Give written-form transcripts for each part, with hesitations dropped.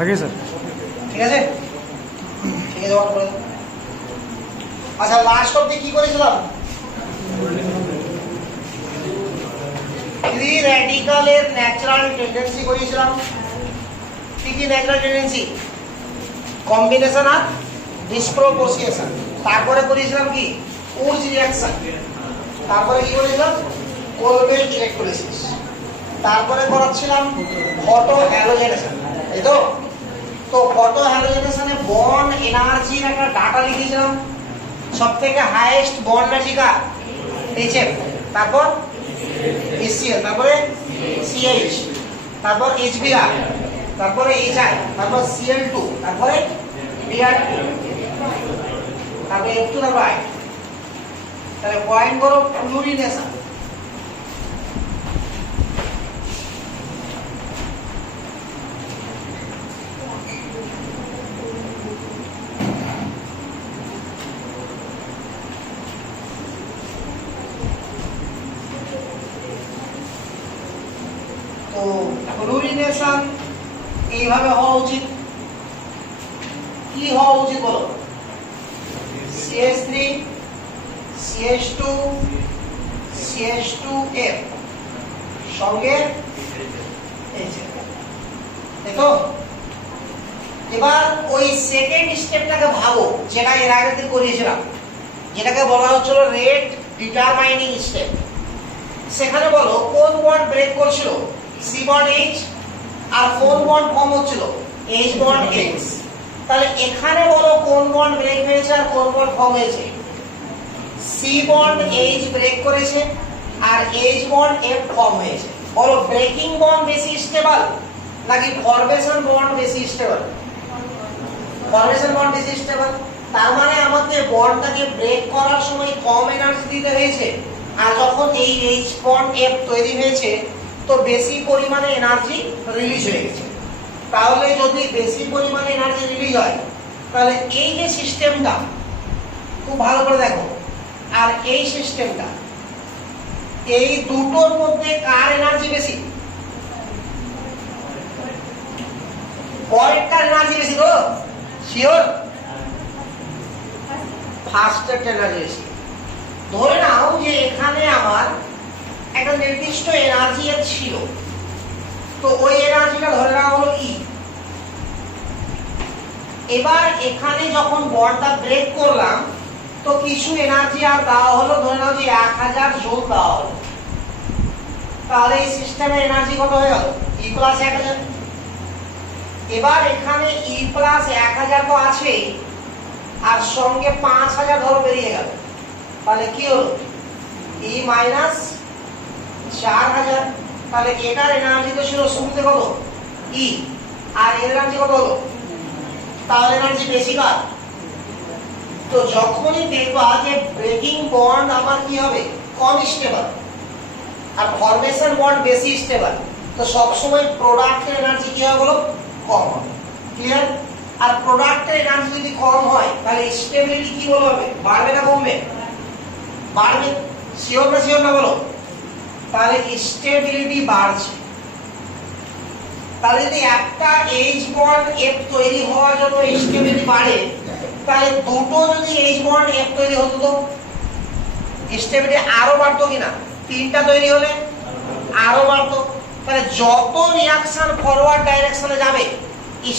রাখি স্যার। ঠিক আছে, ঠিক আছে, অন করে দাও। আচ্ছা, লাস্ট অবধি কি করেছিলাম? ফ্রি র্যাডিক্যালের ন্যাচারাল টেন্ডেন্সি করেছিলাম। কি কি ন্যাচারাল টেন্ডেন্সি? কম্বিনেশন আর ডিসপ্রপোর্শিয়েশন। তারপরে করেছিলাম কি? Woods reaction. তারপরে কি করেছিলাম? কোলবের ইলেকট্রোলাইসিস। তারপরে করাচ্ছিলাম ফটো হ্যালোজেনেশন, তাই তো? তো ফটো হ্যালোজেনেশনে বন্ড এনার্জির একটা ডাটা লিখেছিলাম। সবথেকে হাইয়েস্ট বন্ড এনার্জি কার? এইচএফ। তারপর HCl, তারপরে CH, তারপর HBr, তারপরে HI, তারপর Cl2, তারপরে Br2, তারপরে F2, তারপর I। তাহলে পয়েন্ট করো ফ্লুরিনেশন। তো ফ্লুরিনেশন এইভাবে হওয়া উচিত। কি হওয়া উচিত বলো? CH3 CH2 CH2F সঙ্গে HF, তাই তো? এবার ওই সেকেন্ড স্টেপটাকে ভাবো, যেটা এর আগে থেকে করিয়েছিলাম, যেটাকে বলা হচ্ছিল রেট ডিটারমাইনিং স্টেপ। সেখানে বলো কোন বন্ড ব্রেক করছিল? C বন্ড H, আর কোন বন্ড ফর্ম হচ্ছিল? H bond X। তাহলে এখানে বলো কোন বন্ড ব্রেক হয়েছে আর কোন বন্ড ফর্ম হয়েছে? C বন্ড H ব্রেক করেছে আর H বন্ড F ফর্ম হয়েছে। বলো ব্রেকিং বন্ড বেশি স্টেবল নাকি ফরমেশন বন্ড বেশি স্টেবল? ফরমেশন বন্ড বেশি স্টেবল। তার মানে আমাকে বন্ডটাকে ব্রেক করার সময় কম এনার্জি দিতে হয়েছে, আর যখন এই H বন্ড F তৈরি হয়েছে তো বেশি পরিমাণে এনার্জি রিলিজ হয়ে গেছে। তাহলে যদি বেশি পরিমাণে এনার্জি রিলিজ হয়, তাহলে এই যে সিস্টেমটা, খুব ভালো করে দেখো, আর এই সিস্টেমটা, এই দুটোর মধ্যে কার এনার্জি বেশি? পরেরটার এনার্জি বেশি তো শিওর? ফার্স্টের এনার্জি বেশি। ধরে নাও যে এখানে আমার একটা নির্দিষ্ট এনার্জি ছিল, তো ওই এনার্জিটা ধরে নেওয়া হলো E। এবার এখানে যখন বন্ডটা ব্রেক করলাম তো কিছু এনার্জি আর দেওয়া হলো, ধরে নাও যে 1000 জুল দেওয়া হলো। তাহলে এই সিস্টেমের এনার্জি কত হয়ে গেল? E plus 1000। এবার এখানে E প্লাস 1000 তো আছেই, আর সঙ্গে 5000 ধরো বেরিয়ে গেল। তাহলে কি হলো? E minus 4000। তাহলে এটার এনার্জি তো ছিল শুরুতে কত? E, আর এর এনার্জি কত হলো? তাহলে এনার্জি বেশি কার? তো যখনই দেখবা যে ব্রেকিং বন্ড আমার কি হবে? কম স্টেবল, আর ফরমেশন বন্ড বেশি স্টেবল, তো সবসময় প্রোডাক্টের এনার্জি কি হবে বলো? কম হবে। ক্লিয়ার? আর প্রোডাক্টের এনার্জি যদি কম হয় তাহলে স্টেবিলিটি কি বলবে? বাড়বে না কমবে? বাড়বে। শিওর না শিওর না বলো? তাহলে স্টেবিলিটি বাড়ছে। তাহলে যদি একটা H বন্ড F তৈরি হওয়ার জন্য স্টেবিলিটি বাড়ে, তাহলে দুটো যদি H বন্ড F তৈরি হতো তো স্টেবিলিটি আরো বাড়তো কিনা? তিনটা তৈরি হলে আরো বাড়তো। তাহলে যত রিঅ্যাকশন ফরওয়ার্ড ডাইরেকশনে যাবে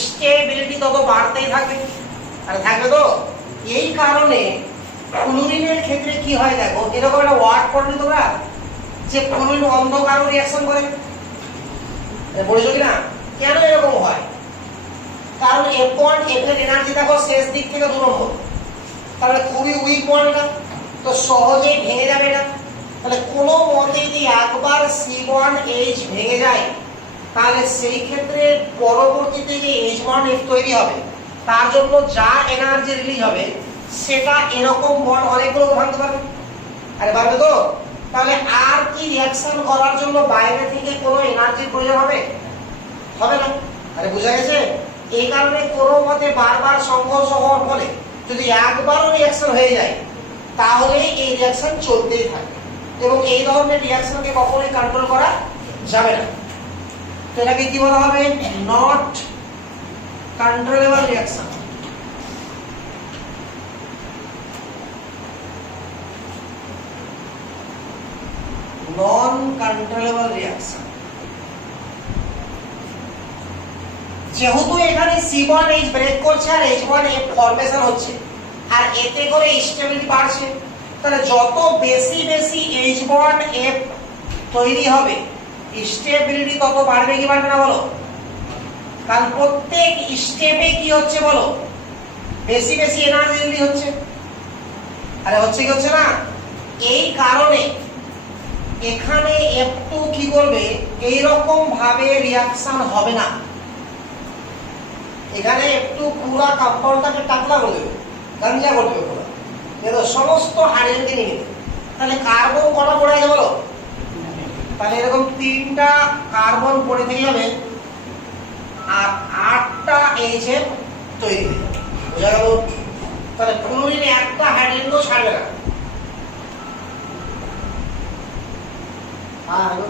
স্টেবিলিটি তত বাড়তেই থাকবে। আর থাকবে তো। এই কারণে ফ্লুরিনের ক্ষেত্রে কি হয় দেখো, এরকম একটা ওয়ার্ড পড়লে তোমরা, যে ফ্লুরিন অন্ধকারও রিঅ্যাকশন করে, বলেছো কিনা? কেন এরকম হয়? কারণ F বন্ড F এর এনার্জি দেখো শেষ দিক থেকে 2 নম্বর, তাহলে খুবই উইক বন্ড না, তো সহজেই ভেঙে যাবে না। তাহলে কোনো মতে যদি একবার C বন্ড H ভেঙে যায়, তাহলে সেই ক্ষেত্রে পরবর্তীতে যে H বন্ড F তৈরি হবে তার জন্য যা এনার্জি রিলিজ হবে সেটা এরকম বন্ড অনেকগুলো ভাঙতে পারবে। আরে পারবে তো? তাহলে আর কি রিঅ্যাকশন করার জন্য বাইরে থেকে কোনো এনার্জির প্রয়োজন হবে? হবে না। আরে বুঝা গেছে? এই কারণে কোনো মতে বারবার সংঘর্ষ হওয়ার ফলে যদি একবারও রিঅ্যাকশন হয়ে যায় তাহলে এই রিঅ্যাকশন চলতেই থাকে, এবং এই ধরনের রিঅ্যাকশনকে কখনোই কন্ট্রোল করা যাবে না। তো এটাকে কি বলা হবে? Not controllable reaction. Non controllable reaction. যেহেতু এখানে C1H ব্রেক করছে আর H1F ফরমেশন হচ্ছে আর এতে করে স্টেবিলিটি বাড়ছে, তাহলে যত বেশি বেশি H1F তৈরি হবে স্টেবিলিটি তত বাড়বে কি বাড়বে না বলো? কারণ প্রত্যেক স্টেপে কি হচ্ছে বলো? বেশি বেশি এনার্জি রিলিজ হচ্ছে। আরে হচ্ছে কি হচ্ছে না? এই কারণে এখানে F2 কি করবে? এই রকম ভাবে রিঅ্যাকশন হবে না, এখানে একটু পুরো কম্পাউন্ডটাকে টাকলা করে দেবে, গাঞ্জা করে দেবে পুরো, দেখো সমস্ত হাইড্রোজেনকে নিয়ে নেবে। তাহলে কার্বন কটা পড়ে আছে বলো? তাহলে এরকম 3টা কার্বন পড়ে থেকে যাবে আর 8টা HF তৈরি হয়ে যাবে, বোঝা গেল? তাহলে ফ্লুরিন একটা হাইড্রোজেনও ছাড়বে না। হ্যাঁ হ্যালো,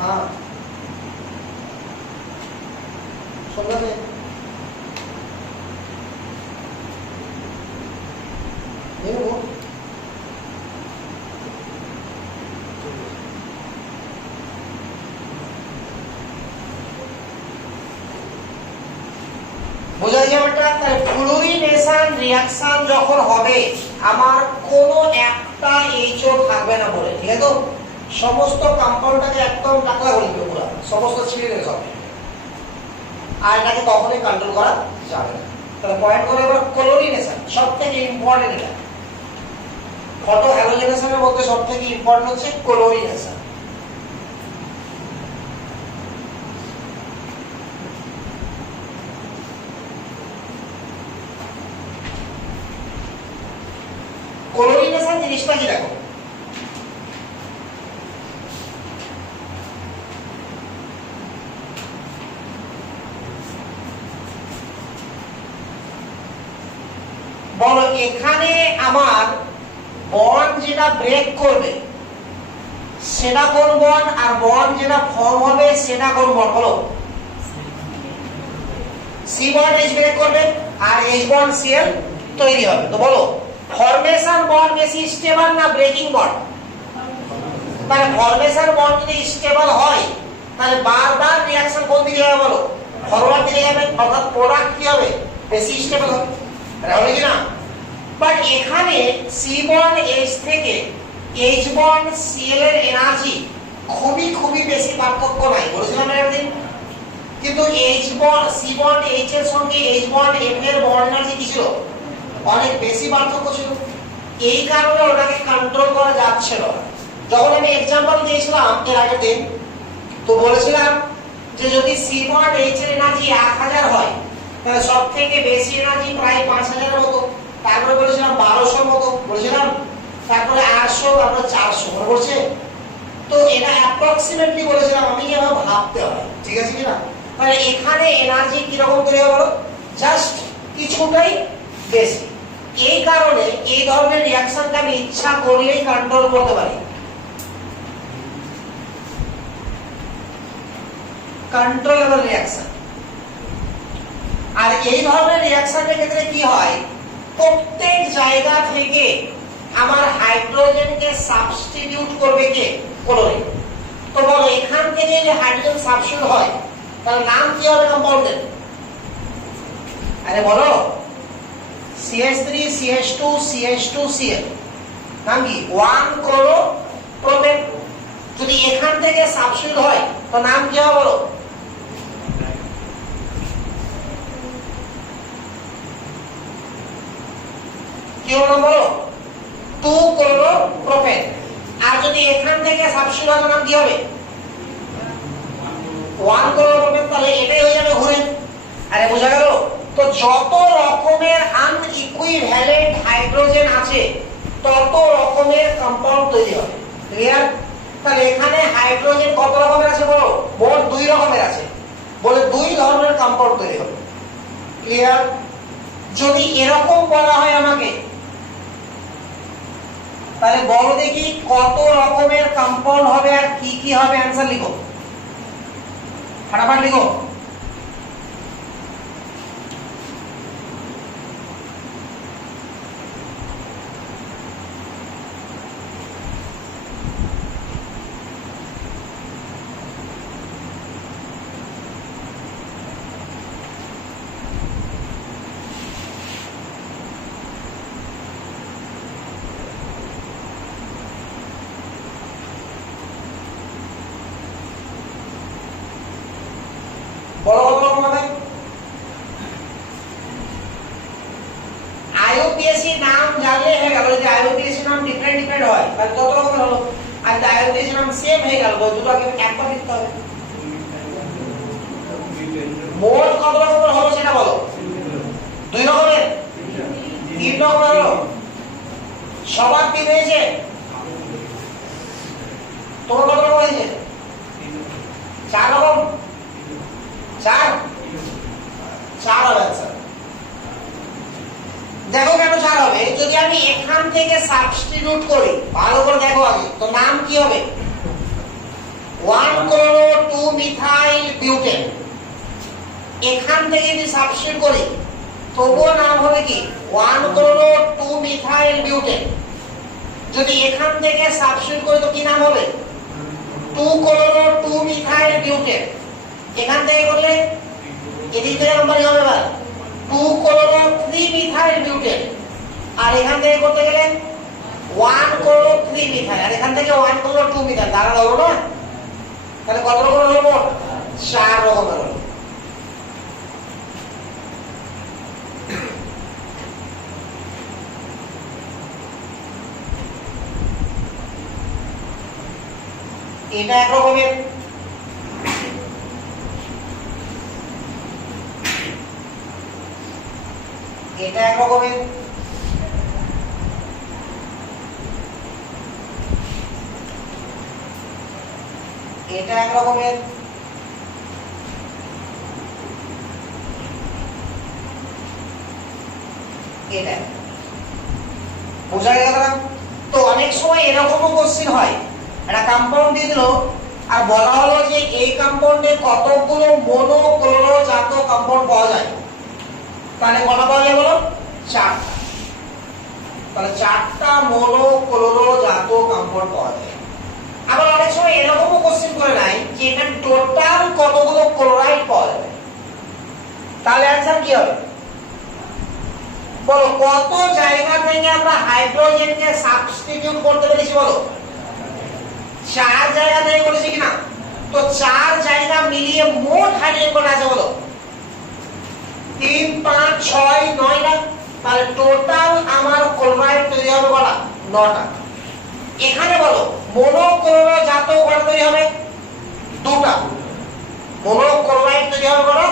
হ্যাঁ শুনলে বোঝা যাবে। তাহলে ফ্লুরিনেশন রিঅ্যাকশন যখন হবে আমার কোনো একটা এইচও থাকবে না বলে, ঠিক আছে? তো সমস্ত কম্পাউন্ডটাকে একদম টাকলা করে দিবে পুরো, সমস্ত ছিঁড়ে দেবে সব, আর এটাকে কখনোই কন্ট্রোল করা যাবে না। তাহলে পয়েন্ট করে এবার ক্লোরিনেশন সবথেকে ইম্পর্টেন্ট। এটা ফটো হ্যালোজেনেশনের মধ্যে সবথেকে ইম্পর্টেন্ট হচ্ছে ক্লোরিনেশন। ক্লোরিনেশন জিনিসটা কি দেখো, বলো এখানে আমার বন্ড যেটা ব্রেক করবে সেটা কোন বন্ড, আর বন্ড যেটা ফর্ম হবে সেটা কোন বন্ড বলো? সি বন্ড H ব্রেক করবে আর H বন্ড Cl তৈরি হবে। তো বলো ফরমেশন বন্ড বেশি স্টেবল না ব্রেকিং বন্ড? তাহলে ফরমেশন বন্ড যদি স্টেবল হয় তাহলে বারবার রিঅ্যাকশন কোন দিকে যাবে বলো? ফরওয়ার্ড দিকে যাবে, অর্থাৎ প্রোডাক্ট কি হবে? বেশি স্টেবল হবে, তাহলে কি না? বাট এখানে সি বন্ড H থেকে H বন্ড Cl এর এনার্জি খুবই খুবই বেশি পার্থক্য নাই, বলেছিলাম একদিন। কিন্তু H bond C bond H এর সঙ্গে H বন্ড F এর বন্ড এনার্জি কি ছিল? অনেক বেশি পার্থক্য ছিল। এই কারণে ওটাকে কন্ট্রোল করা যাচ্ছিল না। যখন আমি एग्जांपल দিয়েছিলাম এর আগের দিন, তো বলেছিলাম যে যদি সি বন্ড H এর এনার্জি 1000 হয় তাহলে সবথেকে বেশি এনার্জি প্রায় 5000 এর মতো, তারপরে বলেছিলাম 1200 এর মতো বলেছিলাম, তারপরে 800, তারপরে 400 মনে পড়ছে? তো এটা অ্যাপ্রক্সিমেটলি বলেছিলাম, আমি এভাবে ভাবতে হবে, ঠিক আছে কি না? তাহলে এখানে এনার্জি কি রকম তৈরি হবে বলো? জাস্ট কিছুটাই বেশি। এই কারণে এই ধরনের রিঅ্যাকশনকে আমি ইচ্ছা করলেই কন্ট্রোল করতে পারি। Controllable reaction. আর এই ধরনের রিঅ্যাকশনের ক্ষেত্রে কি হয়? প্রত্যেক জায়গা থেকে আমার হাইড্রোজেনকে সাবস্টিটিউট করবে কে? ক্লোরিন। তো বলো এখান থেকে যে হাইড্রোজেন সাবস্টিটিউট হয় তার নাম কি হবে কম্পাউন্ডের? আরে বলো CH3 CH2 CH2 Cl, নাম কি? 1-chloro-propane। যদি এখান থেকে সাবস্টিটিউট হয় তো নাম কি হবে বলো? কি হবে নাম বলো? 2-chloro-propane। আর যদি এখান থেকে সাবস্টিটিউট হয় নাম কি হবে? 1-chloro-propane। তাহলে এটাই হয়ে যাবে ঘুরে। আরে বোঝা গেল? তো যত রকমের আনইকুইভ্যালেন্ট হাইড্রোজেন আছে তত রকমের কম্পাউন্ড তৈরি হবে, ক্লিয়ার? তাহলে এখানে হাইড্রোজেন কত রকমের আছে বলো? মোট 2 রকমের আছে, বলে 2 ধরনের কম্পাউন্ড তৈরি হবে, ক্লিয়ার? যদি এরকম বলা হয় আমাকে তাহলে বলো দেখি কত রকমের কম্পাউন্ড হবে আর কি কি হবে? অ্যানসার লিখো, ফাটাফাট লিখো। বলো কত রকম হবে? আইইউপিএসি নাম জানলে হয়ে গেল। যদি আইইউপিএসি নাম ডিফারেন্ট হয় তাহলে কত রকমের হলো, আর যদি আইইউপিএসি নাম সেম হয়ে গেল দুটোকে একবার লিখতে হবে। মোট কত রকমের হলো সেটা বলো। 2 রকমের, 3 রকমের হলো, সবার 3 হয়েছে। তোমার কত রকম হয়েছে? 4 রকম। 4 হবে স্যার। দেখো কেন 4 হবে? যদি আমি এখান থেকে সাবস্টিটিউট করি, ভালো করে দেখো আগে, তো নাম কি হবে? 1 ক্লোরো 2 মিথাইল বিউটেন। এখান থেকে যদি সাবস্টিটিউট করি তবুও নাম হবে কি? 1 ক্লোরো 2 মিথাইল বিউটেন। যদি এখান থেকে সাবস্টিটিউট করি তো কি নাম হবে? 2 ক্লোরো 2 মিথাইল বিউটেন। এখান থেকে করলে এদিক থেকে নাম্বার হবে এবার 2 ক্লোরো 3 মিথাইল বিউটেন। আর এখান থেকে করতে গেলে 1 ক্লোরো 3 মিথাইল, আর এখান থেকে 1 ক্লোরো 2 মিথাইল। দাঁড়া হলো না? তাহলে কত রকমের হলো মোট? 4 রকমের হলো। এটা এক রকমের। এটা এক রকমের। এটা এক রকমের। এটা বোঝা গেল না? তো অনেক সময় এরকমও কোশ্চেন হয়, একটা কম্পাউন্ড দিয়ে দিল আর বলা হলো যে এই কম্পাউন্ডে কতগুলো মোনো ক্লোরো জাত কম্পাউন্ড পাওয়া যায়। তাহলে কত পাওয়া যায় বলো? 4টা। তাহলে 4টা মোনো ক্লোরো জাত কম্পাউন্ড পাওয়া যায়। আবার অনেক সময় এরকমও কোশ্চেন করে নাই যে এখানে টোটাল কতগুলো ক্লোরাইড পাওয়া যাবে। তাহলে অ্যানসার কি হবে বলো? কত জায়গা থেকে আমরা হাইড্রোজেনকে সাবস্টিটিউট করতে পেরেছি বলো? 4 জায়গা থেকে করেছি কিনা? তো 4 জায়গা মিলিয়ে মোট হাইড্রোজেন কত আছে বলো? 3, 5, 6, 9টা। তাহলে টোটাল আমার ক্লোরাইড তৈরি হবে বলা 9টা। এখানে বলো মোনো ক্লোরো জাত কত তৈরি হবে? 2টা। মোনো ক্লোরাইড তৈরি হবে বলো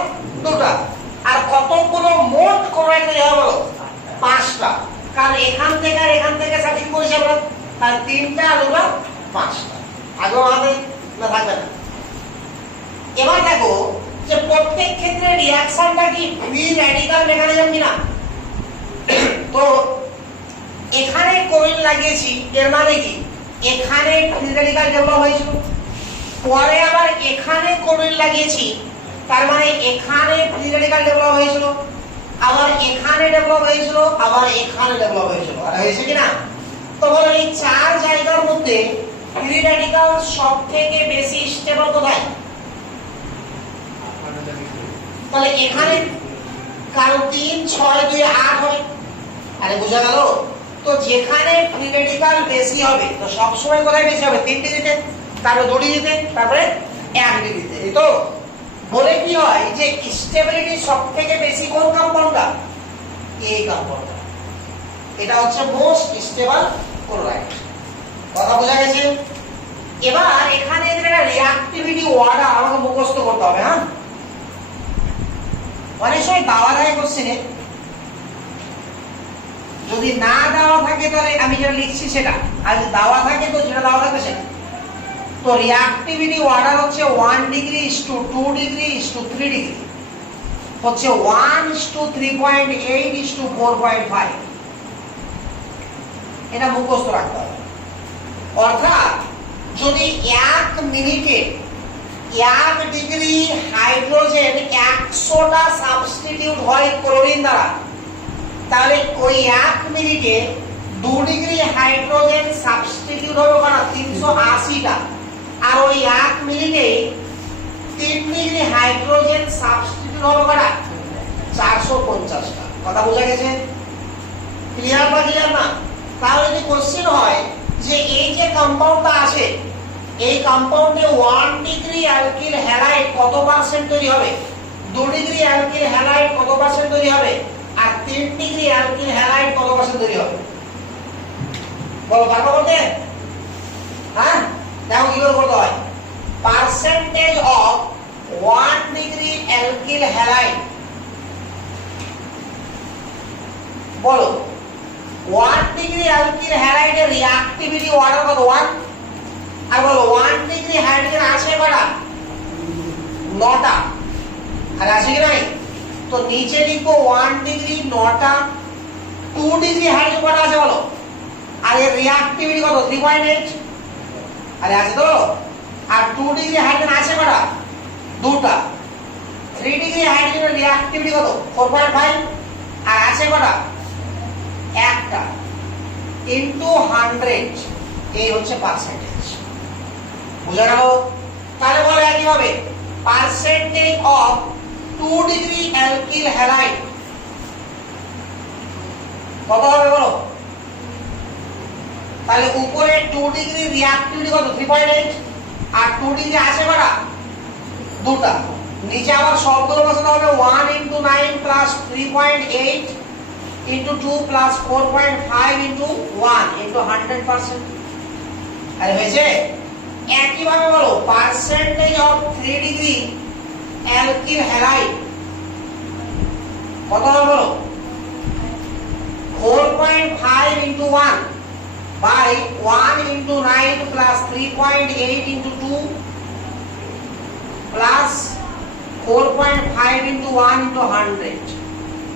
2টা। আর কতগুলো মোট ক্লোরাইড তৈরি হবে বলো? 5টা। কারণ এখান থেকে আর এখান থেকে সাবস্টিটিউট করেছি আমরা, তাহলে 3টা আর 2টা 5টা। আগে আমাদের না থাকবে না। এবার দেখো যে প্রত্যেক ক্ষেত্রে রিঅ্যাকশনটা কি ফ্রি র্যাডিক্যাল মেকানিজম কিনা। তো এখানে কোইল লাগিয়েছি, এর মানে কি এখানে ফ্রি র্যাডিক্যাল ডেভেলপ হয়েছিল। পরে আবার এখানে কোইল লাগিয়েছি, তার মানে এখানে ফ্রি র্যাডিক্যাল ডেভেলপ হয়েছিল, আবার এখানে ডেভেলপ হয়েছিল, আবার এখানে ডেভেলপ হয়েছিল। আর হয়েছে কিনা? তো বলো এই 4 জায়গার মধ্যে ফ্রি র্যাডিক্যাল সবথেকে বেশি স্টেবল কোথায়? তাহলে এখানে, কারণ 3, 6, 2, 8 হয়। আরে বোঝা গেল? তো যেখানে ফ্রি র্যাডিক্যাল বেশি হবে তো সব সময় কোথায় বেশি হবে? 3 ডিগ্রিতে, তারপরে 2 ডিগ্রিতে, তারপরে 1 ডিগ্রিতে। এই তো বলে কি হয় যে স্টেবিলিটি সবথেকে বেশি কোন কম্পাউন্ডটা? এই কম্পাউন্ডটা। এটা হচ্ছে মোস্ট স্টেবল ক্লোরাইড। কথা বোঝা গেছে? এবার এখানে এদের একটা রিঅ্যাক্টিভিটি ওয়ার্ডার আমাকে মুখস্থ করতে হবে। হ্যাঁ, অনেক সময় দেওয়া থাকে কোশ্চেনে, যদি না দেওয়া থাকে তাহলে আমি যেটা লিখছি সেটা, আর যদি দেওয়া থাকে তো যেটা দেওয়া থাকবে সেটা। তো রিঅ্যাক্টিভিটি অর্ডার হচ্ছে 1 degree is to 2 degree is to 3 degree, হচ্ছে 1 ইস টু 3.8 ইস টু 4.5। এটা মুখস্থ রাখতে হবে। অর্থাৎ যদি 1 মিনিটে 1 ডিগ্রি হাইড্রোজেন 100টা সাবস্টিটিউট হয় ক্লোরিন দ্বারা, তাহলে ওই 1 মিনিটে 2 ডিগ্রি হাইড্রোজেন সাবস্টিটিউট হবে কত? 380টা। আর ওই 1 মিনিটে 3 ডিগ্রি হাইড্রোজেন সাবস্টিটিউট হবে কত? 450টা। কথা বোঝা গেছে? ক্লিয়ার বা ক্লিয়ার না? তাহলে যদি কোশ্চেন হয় যে এই যে কম্পাউন্ডটা আছে, এই কম্পাউন্ডে 1 ডিগ্রি অ্যালকিল হ্যালাইড কত পার্সেন্ট তৈরি হবে? 2 ডিগ্রি অ্যালকিল হ্যালাইড কত পার্সেন্ট তৈরি হবে আর 3 ডিগ্রি অ্যালকিল হ্যালাইড কত পার্সেন্ট তৈরি হবে বলো পারবো বলতে হ্যাঁ দেখো কি করে করতে হয় percentage of 1 degree alkyl halide বলো 1 ডিগ্রি অ্যালকিল হ্যালাইডের রিঅ্যাক্টিভিটি অর্ডার কত 1 আর বলো 1 ডিগ্রি হাইড্রোজেন আছে কটা 9টা আর আছে কি নাই তো নিচে লিখবো 1 ডিগ্রি 9টা 2 ডিগ্রি হাইড্রোজেন কটা আছে বলো আর এর রিঅ্যাক্টিভিটি কত 3.8 আরে আছে তো আর 2 ডিগ্রি হাইড্রোজেন আছে কটা দুটা 3 ডিগ্রি হাইড্রোজেনের রিঅ্যাক্টিভিটি কত 4.5 আর আছে কটা একটা ইনটু 100 এই হচ্ছে পার্সেন্টেজ বুঝা গেল তাহলে বলো একই ভাবে percentage of 2 degree alkyl halide কত হবে বলো তাহলে উপরে 2 ডিগ্রি রিঅ্যাক্টিভিটি কত 3.8 আর 2 ডিগ্রি আছে কটা দুটা নিচে আবার সবগুলো বসাতে হবে 1 into 9 plus 3.8 into 2 plus 4.5 into 1 into 100% আরে হয়েছে একই ভাবে বলো percentage of 3 degree alkyl halide কত হবে বলো 4.5 into 1 by 1 into 9 plus 3.8 into 2 plus 4.5 into 1 into 100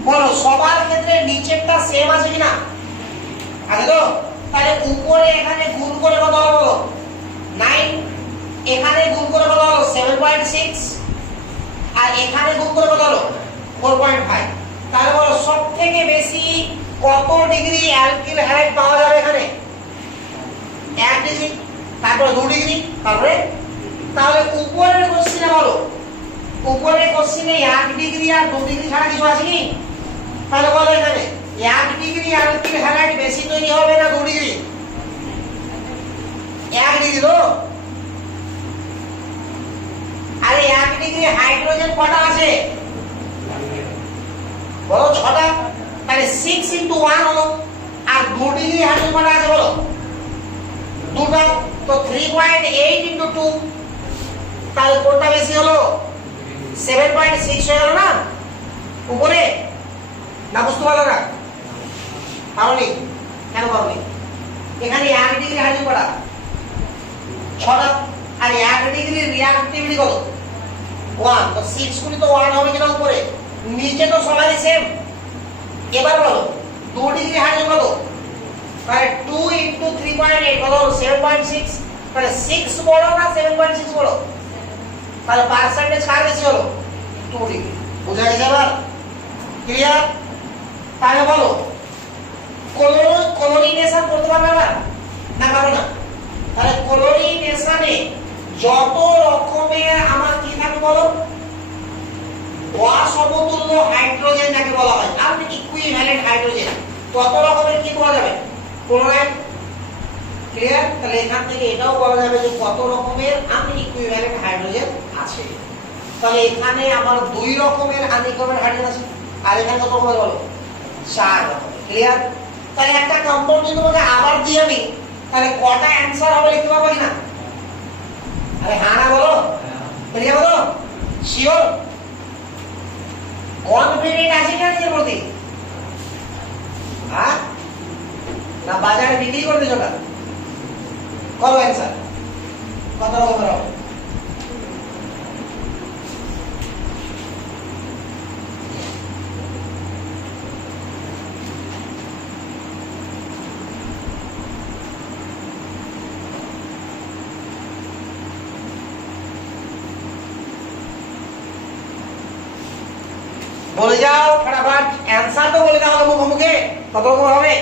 বলো সবার ক্ষেত্রে নিচেরটা সেম আছে কিনা আছে তো তাহলে উপরে এখানে গুণ করে কত হবে বলো 9 এখানে গুণ করে কত হলো 7.6 আর এখানে গুণ করে কত হলো 4.5 তাহলে বলো সবথেকে বেশি কত ডিগ্রি অ্যালকিল হ্যালাইড পাওয়া যাবে এখানে 1 ডিগ্রি তারপরে 2 ডিগ্রি তারপরে তাহলে উপরের কোশ্চেনে বলো উপরের কোশ্চেনে 1 ডিগ্রি আর 2 ডিগ্রি ছাড়া কিছু আছে কি তাহলে বলো এখানে 1 ডিগ্রি অ্যালকিল হ্যালাইড বেশি তৈরি হবে না 2 ডিগ্রি 1 ডিগ্রি তো আরে 1 ডিগ্রি হাইড্রোজেন কটা আছে বলো 6টা তাহলে 6 into 1 হলো আর 2 ডিগ্রি হাইড্রোজেন কটা আছে বলো দুটো তো 3.8 into 2 তাহলে কোনটা বেশি হলো 7.6 হয়ে গেল না উপরে না বুঝতে পারলো না পারোনি কেন পারোনি এখানে 1 ডিগ্রি হাইড্রোজেন কটা 6টা আর 1 ডিগ্রি রিঅ্যাক্টিভিটি কত 1 তো 6 গুণিত 1 হবে কিনা উপরে নিচে তো সবারই সেম এবার বলো 2 ডিগ্রি হাইড্রোজেন কত তাহলে 2 into 3.8 কত 7.6 তাহলে 6 বড় না 7.6 বড় তাহলে পার্সেন্টেজ কার বেশি হলো 2 ডিগ্রি বুঝা গেছে এবার ক্লিয়ার তাহলে বলো ক্লোরিনেশন করতে পারবে না পারবে না তাহলে ক্লোরিনেশনে যত রকমের আমার কি থাকে বলো অসমতুল্য হাইড্রোজেন যাকে বলা হয় আর ইকুইভ্যালেন্ট হাইড্রোজেন তত রকমের কি পাওয়া যাবে ক্লোরাইড ক্লিয়ার তাহলে এখান থেকে এটাও বলা যাবে যে কত রকমের আনইকুইভ্যালেন্ট হাইড্রোজেন আছে তাহলে এখানে আমার 2 রকমের আনইকুইভ্যালেন্ট হাইড্রোজেন আছে আর এখানে কত রকমের বলো 4 রকমের ক্লিয়ার তাহলে একটা কম্পাউন্ড যদি তোমাকে আবার দিই আমি তাহলে কটা অ্যানসার হবে লিখতে পারবে না আরে হ্যাঁ না বলো ক্লিয়ার বলো শিওর কনফিডেন্ট আছে কি নিজের প্রতি হ্যাঁ না বাজারে বিক্রি করে দিছো না করো অ্যানসার কত রকমের হবে বলে যাও ফটাফট অ্যানসার তো বলে দাও মুখে মুখে কত রকম হবে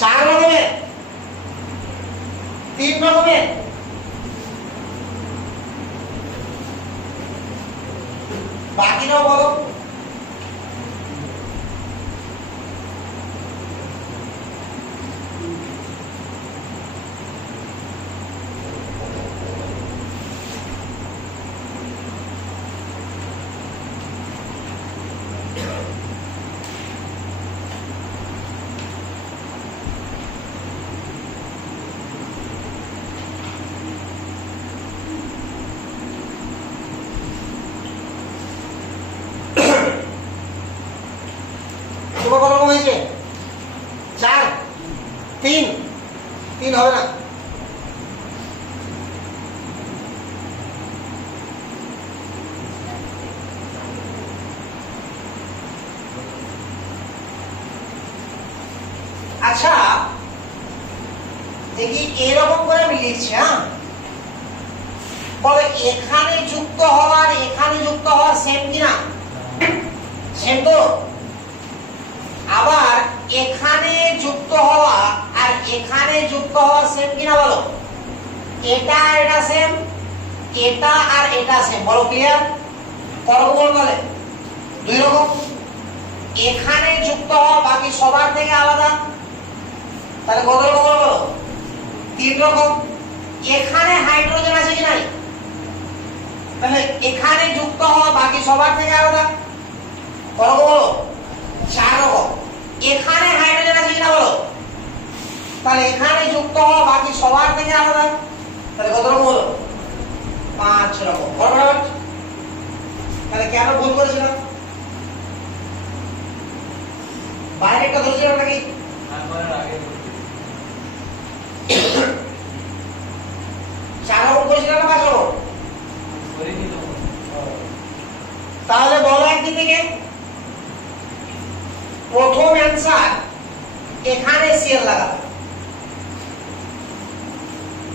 4 রকমের 3 রকমের বাকিটাও বলো হয়েছে? 4 3 3 হবে না। আচ্ছা দেখি এরকম করে আমি লিখছি। হ্যাঁ, বলে এখানে যুক্ত হওয়ার এখানে যুক্ত হওয়া সেম কিনা? সেম তো। আবার এখানে যুক্ত হওয়া আর এখানে যুক্ত হওয়া সেম কিনা বলো? এটা আর এটা সেম, এটা আর এটা সেম। বলো ক্লিয়ার? করবো বলে দুই রকম। এখানে যুক্ত হওয়া বাকি সবার থেকে আলাদা, তাহলে কত রকম বলো? 3 রকম। এখানে হাইড্রোজেন আছে কি নাই? তাহলে এখানে যুক্ত হওয়া বাকি সবার থেকে আলাদা, কত রকম বলো? 4 রকম। এখানে হাইড্রোজেন আছে কিনা বলো? তাহলে এখানে যুক্ত হওয়া বাকি সবার থেকে আলাদা, তাহলে কত রকম হলো? 5 রকম। বরাবর? তাহলে কেন ভুল করেছিলাম? বাইরে একটা ধরেছিলাম নাকি? চার রকম করেছিলাম না 5 রকম? তাহলে বলো একদিন থেকে প্রথম অ্যান্সার এখানে সিএল লাগাবে,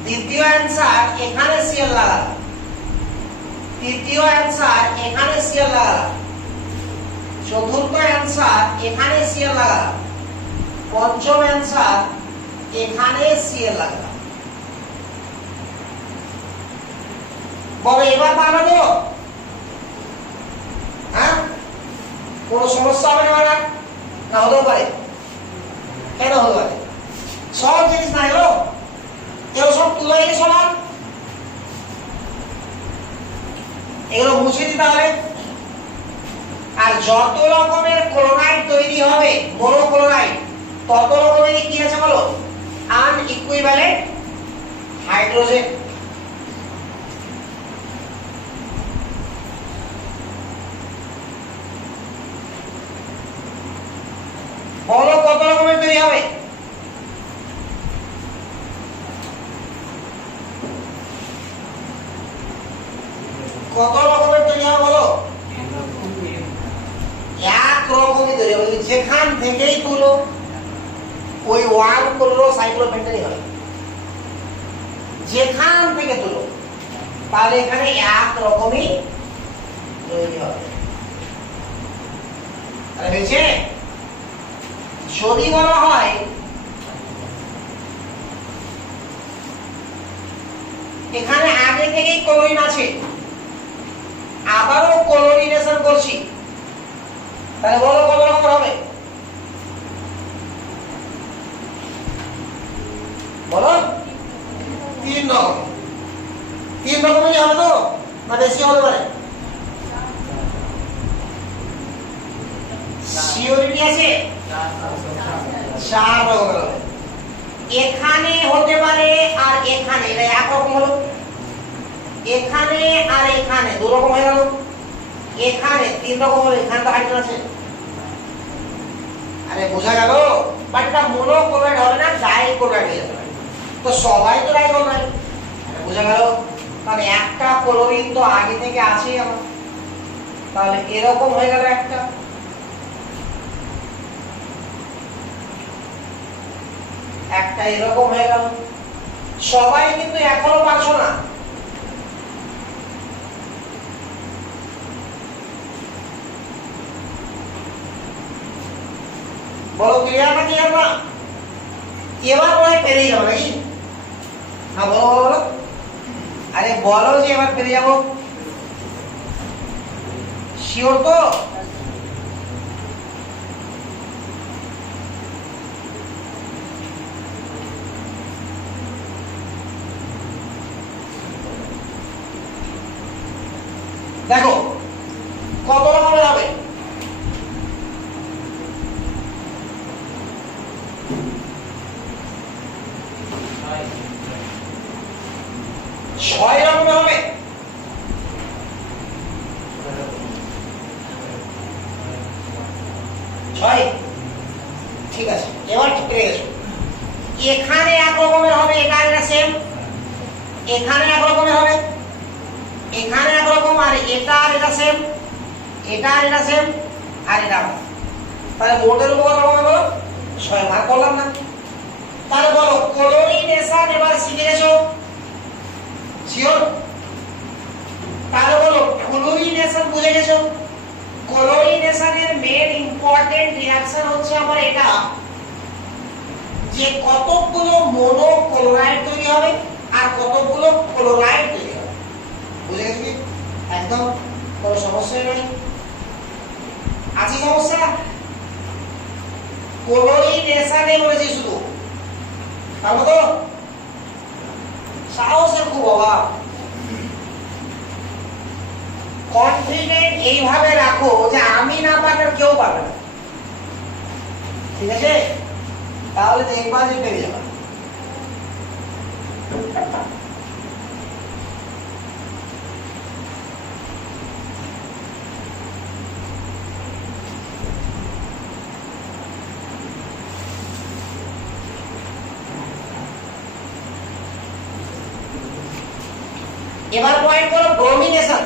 দ্বিতীয় অ্যান্সার এখানে সিএল লাগাবে, তৃতীয় অ্যান্সার এখানে সিএল লাগাবে, চতুর্থ অ্যান্সার এখানে সিএল লাগাবে, পঞ্চম অ্যান্সার এখানে সিএল লাগাবে। বলো এবার পারবে তো? হ্যাঁ, কোনো সমস্যা হবে না? না হতেও পারে। কেন হতে পারে? সব জিনিস না এলো, এগুলো সব তুলে সমান, এগুলো মুছে দিতে হবে। আর যত রকমের ক্লোরাইড তৈরি হবে মনোক্লোরাইড, তত রকমের কি আছে বলো? আনইকুইভ্যালেন্ট হাইড্রোজেন। বলো কত রকমের তৈরি হবে? কত রকমের তৈরি হবে বলো? এক রকমই তৈরি হবে। যেখান থেকেই তুলো ওই 1 ক্লোরো সাইক্লোপেন্টানি হবে, যেখান থেকে তুলো, তাহলে এখানে এক রকমই তৈরি হবে। বুঝছে? যদি বলা হয় এখানে আগে থেকেই ক্লোরিন আছে, আবারও ক্লোরিনেশন করছি, তাহলে বলো কত রকম হবে? বলো 3 রকম। 3 রকমই হবে তো, না বেশি হতে পারে? সিওরিটি আছে 4 রকমের হবে। এখানে হতে পারে আর এখানে, এটা একরকম হলো। এখানে আর এখানে 2 রকম হয়ে গেল। এখানে 3 রকম হলো, এখানে তো হাইড্রোজেন আছে। আরে বোঝা গেল? বাট এটা মনোক্লোরাইড হবে না, ডাইক্লোরাইড হয়ে যাবে। তো সবাই তো ডাইক্লোরাইড, বোঝা গেল? মানে একটা ক্লোরিন তো আগে থেকে আছে আমার, তাহলে এরকম হয়ে গেল একটা। একটা এরকম হয়ে গেল। সবাই কিন্তু এখনো পারছো না। বলো ক্লিয়ার না? ক্লিয়ার না? এবার বলে পেরিয়ে যাবো নাকি? না বলো বলো বলো। আরে বলো যে এবার পেরিয়ে যাবো, শিওর তো? দেখো কত রকমের হবে? 6 রকমের হবে। 6 এখানে এক রকমের হবে, এটা আর এটা সেম, এখানে এক রকমের হবে, এখানে এক রকম, আর এটা আর এটা সেম, এটা আর এটা সেম, আর এটা। তাহলে মোটের উপর কত রকমের হলো? 6 ভাগ করলাম না? তাহলে বলো ক্লোরিনেশন এবার শিখে গেছো, শিওর? তাহলে বলো ফ্লুরিনেশন বুঝে গেছো? ক্লোরিনেশনের মেন ইম্পর্টেন্ট রিঅ্যাকশন হচ্ছে আমার এটা, যে কতগুলো মোনোক্লোরাইড তৈরি হবে আর কতগুলো ক্লোরাইড তৈরি হবে। বুঝে গেছো কি? একদম কোনো সমস্যা নেই। আছে সমস্যা? ক্লোরিনেশনে বলেছি শুধু, তারপর তো সাহসের খুব অভাব। কনফিডেন্ট এইভাবে রাখো যে আমি না পারলে কেউ পারবে না, ঠিক আছে? তাহলে দেখবা যে পেরে যাবে। এবার পয়েন্ট করো ব্রোমিনেশন।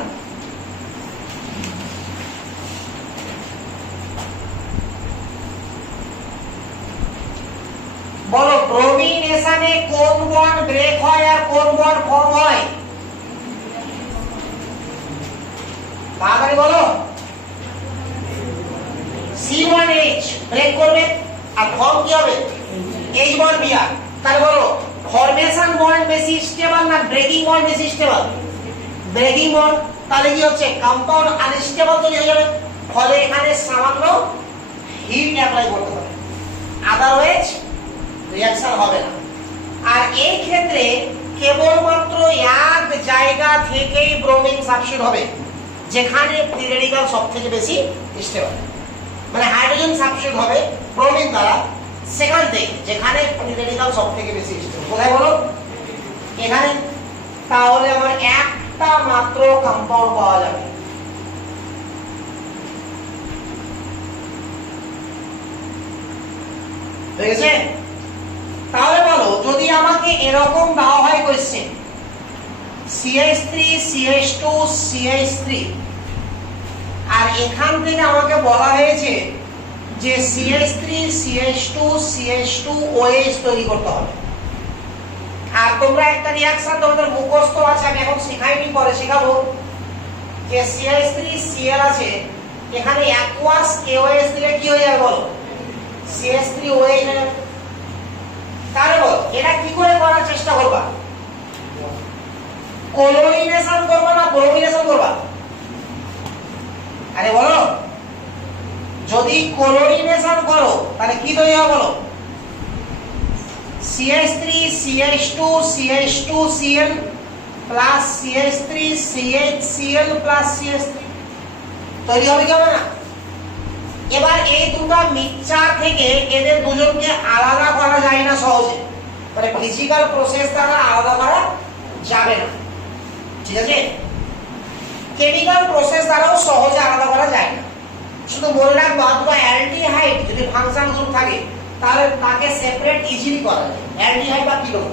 বলো ব্রোমিনেশনে কোন বন্ড ব্রেক হয় আর কোন বন্ড ফর্ম হয়? তাড়াতাড়ি বলো। C1H ব্রেক করবে আর ফর্ম কি হবে? H bond Br। তাহলে বলো ফরমেশন বন্ড বেশি স্টেবল না ব্রেকিং বন্ড বেশি স্টেবল? Breaking bond. তাহলে কি হচ্ছে? কম্পাউন্ড আনস্টেবল তৈরি হয়ে যাবে, ফলে এখানে সামান্য হিট অ্যাপ্লাই করতে হবে, আদারওয়াইজ রিঅ্যাকশন হবে না। আর এই ক্ষেত্রে কেবলমাত্র এক জায়গা থেকেই ব্রোমিন সাবস্টিটিউট হবে, যেখানে ফ্রি রেডিক্যাল সবথেকে বেশি স্টেবল, মানে হাইড্রোজেন সাবস্টিটিউট হবে ব্রোমিন দ্বারা সেখান থেকে যেখানে ফ্রি রেডিক্যাল সবথেকে বেশি স্টেবল। কোথায় বলো? এখানে। তাহলে আমার একটা মাত্র কম্পাউন্ড পাওয়া যাবে। ঠিক আছে? তাহলে বলো যদি আমাকে এরকম দেওয়া হয় কোশ্চেন CH3 CH2 CH3, আর এখান থেকে আমাকে বলা হয়েছে যে CH3 CH2 CH2 OH তৈরি করতে হবে, আর তোমরা একটা রিঅ্যাকশন তোমাদের মুখস্থ আছে, আমি এখন শেখাইনি, পরে শেখাবো, যে CH3 Cl আছে, এখানে অ্যাকুয়াস KOH দিলে কি হয়ে যাবে বলো? CH3 OH হয়ে যাবে। তাহলে বল এটা কি করে করার চেষ্টা করবা? ক্লোরিনেশন করবা না ব্রোমিনেশন করবা? আরে বলো, যদি ক্লোরিনেশন করো তাহলে কি তৈরি হবে বলো? CH3 CH2 CH2 Cl plus CH3 CHCl plus CH3 তৈরি হবে কি হবে না? এবার এই দুটো মিক্সচার থেকে এদের দুজনকে আলাদা করা যায় না সহজে, মানে ফিজিক্যাল প্রসেস দ্বারা আলাদা করা যাবে না, ঠিক আছে? কেমিক্যাল প্রসেস দ্বারাও সহজে আলাদা করা যায় না। শুধু মনে রাখবা দুটো অ্যালডিহাইড যদি ফাংশন গ্রুপ থাকে তাহলে তাকে সেপারেট ইজিলি করা যায়, অ্যালডিহাইড বা কিটোন।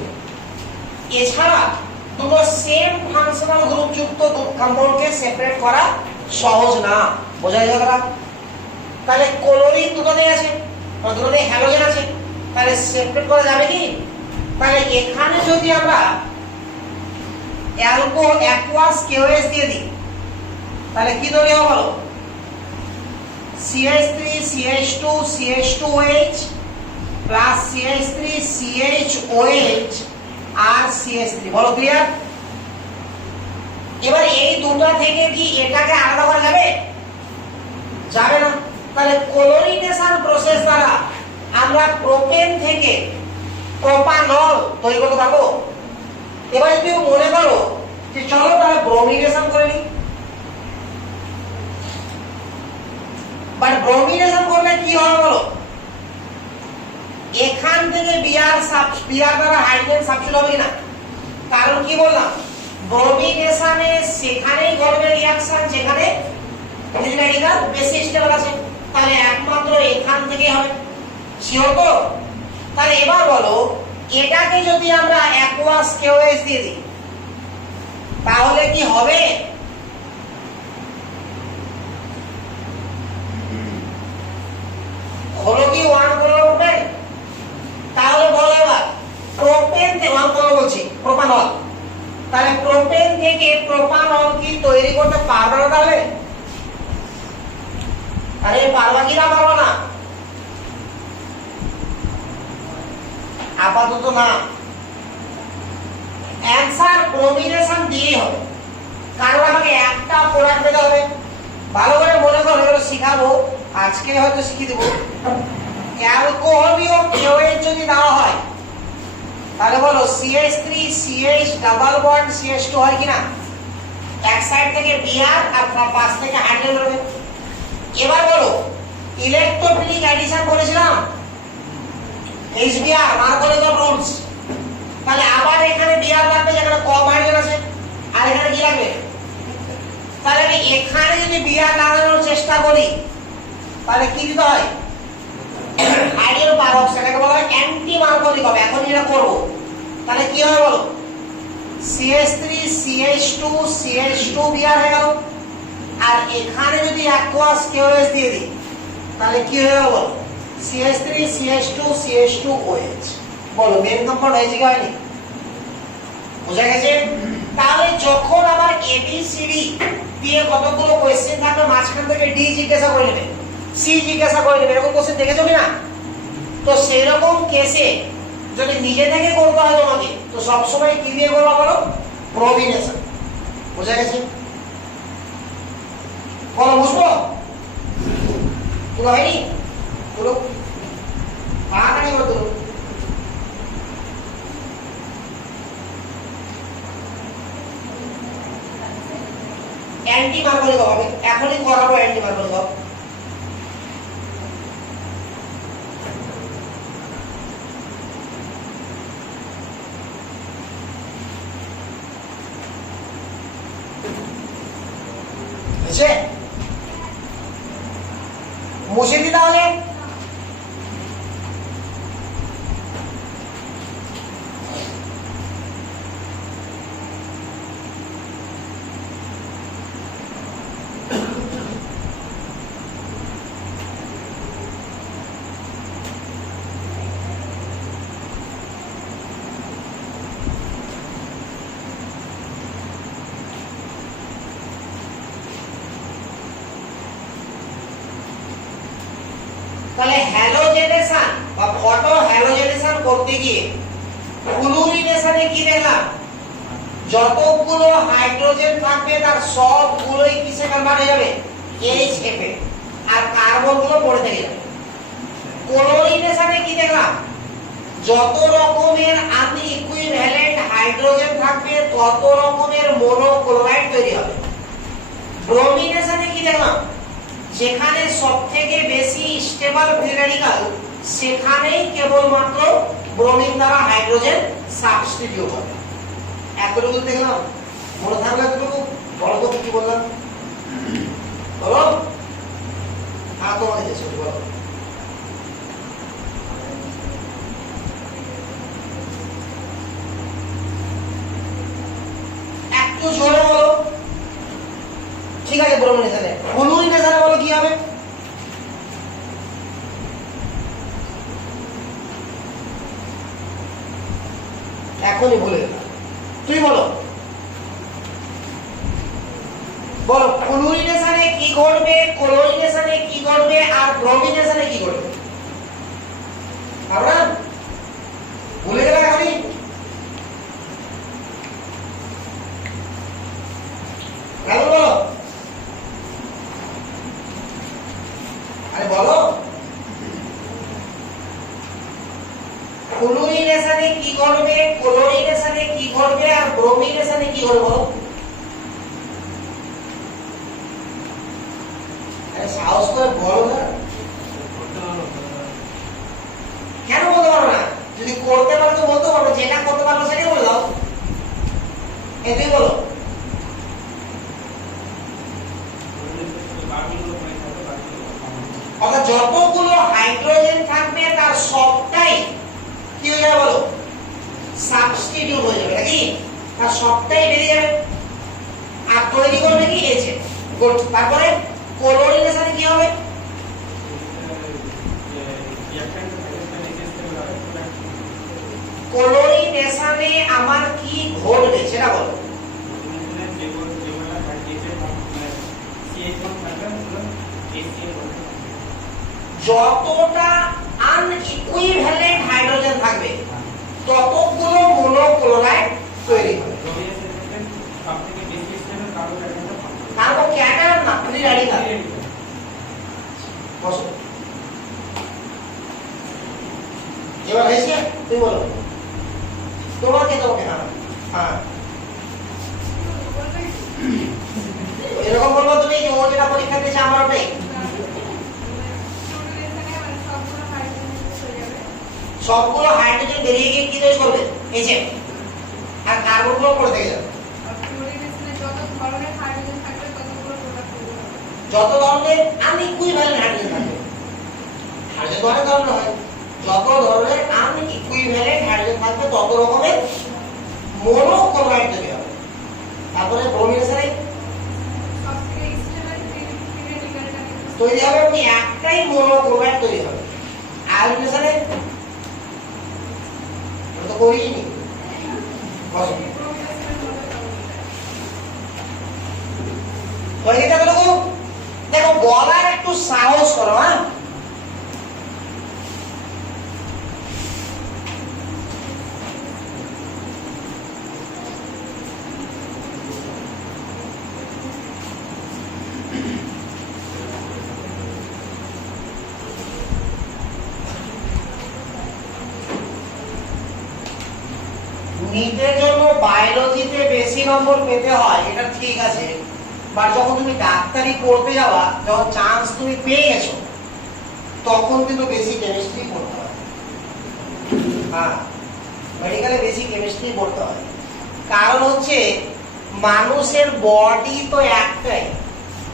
এছাড়া দুটো সেম ফাংশনাল গ্রুপ যুক্ত কম্পাউন্ডকে সেপারেট করা সহজ না। বোঝা যায় কথা? তাহলে ক্লোরিন দুটোতেই আছে, দুটোতে হ্যালোজেন আছে, তাহলে সেপারেট করা যাবে কি? তাহলে এখানে যদি আমরা অ্যাকুয়াস KOH দিয়ে দিই তাহলে কি তৈরি হবে বলো? CH3 CH2 CH2OH plus CH3 CHOH আর CH3। বলো ক্লিয়ার? এবার এই দুটো থেকে কি এটাকে আলাদা করা যাবে? যাবে না। তাহলে ক্লোরিনেশন প্রসেস দ্বারা আমরা প্রোপেন থেকে প্রোপানল তৈরি করতে পারবো। এবার যদি মনে করো যে চলো তাহলে ব্রোমিনেশন করে নিই, বাট ব্রোমিনেশন করলে কি হবে বলো? এখান থেকে বিআর দ্বারা হাইড্রোজেন সাবস্টিটিউট হবে কিনা? কারণ কি বললাম, ব্রোমিনেশনে সেখানেই ঘটবে রিঅ্যাকশন যেখানে ফ্রি রেডিক্যাল বেশি স্টেবল আছে, তাহলে একমাত্র এখান থেকেই হবে। শিওর তো? তাহলে এবার বলো এটাকে যদি আমরা অ্যাকুয়াস কেওএইচ দিয়ে দিই তাহলে কি হবে? হলো কি 1 মোলার উঠবে? তাহলে বলো এবার প্রোপেন থেকে 1 মোলার বলছি প্রোপানল, তাহলে প্রোপেন থেকে প্রোপানল কি তৈরি করতে পারবে না? তাহলে আরে পারবা কি না পারবা না? আপাতত না, অ্যানসার কম্বিনেশন দিয়েই হবে, কারণ আমাকে একটা প্রোডাক্ট পেতে হবে। ভালো করে মনে করো, এগুলো শিখাবো, আজকে হয়তো শিখিয়ে দেবো। অ্যালকোহলীয় কেওএইচ যদি দেওয়া হয় তাহলে বলো CH3 CH double bond CH2 হয় কিনা? এক সাইড থেকে Br আর পাশ থেকে হাইড্রোজেন বেরোবে। এবার বলো ইলেকট্রোফিলিক অ্যাডিশন বলেছিলাম HBr মার্কোনিকন রুলস, তাহলে আবার এখানে Br লাগবে যেখানে কম হাইড্রোজেন আছে, আর এখানে কি লাগবে? তাহলে আমি এখানে যদি Br লাগানোর চেষ্টা করি তাহলে কি দিতে হয়? হাইড্রোজেন পারঅক্সাইড, এটাকে বলা হয় অ্যান্টি মার্কোনিক হবে। এখন যেটা করব তাহলে কি হবে বলো? CH3 CH2 CH2 Br হয়ে গেল, আর এখানে যদি অ্যাকুয়াস কেওএইচ দিয়ে দিই তাহলে কি হয়ে গেল? CH3 CH2 CH2OH। বলো মেন কম্পাউন্ড হয়েছে কি হয়নি? বুঝা গেছে? তাহলে যখন আবার ABCD দিয়ে কতগুলো কোশ্চেন থাকবে, মাঝখান থেকে D জিজ্ঞাসা করে নেবে, C জিজ্ঞাসা করে নেবে, এরকম কোশ্চেন দেখেছো কি না? তো সেই রকম কেসে যদি নিজে থেকে করতে হয় তোমাকে, তো সবসময় কি দিয়ে করবা বলো? প্রোবিনেশন। বুঝা গেছে? বলো বুঝবো? পুরো হয়নি? পুরো তাড়াতাড়ি করতে হবে। অ্যান্টি মার্কোনিক হবে, এখনই করাবো অ্যান্টি মার্কোনিক হবে। মুছে দি তাহলে। তাহলে হ্যালোজেনেশন বা ফটো হ্যালোজেনেশন করতে গিয়ে ফ্লুরিনেশনে কি দেখলাম? যতগুলো হাইড্রোজেন থাকবে তার সবগুলোই কিসে কনভার্ট হয়ে যাবে? HF এ, আর কার্বনগুলো পড়ে থেকে যাবে। ক্লোরিনেশনে কি দেখলাম? যত রকমের আনইকুইভ্যালেন্ট হাইড্রোজেন থাকবে তত রকমের মনোক্লোরাইড তৈরি হবে। ব্রোমিনেশনে কি দেখলাম? যেখানে সবথেকে বেশি স্টেবল ফ্রি রেডিকাল সেখানেই কেবলমাত্র ব্রোমিন দ্বারা হাইড্রোজেন সাবস্টিটিউট হবে। এতটুকু দেখলাম, মনে থাকলে এতটুকু বলো তো কি বললাম? বলো হ্যাঁ, তোমাকে দেখছি বলো। একটু জোরে বলো। ঠিক আছে, ব্রোমিনেশনে। ফ্লুরিনেশনে বলো কি হবে? এখনই ভুলে গেলাম, তুই বলো। বলো ফ্লুরিনেশনে কি ঘটবে, ক্লোরিনেশনে কি ঘটবে, আর ব্রোমিনেশনে কি ঘটবে? আমরা ভুলে গেলাম এখনই। বলো, আরে বলো ফ্লুরিনেশনে কি ঘটবে, ক্লোরিনেশনে কি ঘটবে, আর ব্রোমিনেশনে কি ঘটবে বলো? আরে সাহস করে বলো না। কেন বলতে পারো না? যদি করতে পারো তো বলতে পারো, যেটা করতে পারো সেটাই বলে দাও। এটাই বলো। অর্থাৎ যতগুলো হাইড্রোজেন থাকবে তার সবটাই কি হয়ে যাবে বলো? আর সবটাই বেরিয়ে যাবে আর তৈরি করবে কি এসে গুড। তারপরে ক্লোরিনেশনে কি হবে? ক্লোরিনেশনে আমার কি ঘটবে সেটা বলো। যতটা আনইকুইভ্যালেন্ট হাইড্রোজেন থাকবে ততগুলো মোনোক্লোরাইড তৈরি হবে। কার্বোক্যাটায়ন না, ফ্রি র্যাডিক্যাল। বসো, এবার হয়েছে? তুই বলো। তোমাকে হ্যাঁ হ্যাঁ এরকম বলবো তুমি যে ও যেটা পরীক্ষা দিয়েছে আমার ওটাই। সবগুলো হাইড্রোজেন বেরিয়ে গিয়ে কি তৈরি করবে? এইচে। আর কার্বনগুলো পড়ে থেকে যাবে। যত ধরনের আনইকুইভ্যালেন্ট হাইড্রোজেন থাকবে, হাইড্রোজেন অনেক ধরনের হয়, যত ধরনের আনইকুইভ্যালেন্ট হাইড্রোজেন থাকবে তত রকমের মোনোক্লোরাইড তৈরি হবে। তারপরে ব্রোমিনেশনে তৈরি হবে এবং একটাই মোনোক্লোরাইড তৈরি হবে। আয়োডিনেশনে তো করিনি। দেখো বলার একটু সাহস করো। হ্যাঁ, নিটের জন্য বায়োলজিতে বেশি নম্বর পেতে হয়, এটা ঠিক আছে, বাট যখন তুমি ডাক্তারি পড়তে যাওয়া, যখন চান্স তুমি পেয়ে গেছো, তখন কিন্তু বেশি কেমিস্ট্রি পড়তে হয়। হ্যাঁ, মেডিকেলে বেশি কেমিস্ট্রি পড়তে হয়। কারণ হচ্ছে মানুষের বডি তো একটাই,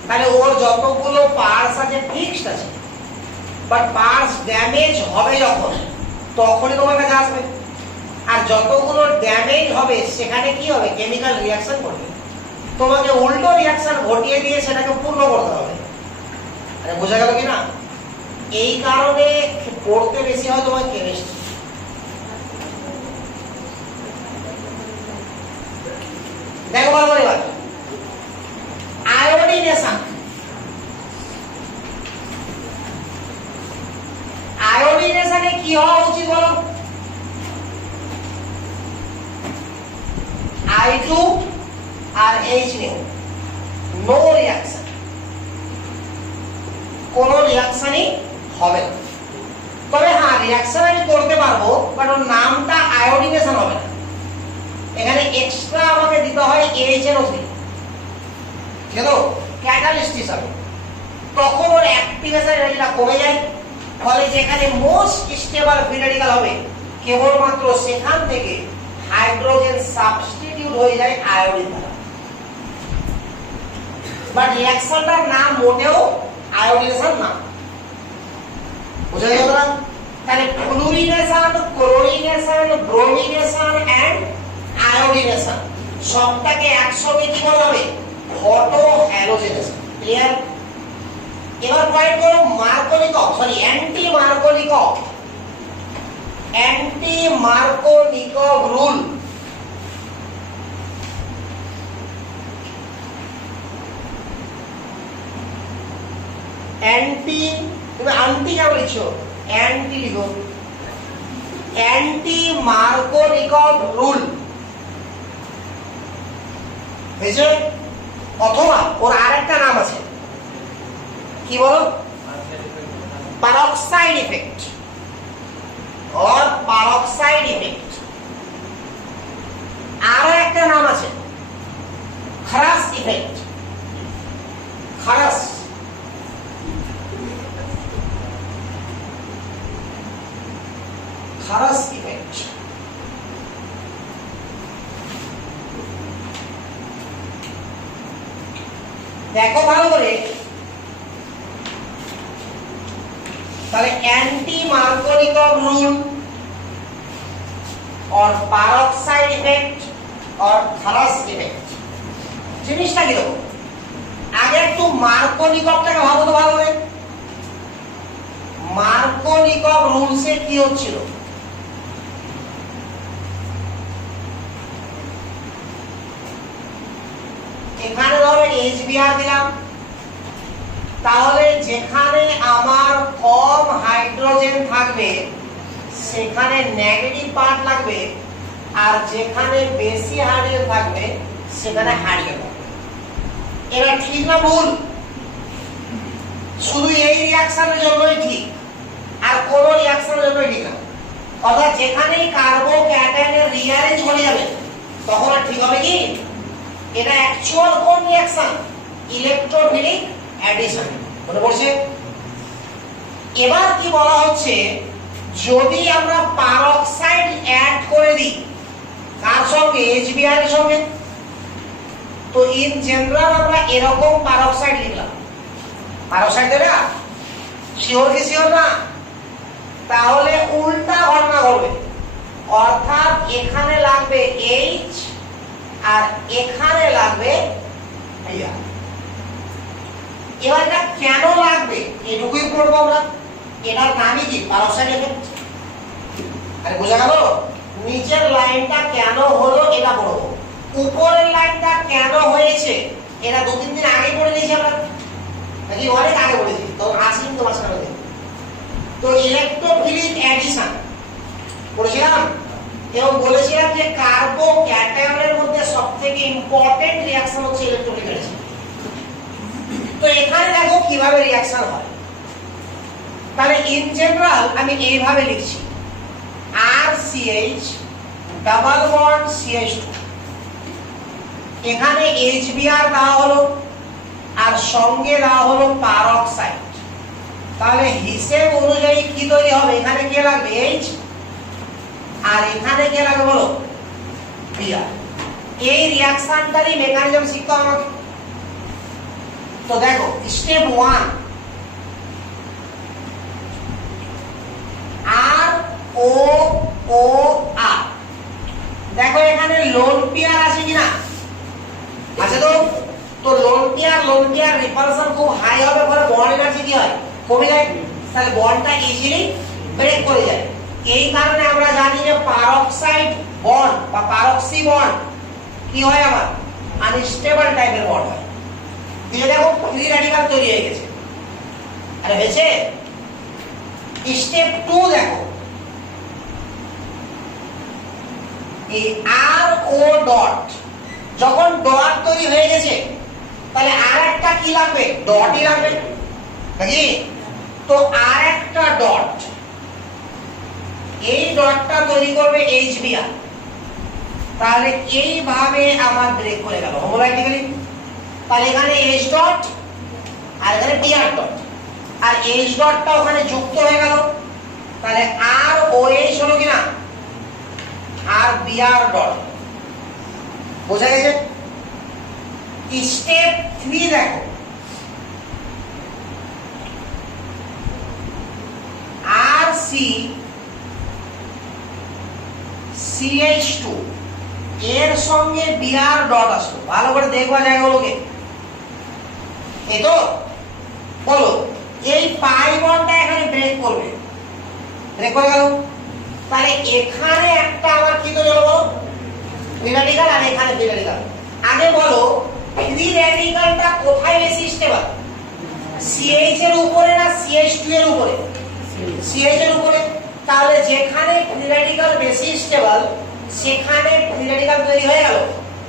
তাহলে ওর যতগুলো পার্টস আছে ফিক্সড আছে, বাট পার্টস ড্যামেজ হবে যখন, তখনই তোমার কাছে আসবে। আর যতগুলো ড্যামেজ হবে সেখানে কি হবে? কেমিক্যাল রিঅ্যাকশন ঘটবে। তোমাকে উল্টো রিঅ্যাকশন ঘটিয়ে দিয়ে সেটাকে পূর্ণ করতে হবে। আরে বোঝা গেল কি না? এই কারণে পড়তে বেশি হয় তোমার কেমিস্ট্রি। দেখো ভালো করে এবার আয়োডিনেশন। আয়োডিনেশনে কি হওয়া উচিত বলো? I2 আর H নিউ, নো রিঅ্যাকশন, কোন রিঅ্যাকশনই হবে না। তবে হ্যাঁ, রিঅ্যাকশন আমি করতে পারবো, বাট ওর নামটা আয়োডিনেশন হবে না। এখানে এক্সট্রা আমাকে দিতে হয় HNO3, কেন? ক্যাটালিস্ট হিসাবে। তখন ওর অ্যাক্টিভেশন এনার্জিটা কমে যায়, ফলে যেখানে মোস্ট স্টেবল ফ্রি র্যাডিক্যাল হবে কেবলমাত্র সেখান থেকে হাইড্রোজেন সাবস্টিটিউট হয়ে যায় আয়োডিন দ্বারা। বাট রিঅ্যাকশনটার নাম মোটেও আয়োডিনেশন না। বুঝা গেল না? তাহলে fluorination, chlorination, bromination and iodination সবটাকে একসঙ্গে কি বলা হবে? Photo halogenation. ক্লিয়ার? এবার পয়েন্ট করো Markovnikov, sorry anti Markovnikov. Anti Markovnikov rule. Anti, তুমি আন্টি কেন লিখছো? অ্যান্টি লিখো। অ্যান্টি মার্কোনিকভ রুল বুঝছো? অথবা ওর আরেকটা নাম আছে, কি বলো? পারক্সাইড ইফেক্ট और পারক্সাইড ইফেক্ট। আরো একটা নাম আছে খারাস ইফেক্ট। খারাস, খারাস ইফেক্ট। দেখো ভালো করে, তাহলে एंटी मार्कोनिकव रूल और पेरोक्साइड इफेक्ट और থালাস ইফেক্ট। জিনিসটা কিরকম? আগে একটু মার্কোনিকভটাকে ভাবো তো ভালো করে। মার্কোনিকভ রুলসে কি হচ্ছিল? এখানে ধরো HBr দিলাম, তাহলে যেখানে আমার কম হাইড্রোজেন থাকবে সেখানে নেগেটিভ পার্ট লাগবে, আর যেখানে বেশি হাইড্রোজেন থাকবে সেখানে হারিয়ে যাবে। এটা ঠিক না ভুল? শুধু এই রিঅ্যাকশনের জন্যই ঠিক, আর কোন রিঅ্যাকশনের জন্যই ঠিক না। অর্থাৎ যেখানেই কার্বোক্যাটায়নের রিঅ্যারেঞ্জ হয়ে যাবে তখন আর ঠিক হবে কি? এটা অ্যাকচুয়াল কোন রিঅ্যাকশন? Electrophilic addition. মনে পড়ছে? এবার কি বলা হচ্ছে, যদি আমরা পারক্সাইড অ্যাড করে দিই কার সঙ্গে? HBr এর সঙ্গে। তো ইন জেনারেল আমরা এরকম পারক্সাইড লিখলাম। পারক্সাইড দেবে না? শিওর কি শিওর না? তাহলে উল্টা ঘটনা ঘটবে, অর্থাৎ এখানে লাগবে H আর এখানে লাগবে Br। এবার এটা কেন লাগবে এটুকুই পড়বো আমরা। এটার নামই কি? Peroxide effect. আরে বোঝা গেল? নিচের লাইনটা কেন হলো এটা পড়বো, উপরের লাইনটা কেন হয়েছে এটা 2-3 দিন আগে পড়ে নিয়েছি আমরা, নাকি অনেক আগে পড়েছি, তো আসিন তো মাঝখানে দিন। তো ইলেকট্রোফিলিক অ্যাডিশন পড়েছিলাম এবং বলেছিলাম যে কার্বোক্যাটায়নের মধ্যে সবথেকে ইম্পর্টেন্ট রিঅ্যাকশন হচ্ছে ইলেকট্রোফিলিক অ্যাডিশন। তো এখানে দেখো কিভাবে রিঅ্যাকশন হয়। তাহলে ইন জেনারেল আমি এইভাবে লিখছি, RCH ডাবল বন্ড CH2, এখানে HBr দেওয়া হলো আর সঙ্গে দেওয়া হলো পারক্সাইড। তাহলে হিসেব অনুযায়ী কি তৈরি হবে? এখানে কে লাগবে? H, আর এখানে কে লাগবে বলো? Br। এই রিঅ্যাকশনটারই মেকানিজম শিখতে হবে আমাকে। তো দেখো স্টেপ 1, ROOR। দেখো এখানে লোন পেয়ার আছে কিনা? আছে তো। তো লোন পেয়ার রিপালশন খুব হাই হবে, ফলে বন্ড এনার্জি কি হয়? কমে যায়। তাহলে বন্ডটা ইজিলি ব্রেক করে যায়। এই কারণে আমরা জানি যে পারক্সাইড বন্ড বা পারক্সি বন্ড কি হয়? আমার আনস্টেবল টাইপের বন্ড হয়। দিয়ে দেখো ফ্রি র্যাডিক্যাল তৈরি হয়ে গেছে। আরে হয়েছে? স্টেপ 2 দেখো, এই RO ডট, যখন ডট তৈরি হয়ে গেছে তাহলে আর একটা কি লাগবে? ডটই লাগবে নাকি? তো আর একটা ডট, এই ডটটা তৈরি করবে HBr। তাহলে এইভাবে আমার ব্রেক করে গেল হোমোলাইটিক্যালি। তাহলে এখানে H ডট আর এখানে Br ডট, আর H ডটটা ওখানে যুক্ত হয়ে গেল। তাহলে ROH হলো কিনা? আর Br ডট। বোঝা গেছে? স্টেপ 3 দেখো, RCCH2 এর সঙ্গে Br ডট আসলো। ভালো করে দেখবা জায়গাগুলোকে। এই তো বলো, এই পাই বন্ডটা এখানে ব্রেক করবে, ব্রেক করে গেল। তাহলে এখানে একটা আমার কি তৈরি হলো? ফ্রি র্যাডিক্যাল, আর এখানে ফ্রি র্যাডিক্যাল। আগে বলো ফ্রি র্যাডিক্যালটা কোথায় বেশি স্টেবল? CH এর উপরে না CH2 এর উপরে? CH এর উপরে। তাহলে যেখানে ফ্রি র্যাডিক্যাল বেশি স্টেবল সেখানে ফ্রি র্যাডিক্যাল তৈরি হয়ে গেল,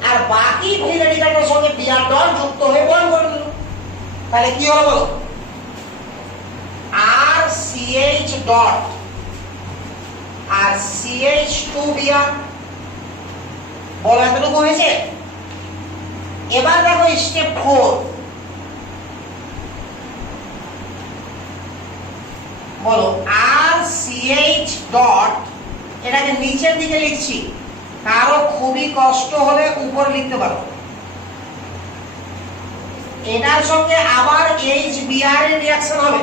আর বাকি ফ্রি র্যাডিক্যালের সঙ্গে Br ডট যুক্ত হয়ে বন্ড করে দিল। তাহলে কি হলো বলো? RCH ডট আর CH2Br। বলো এতটুকু হয়েছে? এবার দেখো স্টেপ 4, বলো RCH ডট, এটাকে নিচের দিকে লিখছি, কারো খুবই কষ্ট হলে উপর লিখতে পারো। এটার সঙ্গে আবার HBr এর রিঅ্যাকশন হবে।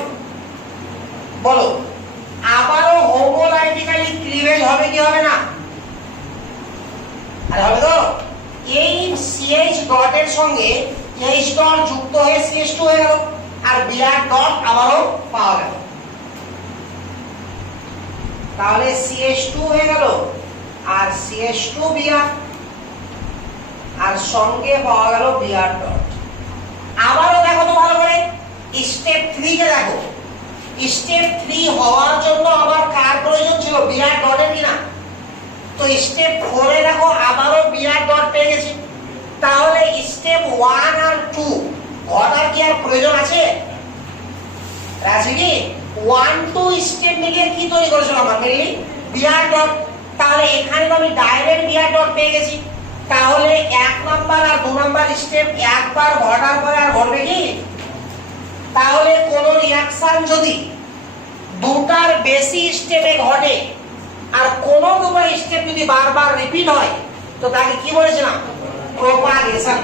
বলো আবারও হোমোলাইটিক্যালি ক্লিভেজ হবে কি হবে না? আরে হবে তো। এই CH ডটের সঙ্গে H ডট যুক্ত হয়ে CH2 হয়ে গেল আর Br ডট আবারও পাওয়া গেল। তাহলে CH2 হয়ে গেল আর CH2 Br আর সঙ্গে পাওয়া গেল Br ডট। আবারও দেখো তো ভালো করে স্টেপ 3 কে দেখো। স্টেপ 3 হওয়ার জন্য আবার কার প্রয়োজন ছিল? Br ডটের কিনা? তো স্টেপ 4 এ দেখো আবারও Br ডট পেয়ে গেছি। তাহলে স্টেপ 1 আর 2 ঘটার কি আর প্রয়োজন আছে? আছে কি? 1 2 স্টেপ মিলিয়ে কি তৈরি করেছিল আমার মেনলি Br ডট। তাহলে এখানে তো আমি ডাইরেক্ট Br ডট পেয়ে গেছি। তাহলে 1 নাম্বার আর 2 নাম্বার স্টেপ একবার ঘটার পরে আর ঘটবে কি? তাহলে কোন রিঅ্যাকশন যদি দুটার বেশি স্টেপে ঘটে আর কোন দুটো স্টেপ যদি বারবার রিপিট হয় তো তাকে কি বলেছিলাম? প্রোপাগেশন।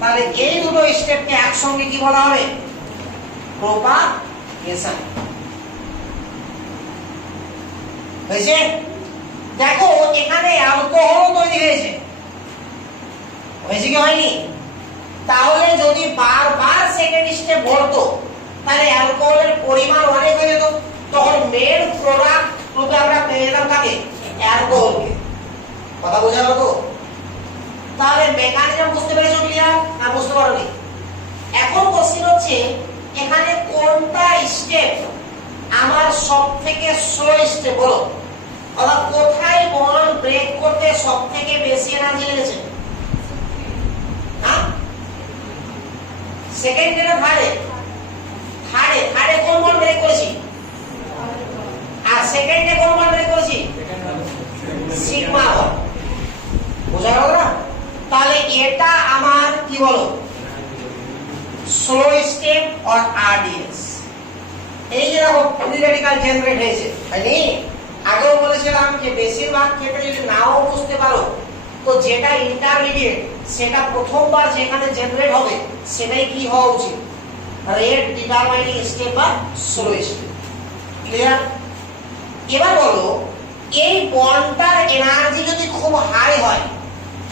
তাহলে এই দুটো স্টেপকে একসঙ্গে কি বলা হবে? প্রোপাগেশন। হয়েছে? দেখো এখানে অ্যালকোহল তৈরি হয়েছে। হয়েছে কি হয়নি? তাহলে যদি বারবার সেকেন্ড স্টেপ ঘটতো তাহলে অ্যালকোহলের পরিমাণ অনেক হয়ে যেত। তখন মেন প্রোডাক্ট রূপে আমরা পেয়ে যেতাম কাকে? অ্যালকোহলকে। কথা বোঝা গেল তো? তাহলে মেকানিজম বুঝতে পেরেছো ক্লিয়ার? না বুঝতে পারোনি? এখন কোশ্চেন হচ্ছে এখানে কোনটা স্টেপ আমার সবথেকে স্লো স্টেপ বলো? অর্থাৎ কোথায় বন্ড ব্রেক করতে সবথেকে বেশি এনার্জি লেগেছে? হ্যাঁ, সেকেন্ডে না থার্ডে? থার্ডে কোন বন্ড ব্রেক করেছি? আর সেকেন্ডে কোন বন্ড ব্রেক করেছি? Sigma bond. বোঝা গেল না? তাহলে এটা আমার কি বলো? Slow step or RDS। এই যে দেখো ফ্রি রেডিক্যাল জেনারেট হয়েছে, তাই আগেও বলেছিলাম যে বেশিরভাগ ক্ষেত্রে যদি নাও বুঝতে পারো তো যেটা ইন্টারমিডিয়েট সেটা প্রথমবার যেখানে জেনারেট হবে সেটাই কি হওয়া উচিত? রেট ডিটারমাইনিং স্টেপ বা স্লো স্টেপ। ক্লিয়ার? এবার বলো এই বন্ডটার এনার্জি যদি খুব হাই হয়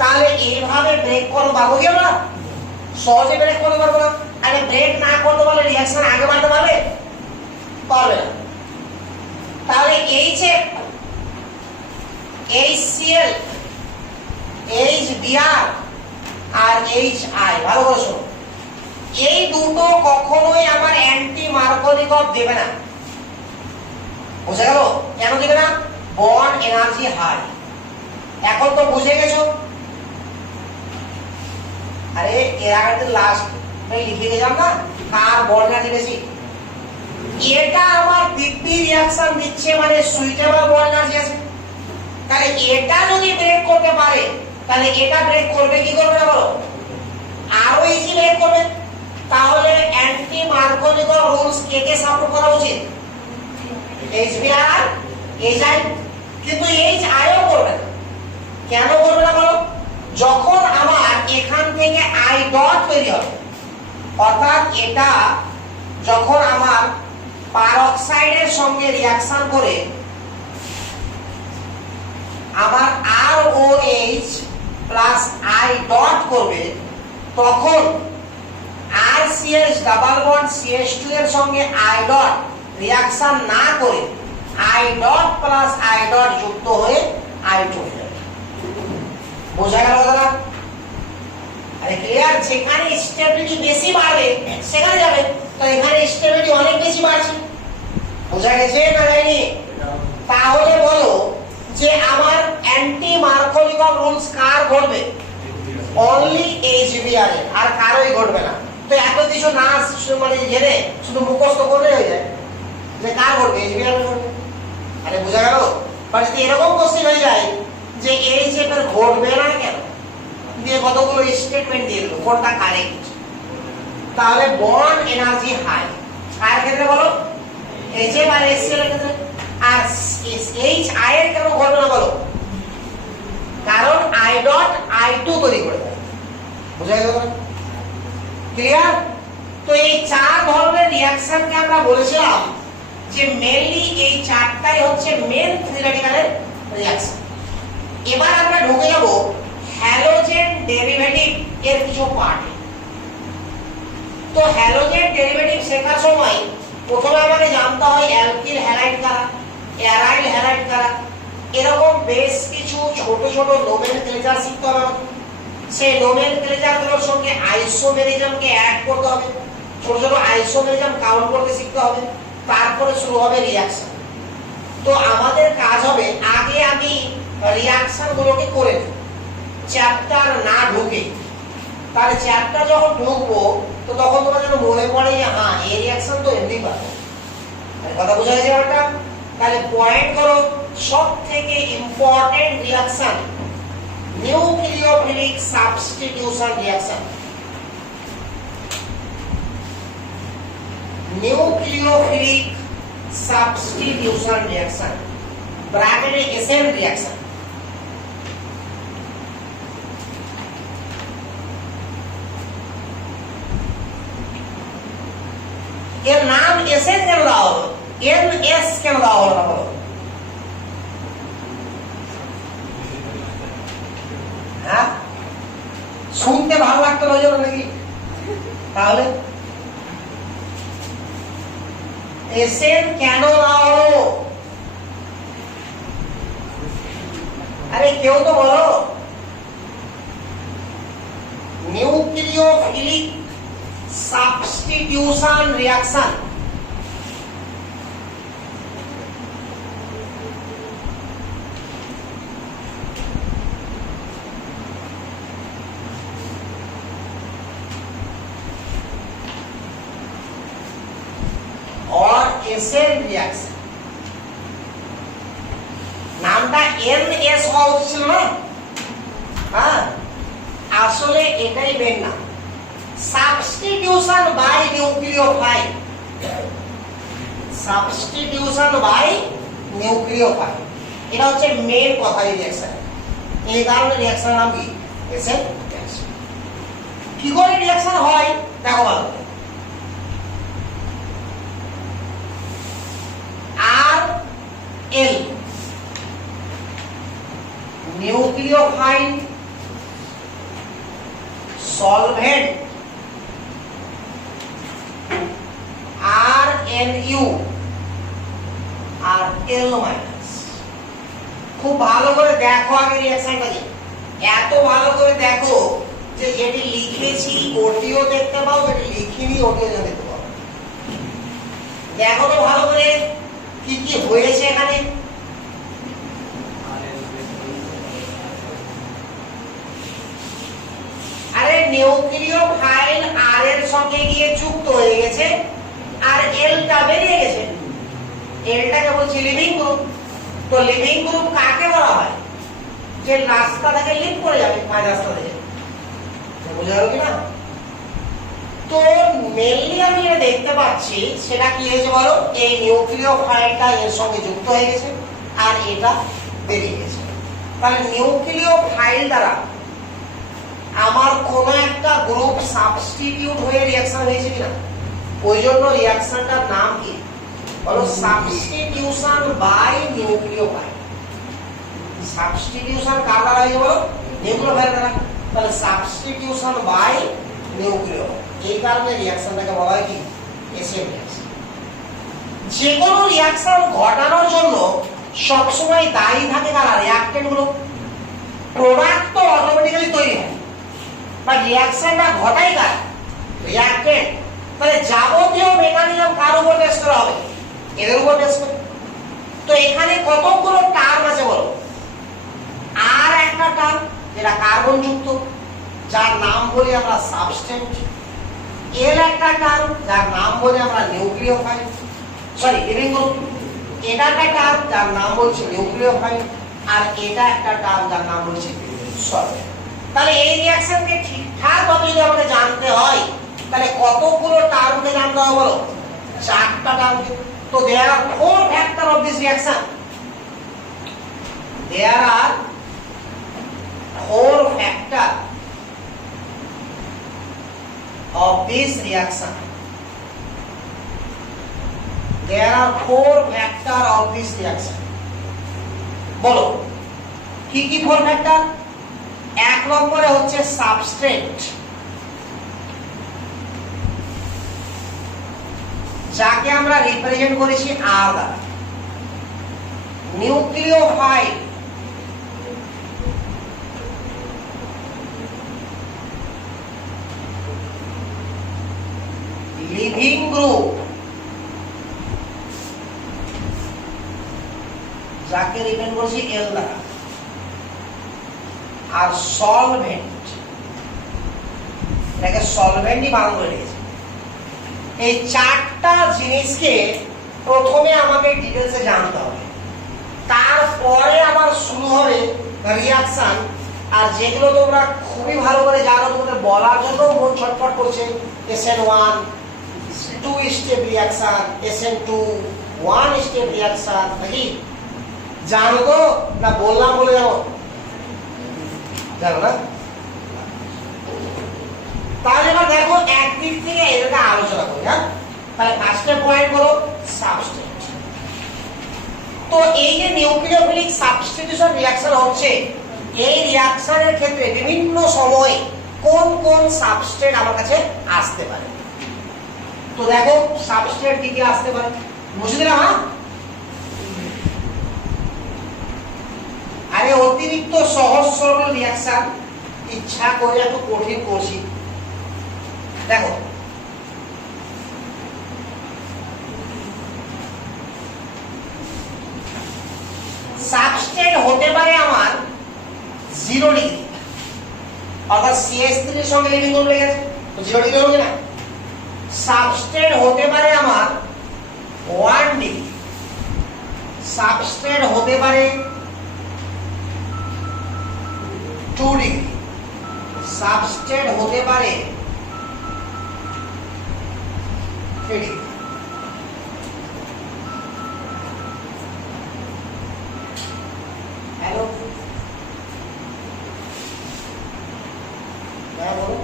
তাহলে এইভাবে ব্রেক করতে পারবো কি আমরা? সহজে ব্রেক করতে পারবো না। আরে ব্রেক না করতে পারলে রিঅ্যাকশন আগে বাড়তে পারবে? পারবে না। তাহলে HCl HBr আর HI ভালো করে শোনো, এই দুটো কখনোই আমার অ্যান্টি মার্কোনিকভ দেবে না। বুঝে গেল? কেন দেবে না? Bond energy high. এখন তো বুঝে গেছো? আরে এর আগে লাস্ট লিখে গেলাম না কার বন্ড এনার্জি বেশি। এটা আমার পিপি রিঅ্যাকশন দিচ্ছে মানে সুইটেবল বন্ড এনার্জি আছে। তাহলে এটা যদি ব্রেক করতে পারে তাহলে এটা ব্রেক করবে কি করবে না বলো? আরো ইজি ব্রেক করবে। তাহলে অ্যান্টি মার্কোনিকভ রুলস কে কে সাপোর্ট করা উচিত? HBr HI। কিন্তু HI ও করবে না। কেন করবে না বলো? যখন আমার এখান থেকে I ডট তৈরি হবে, অর্থাৎ এটা যখন আমার পারঅক্সাইডের সঙ্গে রিঅ্যাকশন করে আমার ROH প্লাস I ডট করবে তখন RCH ডাবল বন্ড CH2 এর সঙ্গে I ডট রিঅ্যাকশন না করে I dot plus I dot যুক্ত হয়ে I2 হয়ে যাবে। বোঝা গেল কথাটা? আরে ক্লিয়ার? যেখানে স্টেবিলিটি বেশি বাড়বে সেখানে যাবে। তো এখানে স্টেবিলিটি অনেক বেশি বাড়ছে। বোঝা গেছে না যায়নি? তাহলে বলো যে আমার অ্যান্টি মার্কোনিকভ রুলস কার ঘটবে? অনলি HBr এর, আর কারোই ঘটবে না। তো এত কিছু না মানে জেনে শুধু মুখস্থ করলে হয়ে যায় যে কার ঘটবে? HBr এর ঘটবে। আরে বোঝা গেল? বা যদি এরকম কোশ্চেন হয়ে যায় যে এই শেপের ঘটবে না কেন দিয়ে কতগুলো স্টেটমেন্ট দিয়ে দিল কোনটা কারেক্ট, তাহলে বন্ড এনার্জি হাই কার ক্ষেত্রে বলো? HF আর HCl এর ক্ষেত্রে। আর HI এর কেন ঘটবে না বলো? কারণ I ডট I2 তৈরি করে দেয়। বুঝা গেল? ক্লিয়ার? তো এই চার ধরনের রিঅ্যাকশনকে আমরা বলেছিলাম যে মেইনলি এই চারটাই হচ্ছে মেন ফ্রি রেডিক্যালের রিঅ্যাকশন। এবার আমরা ঢুকে যাব হ্যালোজেন ডেরিভেটিভ এর কিছু পার্ট। তো হ্যালোজেন ডেরিভেটিভ শেখার সময় প্রথমে আমাকে জানতে হয় অ্যালকিল হ্যালাইড কারা, অ্যারাইল হ্যালাইড কারা, এরকম বেশ কিছু ছোট ছোট নোমেনক্লেচার শিখতে হবে। সেই নোমেনক্লেচার গুলোর সঙ্গে আইসোমেরিজমকে অ্যাড করতে হবে, ছোট ছোট আইসোমেরিজম কাউন্ট করতে শিখতে হবে, তারপরে শুরু হবে রিঅ্যাকশন। তো আমাদের কাজ হবে আগে আমি রিঅ্যাকশন গুলোকে করে নেব চ্যাপ্টার না ঢুকে। তাহলে চ্যাপ্টার যখন ঢুকবো তো তখন তোমার যেন মনে পড়ে যে হ্যাঁ এই রিঅ্যাকশন তো এমনি পাবো। কথা বোঝা গেছে ব্যাপারটা? তাহলে পয়েন্ট করো, সব থেকে important reaction nucleophilic substitution reaction. Nucleophilic substitution reaction ব্র্যাকেটে এসএন রিঅ্যাকশন। এর নাম এসএন কেন দেওয়া হলো, এনএস কেন দেওয়া হলো না বলো? হ্যাঁ, শুনতে ভালো লাগতো ওই জন্য নাকি? তাহলে এসএন কেন দেওয়া হলো? আরে কেউ তো বলো। নিউক্লিওফিলিক সাবস্টিটিউশন রিঅ্যাকশন और एसएन रिएक्शन নামটা এনএস হওয়া উচিত ছিল না? হ্যাঁ, আসলে এটাই মেন নাম, substitution by nucleophile. Substitution by nucleophile, এটা হচ্ছে মেন কথা এই রিঅ্যাকশন। এই কারণে রিঅ্যাকশনের নাম কি? SN reaction. কি করে রিঅ্যাকশন হয় দেখো ভালো। আর এল নিউক্লিওফাইল সলভেন্ট, আর এনইউ আর এল মাইনাস। খুব ভালো করে দেখো আগে রিঅ্যাকশনটা, এত ভালো করে দেখো যে যেটি লিখেছি ওটিও দেখতে পাও, যেটি লিখিনি ওটিও দেখতে পাও। দেখো তো ভালো করে কি কি হয়েছে এখানে। আরে নিউক্লিওফাইল আর এর সঙ্গে গিয়ে যুক্ত হয়ে গেছে আর এলটা বেরিয়ে গেছে। এলটাকে বলছি লিভিং গ্রুপ। তো লিভিং গ্রুপ কাকে বলা হয়? যে রাস্তা থেকে লিভ করে যাবে, পাঁচ রাস্তা থেকে। বুঝা গেল কিনা? তো মেইনলি আমি এটা দেখতে পাচ্ছি সেটা কি হয়েছে বলো, এই নিউক্লিওফাইলটা এর সঙ্গে যুক্ত হয়ে গেছে আর এটা বেরিয়ে গেছে। তাহলে নিউক্লিওফাইল দ্বারা আমার কোন একটা গ্রুপ সাবস্টিটিউট হয়ে রিঅ্যাকশন হয়েছে কিনা, ওই জন্য রিঅ্যাকশনটার নাম কি বলো? Substitution by nucleophile. সাবস্টিটিউশন কার দ্বারা হয়েছে বলো? নিউক্লিওফাইল দ্বারা। তাহলে সাবস্টিটিউশন বাই নিউক্লিওফাইল, এই কারণে রিঅ্যাকশনটাকে বলা হয় কি? SN reaction. যে কোনো রিঅ্যাকশন ঘটানোর জন্য সবসময় দায়ী থাকে কারা? রিঅ্যাকটেন্ট গুলো। প্রোডাক্ট তো অটোমেটিক্যালি তৈরি হয়, বা রিঅ্যাকশনটা ঘটাই কার? রিঅ্যাকটেন্ট। তাহলে যাবতীয় মেকানিজম কার উপর টেস্ট করা হবে? এদের উপর টেস্ট করবে। তো এখানে কতগুলো টার্ম আছে বলো? আর একটা টার্ম যেটা কার্বন যুক্ত, যার নাম বলি আমরা সাবস্টেন্ট। এল একটা টার্ম যার নাম বলি আমরা নিউক্লিওফাইল, সরি লিভিং গ্রুপ। এটা একটা টার্ম যার নাম বলছি নিউক্লিওফাইল, আর এটা একটা টার্ম যার নাম বলছি সলভেন্ট। তাহলে এই রিঅ্যাকশনকে ঠিকঠাক ভাবে যদি আমাকে জানতে হয় তাহলে কতগুলো টার্মকে জানতে হবে বলো? চারটা টার্মকে। তো there are 4 factor of this reaction. There are 4 factor of this reaction. There are 4 factor of this reaction. বলো কি কি 4 ফ্যাক্টর? এক নম্বরে হচ্ছে সাবস্ট্রেট, যাকে আমরা রিপ্রেজেন্ট করেছি আর দ্বারা। নিউক্লিওফাইল, লিভিং গ্রুপ, যাকে রিপ্রেজেন্ট করেছি এল দ্বারা, আর সলভেন্ট, এটাকে সলভেন্টই বানানো হয়ে গেছে। এই চারটা জিনিসকে প্রথমে আমাকে ডিটেলসে জানতে হবে, তারপরে আবার শুরু হবে রিয়াকশন। আর যেগুলো তোমরা খুবই ভালো করে জানো, তোমাদের বলার জন্য মন ছটফট করছে, SN1 2 step reaction, SN2 1 step reaction, নাকি জানো তো না? বললাম বলে যাবো, জানো না? তাহলে এবার দেখো একদিক থেকে এটাকে আলোচনা করি। হ্যাঁ, তাহলে ফার্স্টে পয়েন্ট করো সাবস্ট্রেট। তো এই যে নিউক্লিওফিলিক সাবস্টিটিউশন রিঅ্যাকশন হচ্ছে, এই রিঅ্যাকশনের ক্ষেত্রে বিভিন্ন সময়ে কোন কোন সাবস্ট্রেট আমার কাছে আসতে পারে। তো দেখো সাবস্ট্রেট কি কি আসতে পারে বুঝে দিলাম। হ্যাঁ, আরে অতিরিক্ত সহজ সরল রিঅ্যাকশন ইচ্ছা করে এত কঠিন করছি। দেখো সাবস্ট্রেট হতে পারে আমার 0 ডিগ্রি, অর্থাৎ CH3 এর সঙ্গে লিভিং গ্রুপ লেগেছে তো 0 ডিগ্রি হবে না। সাবস্ট্রেট হতে পারে আমার 1 ডিগ্রি, সাবস্ট্রেট হতে পারে 2 ডিগ্রি, সাবস্ট্রেট হতে পারে 3 ডিগ্রি। হ্যালো, হ্যাঁ বলো,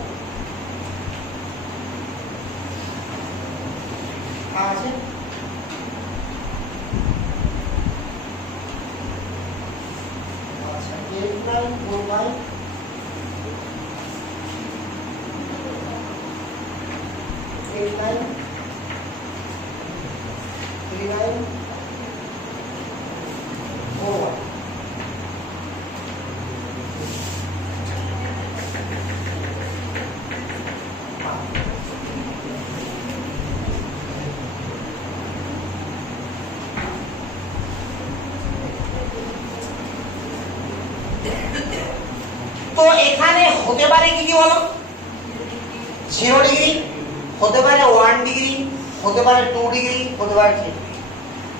আছে আচ্ছা 8945 89 39 41। তো এখানে হতে পারে কি কি বলো? 0 ডিগ্রি, হতে পারে 1 ডিগ্রি, হতে পারে 2 ডিগ্রি, হতে পারে 3 ডিগ্রি।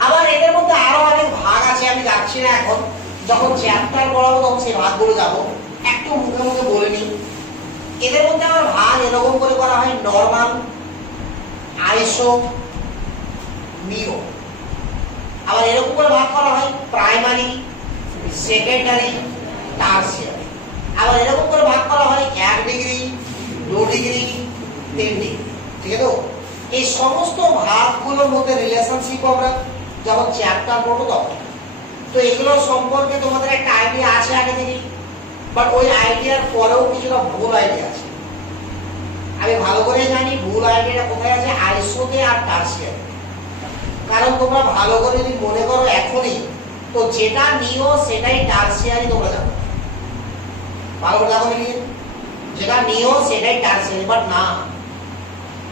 আবার এদের মধ্যে আরো অনেক ভাগ আছে, আমি যাচ্ছি না এখন, যখন চ্যাপ্টার পড়াবো তখন সেই ভাগগুলো যাবো, একটু মুখে মুখে বলে নিই। এদের মধ্যে আমার ভাগ এরকম করে করা হয়: নরমাল, আইসো, নিও। আবার এরকম করে ভাগ করা হয় প্রাইমারি, সেকেন্ডারি, টারসিয়ারি। আবার এরকম করে ভাগ করা হয় 1 ডিগ্রি, 2 ডিগ্রি, 3 ডিগ্রি। ঠিক আছে? তো এই সমস্ত ভাগগুলোর মধ্যে রিলেশনশিপ আমরা যখন চ্যাপ্টার পড়বো তখন, তো এগুলো সম্পর্কে তোমাদের একটা আইডিয়া আছে আগে থেকে, বাট ওই আইডিয়ার পরেও কিছুটা ভুল আইডিয়া আছে। আমি ভালো করে জানি ভুল আইডিয়াটা কোথায় আছে, আইসোতে আর টারসিয়ারি। কারণ তোমরা ভালো করে যদি মনে করো এখনই, তো যেটা নিও সেটাই টারসিয়ারি তোমরা জানো। ভালো করে দেখো নিয়ে, যেটা নিও সেটাই টারসিয়ারি, বাট না,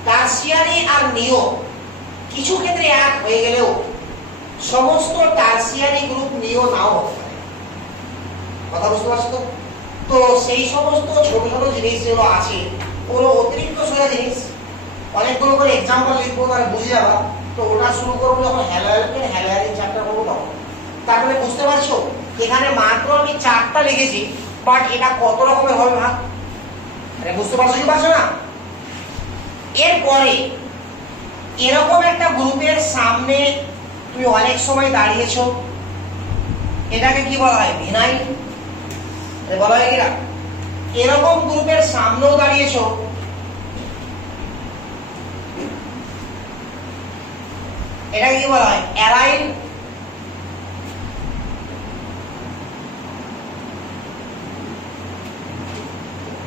টারসিয়ারি আর নিও কিছু ক্ষেত্রে এক হয়ে গেলেও সমস্ত টারসিয়ারি গ্রুপ নিও নাও হতে পারে। কথা বুঝতে পারছো তো? তো সেই সমস্ত ছোট ছোট জিনিস যেগুলো আছে, ওগুলো অতিরিক্ত সোজা জিনিস, অনেকগুলো করে এক্সাম্পল লিখবো তাহলে বুঝে যাবা। তো ওটা শুরু করবো যখন হ্যালোয়ারিন চ্যাপ্টার করবো তখন। তারপরে বুঝতে পারছো এখানে মাত্র আমি 4টা লিখেছি, বাট এটা কত রকমের হবে ভাগ, বুঝতে পারছো কি পারছো না? এরপরে এরকম একটা গ্রুপের সামনে তুমি অনেক সময় দাঁড়িয়েছো, এটাকে কি বলা হয়? ভিনাইল বলা হয় কিনা? এরকম গ্রুপের সামনেও দাঁড়িয়েছো, এটাকে কি বলা হয়? অ্যারাইল।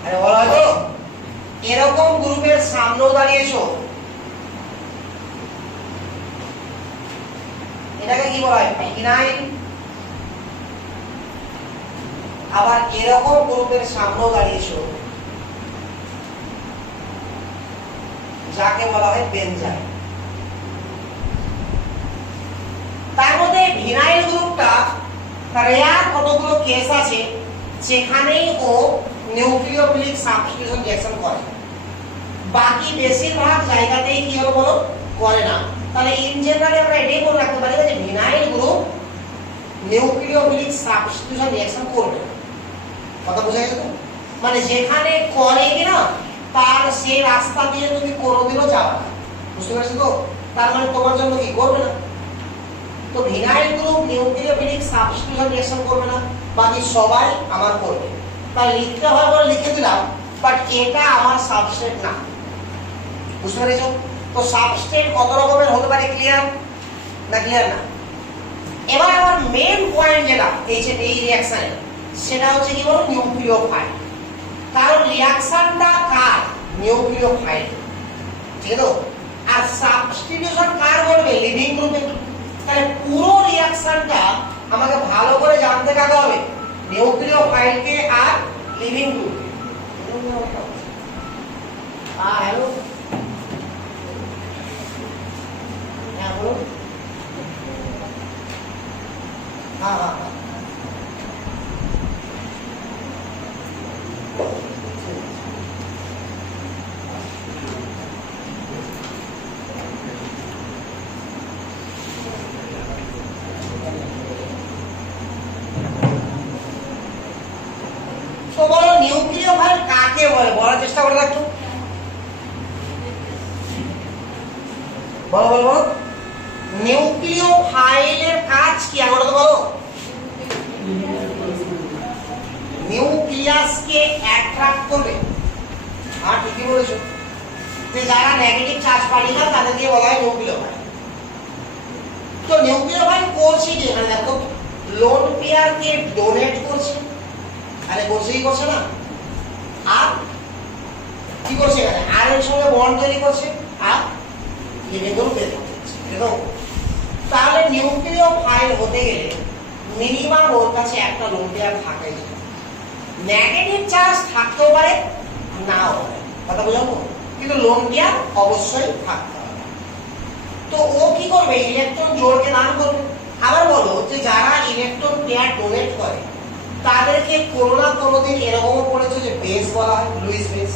আরে বলা হয়তো এরকম গ্রুপের সামনেও দাঁড়িয়েছো, এটাকে কি বলা হয়? ফিনাইল। আবার এরকম গ্রুপের সামনেও দাঁড়িয়েছো, যাকে বলা হয় বেনজাইন। তার মধ্যে ভিনাইল গ্রুপটা রেয়ার কতগুলো কেস আছে যেখানেই ও নিউক্লিওফিলিক সাবস্টিটিউশন রিঅ্যাকশন করে, বাকি বেশিরভাগ জায়গাতেই কি হলো বলো, করে না। তাহলে ইন জেনারেল আমরা এটাই বলে রাখতে পারি যে vinyl group nucleophilic substitution reaction করবে। কথা বোঝা গেছে? মানে যেখানে করে কিনা তার সেই রাস্তা দিয়ে তুমি কোনোদিনও যাবে না, বুঝতে পারছো তো? তার মানে তোমার জন্য কি করবে না। তো vinyl group nucleophilic substitution reaction করবে না, বাকি সবাই আমার করবে। তাই লিখতে হয় বলে লিখে দিলাম, বাট এটা আমার সাবস্ট্রেট না, বুঝতে পেরেছো? তো সাবস্ট্রেট কত রকমের হতে পারে, ক্লিয়ার না? ক্লিয়ার না? এবার আমার মেইন পয়েন্ট যেটা এই রিঅ্যাকশনে, সেটা হচ্ছে কি বলো, নিউক্লিওফাইল। কারণ রিঅ্যাকশনটা কার? নিউক্লিওফাইল, ঠিক আছে? আর সাবস্টিটিউশন কার করবে? লিভিং গ্রুপে। তাহলে পুরো রিঅ্যাকশনটা আমাকে ভালো করে জানতে কাকে হবে? নিউক্লিওফাইলকে আর লিভিং গ্রুপকে। হ্যালো, হ্যাঁ বলো। হ্যাঁ হ্যাঁ হ্যাঁ, তো বলো নিউক্লিওফাইল কাকে বলে, বলার চেষ্টা করে দেখো। বলো বলো বলো, নিউক্লিওফাইলের কাজ কি আমরা তো বলো? নিউক্লিয়াসকে অ্যাট্রাক্ট করবে। আর ঠিকই বলেছো, যে যারা নেগেটিভ চার্জ পায় না তাদেরকে বলা হয় নিউক্লিওফাইল। তো নিউক্লিওফাইল করছে কি এখানে দেখো, লোন পেয়ারকে ডোনেট করছে, আরে করছেই করছে না, আর কি করছে এখানে, আর এর সঙ্গে বন্ড তৈরি করছে, আর লিভিং গ্রুপ বের করছে। দেখো তাহলে নিউক্লিওফাইল হতে গেলে মিনিমাম ওর কাছে একটা লোন পেয়ার থাকাই যায়। নেগেটিভ চার্জ থাকতেও পারে, নাও পারে, কথা বোঝাবো, কিন্তু লোন পেয়ার অবশ্যই থাকতে হবে। তো ও কি করবে, ইলেকট্রন জোড়কে দান করবে। আবার বলো যে যারা ইলেকট্রন পেয়ার ডোনেট করে তাদেরকে কোনো না কোনোদিন এরকমও পড়েছে যে বেস বলা হয়, লুইস বেস।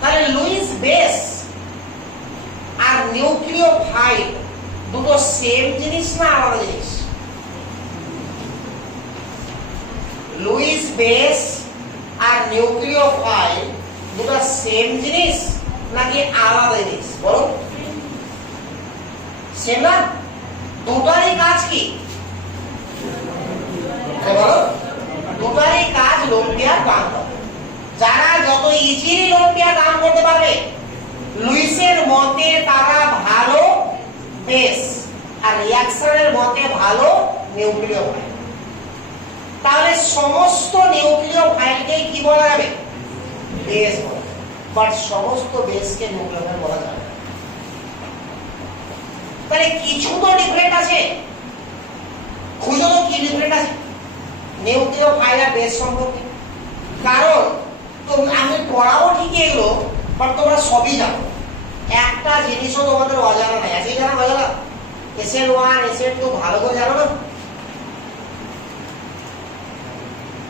তাহলে লুইস বেস আর নিউক্লিওফাইল দুটো সেম জিনিস না আলাদা জিনিস? লুইস বেস আর নিউক্লিওফাইল দুটো সেম জিনিস নাকি আলাদা জিনিস বলো? সেম না? দুটারই কাজ কি বলো? দুটারই কাজ লোন পেয়ার দান করা। যারা যত ইজিলি লোন পেয়ার দান করতে পারবে, লুইসের মতে তারা ভালো বেস, আর রিঅ্যাকশনের মতে ভালো নিউক্লিওফাইল। তাহলে সমস্ত নিউক্লিওফাইলকে কি বলা যাবে? বেস বলা যাবে, বাট সমস্ত বেসকে নিউক্লিওফাইল বলা যাবে না। তাহলে কিছু তো ডিফারেন্ট আছে, খুঁজো তো কি ডিফারেন্ট আছে নিউক্লিওফাইল আর বেস সম্পর্কে। কারণ তো আমি পড়াবো ঠিকই এগুলো, বাট তোমরা সবই জানো, একটা জিনিসও তোমাদের অজানা নাই। আছে জানা অজানা? SN1 SN2 ভালো করে জানো না?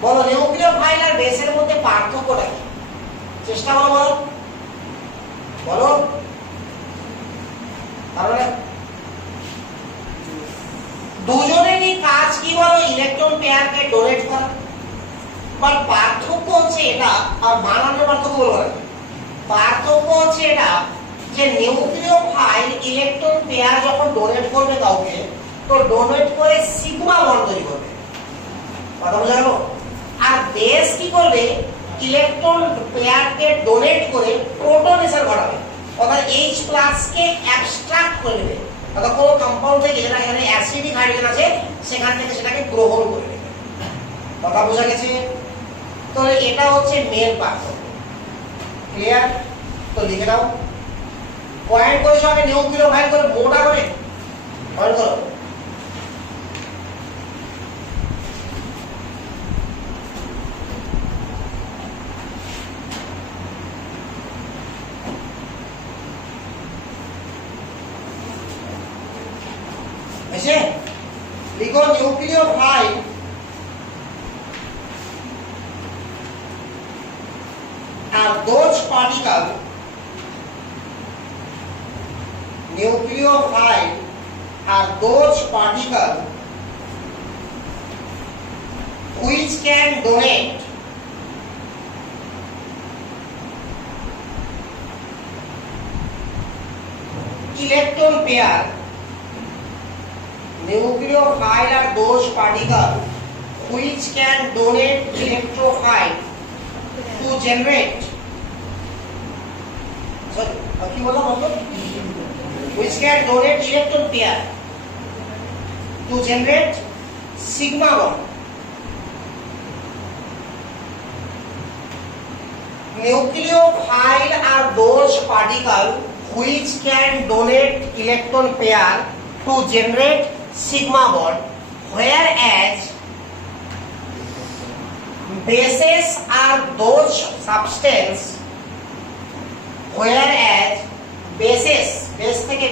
বলো নিউক্লিওফাইল আর বেসের মধ্যে পার্থক্যটা কি? চেষ্টা করো বলো, বলো। তাহলে দুজনেরই কাজ কি বলো? ইলেকট্রন পেয়ারকে ডোনেট করা। বাট পার্থক্য হচ্ছে এটা, আর বানানোর পার্থক্য বলবো না, পার্থক্য হচ্ছে এটা যে নিউক্লিওফাইল ইলেকট্রন পেয়ার যখন ডোনেট করবে কাউকে, তো ডোনেট করে সিগমা বন্ড তৈরি করবে, কথা বোঝা গেল? আর বেস কি করবে? ইলেকট্রন পেয়ারকে ডোনেট করে প্রোটনেশন ঘটাবে, অর্থাৎ H+ কে অ্যাবস্ট্রাক্ট করে নেবে। অর্থাৎ কোনো কম্পাউন্ড থেকে যেটা এখানে অ্যাসিডিক হাইড্রোজেন আছে সেখান থেকে সেটাকে গ্রহণ করে নেবে। কথা বোঝা গেছে? তাহলে এটা হচ্ছে মেন পার্থক্য। ক্লিয়ার? তো লিখে নাও। পয়েন্ট করে সঙ্গে নিউক্লিওফাইল করে মোটা করে পয়েন্ট করো। এসে লিখো nucleophile are those particles nucleophile are those particles which can donate electron pair. Nucleophile are those particles which can donate electrophile to generate কি বলা বলো which can donate electron pair to generate sigma bond. Nucleophile are those particles which can donate electron pair to generate sigma bond, whereas bases are those substance whereas bases base থেকে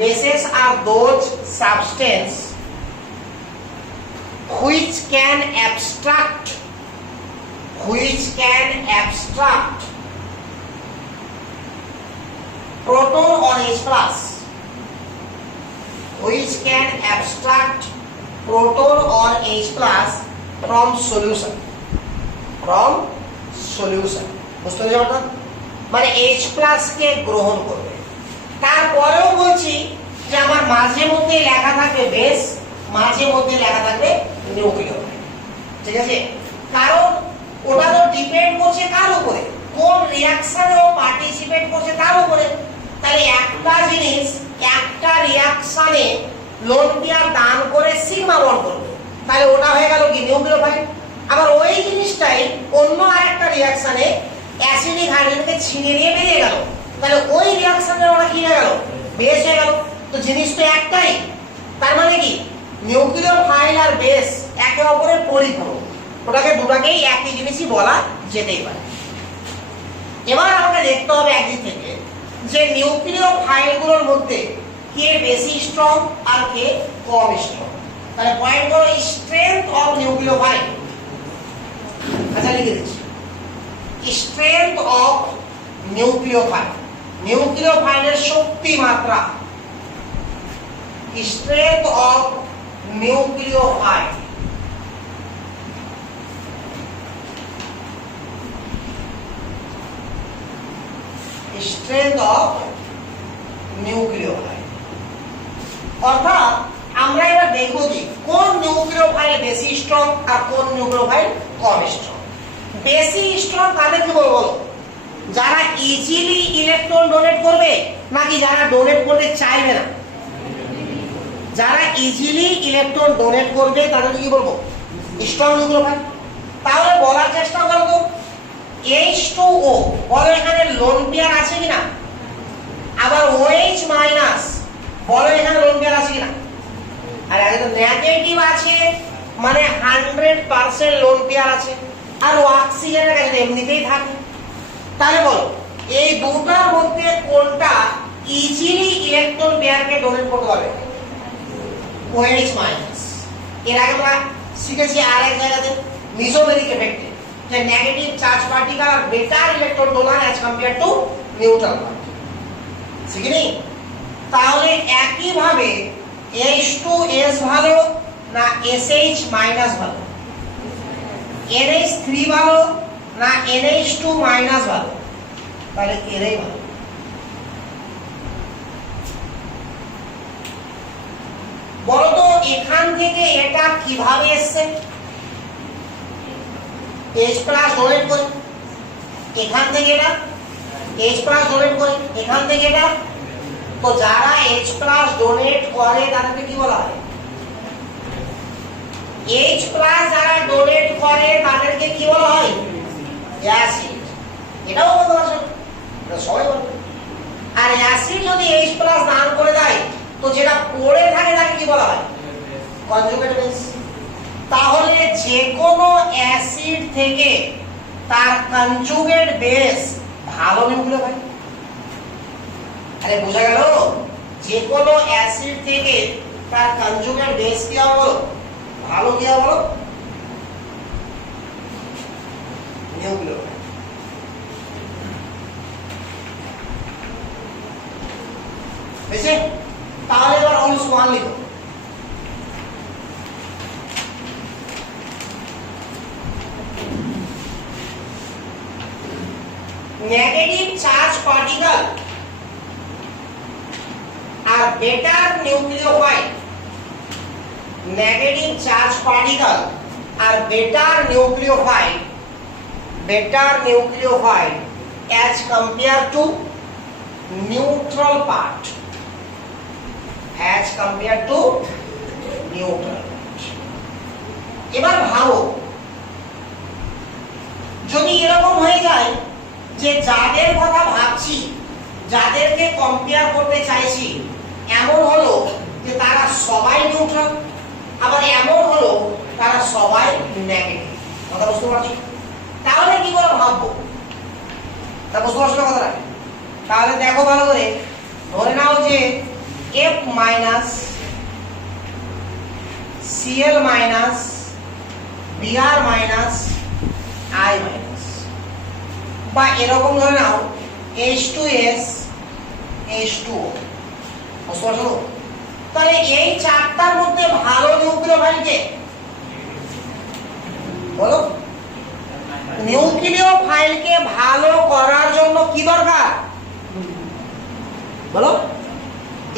bases are those substance which can abstract proton or H plus, which can abstract proton or H plus from solution. বুঝতে পেরেছো ব্যাপারটা? মানে H plus কে গ্রহণ করবে। তারপরেও বলছি যে আমার মাঝে মধ্যে লেখা থাকবে বেস, মাঝে মধ্যে লেখা থাকবে নিউক্লিওফাইল। ঠিক আছে? কারণ ওটা তো ডিপেন্ড করছে কার উপরে, কোন রিঅ্যাকশনে ও পার্টিসিপেট করছে তার উপরে। তাহলে একটা জিনিস একটা রিঅ্যাকশনে লোন পেয়ার দান করে সিগমা বন্ড করবে, তাহলে ওটা হয়ে গেল কি নিউক্লিওফাইল। আবার ওই জিনিসটাই অন্য আরেকটা রিঅ্যাকশনে অ্যাসিডিক হাইড্রোজেনকে ছিনে নিয়ে বেরিয়ে গেল, তাহলে ওই রিঅ্যাকশনে ওটা কি হয়ে গেল, বেস হয়ে গেল। তো জিনিস তো একটাই, তার মানে কি নিউক্লিওফাইল আর বেস একে অপরের পরিপূরক, ওটাকে দুটাকেই একই জিনিসই বলা যেতেই পারে। এবার আমাকে দেখতে হবে একদিক থেকে যে নিউক্লিওফাইলগুলোর মধ্যে কে বেশি স্ট্রং আর কে কম স্ট্রং। তাহলে পয়েন্ট করো স্ট্রেংথ অফ নিউক্লিওফাইল। আচ্ছা লিখে দিচ্ছি স্ট্রেংথ অফ নিউক্লিওফাইল, নিউক্লিওফাইলের শক্তি মাত্রা। Strength of nucleophile, strength of nucleophile. অর্থাৎ আমরা এবার দেখব যে কোন নিউক্লিওফাইল বেশি স্ট্রং আর কোন নিউক্লিওফাইল কম স্ট্রং। বেশি স্ট্রং কাদেরকে বলবো? যারা ইজিলি ইলেকট্রন ডোনেট করবে নাকি যারা ডোনেট করতে চাইবে না? যারা ইজিলি ইলেকট্রন ডোনেট করবে তাদেরকে কি বলবো? Strong nucleophile. তাহলে বলার চেষ্টা করবো H2O, বলো এখানে লোন পেয়ার আছে কিনা? আবার OH মাইনাস, বলো এখানে লোন পেয়ার আছে কিনা? আর আগে তো নেগেটিভ আছে মানে 100% লোন পেয়ার আছে, আর অক্সিজেনের কাছে এমনিতেই থাকে। তাহলে বলো এই দুটার মধ্যে কোনটা ইজিলি ইলেকট্রন পেয়ারকে ডোনেট করতে পারবে? OH minus. এর আগে আমরা শিখেছি আরেক জায়গাতে মিসোমেরিক এফেক্টে যে নেগেটিভ চার্জ পার্টিকেল আর better electron donor as compare to neutral particle, শিখিনি? তাহলে একই ভাবে H2S ভালো না SH মাইনাস ভালো? NH3 ভালো না NH2 মাইনাস ভালো? তাহলে এরাই ভালো। বলো তো এখান থেকে এটা কিভাবে এসছে? H প্লাস ডোনেট করে এখান থেকে এটা H প্লাস ডোনেট করে এখান থেকে এটা। তো যারা H প্লাস ডোনেট করে তাদেরকে কি বলা হয়? H প্লাস যারা ডোনেট করে তাদেরকে কি বলা হয়? অ্যাসিড। এটাও বলতে পারছো, এটা সবাই বলবে। আর অ্যাসিড যদি H প্লাস দান করে দেয় তো যেটা পড়ে থাকে তাকে কি বলা হয়? Conjugate base. তাহলে যে কোনো অ্যাসিড থেকে তার কনজুগেট বেস ভালো নিউক্লিওফাইল। আরে বোঝা গেল? যে কোনো অ্যাসিড থেকে তার কনজুগেট বেস কি হবে বলো? ভালো কি হবে বলো? নিউক্লিওফাইল। বুঝছে? তাহলে এবার রুলস 1 লিখো। Negative charge particle are better nucleophile. Negative charge particle are better nucleophile as compared to neutral part. As compared to neutral part. এবার ভাবো যদি এরকম হয়ে যায় যে যাদের কথা ভাবছি, যাদেরকে কম্পেয়ার করতে চাইছি, এমন হলো যে তারা সবাই নিউট্রাল, আবার এমন হলো তারা সবাই নেগেটিভ। কথা বুঝতে পারছি? তাহলে কি করে ভাববো? তা বুঝতে পারছো কথাটা? তাহলে দেখো ভালো করে, ধরে নাও যে F minus Cl minus Br minus I minus, বা এরকম ধরে নাও H2S H2O। বুঝতে পারছো? তাহলে এই চারটার মধ্যে ভালো নিউক্লিওফাইল কে বলো? নিউক্লিওফাইলকে ভালো করার জন্য কি দরকার বলো?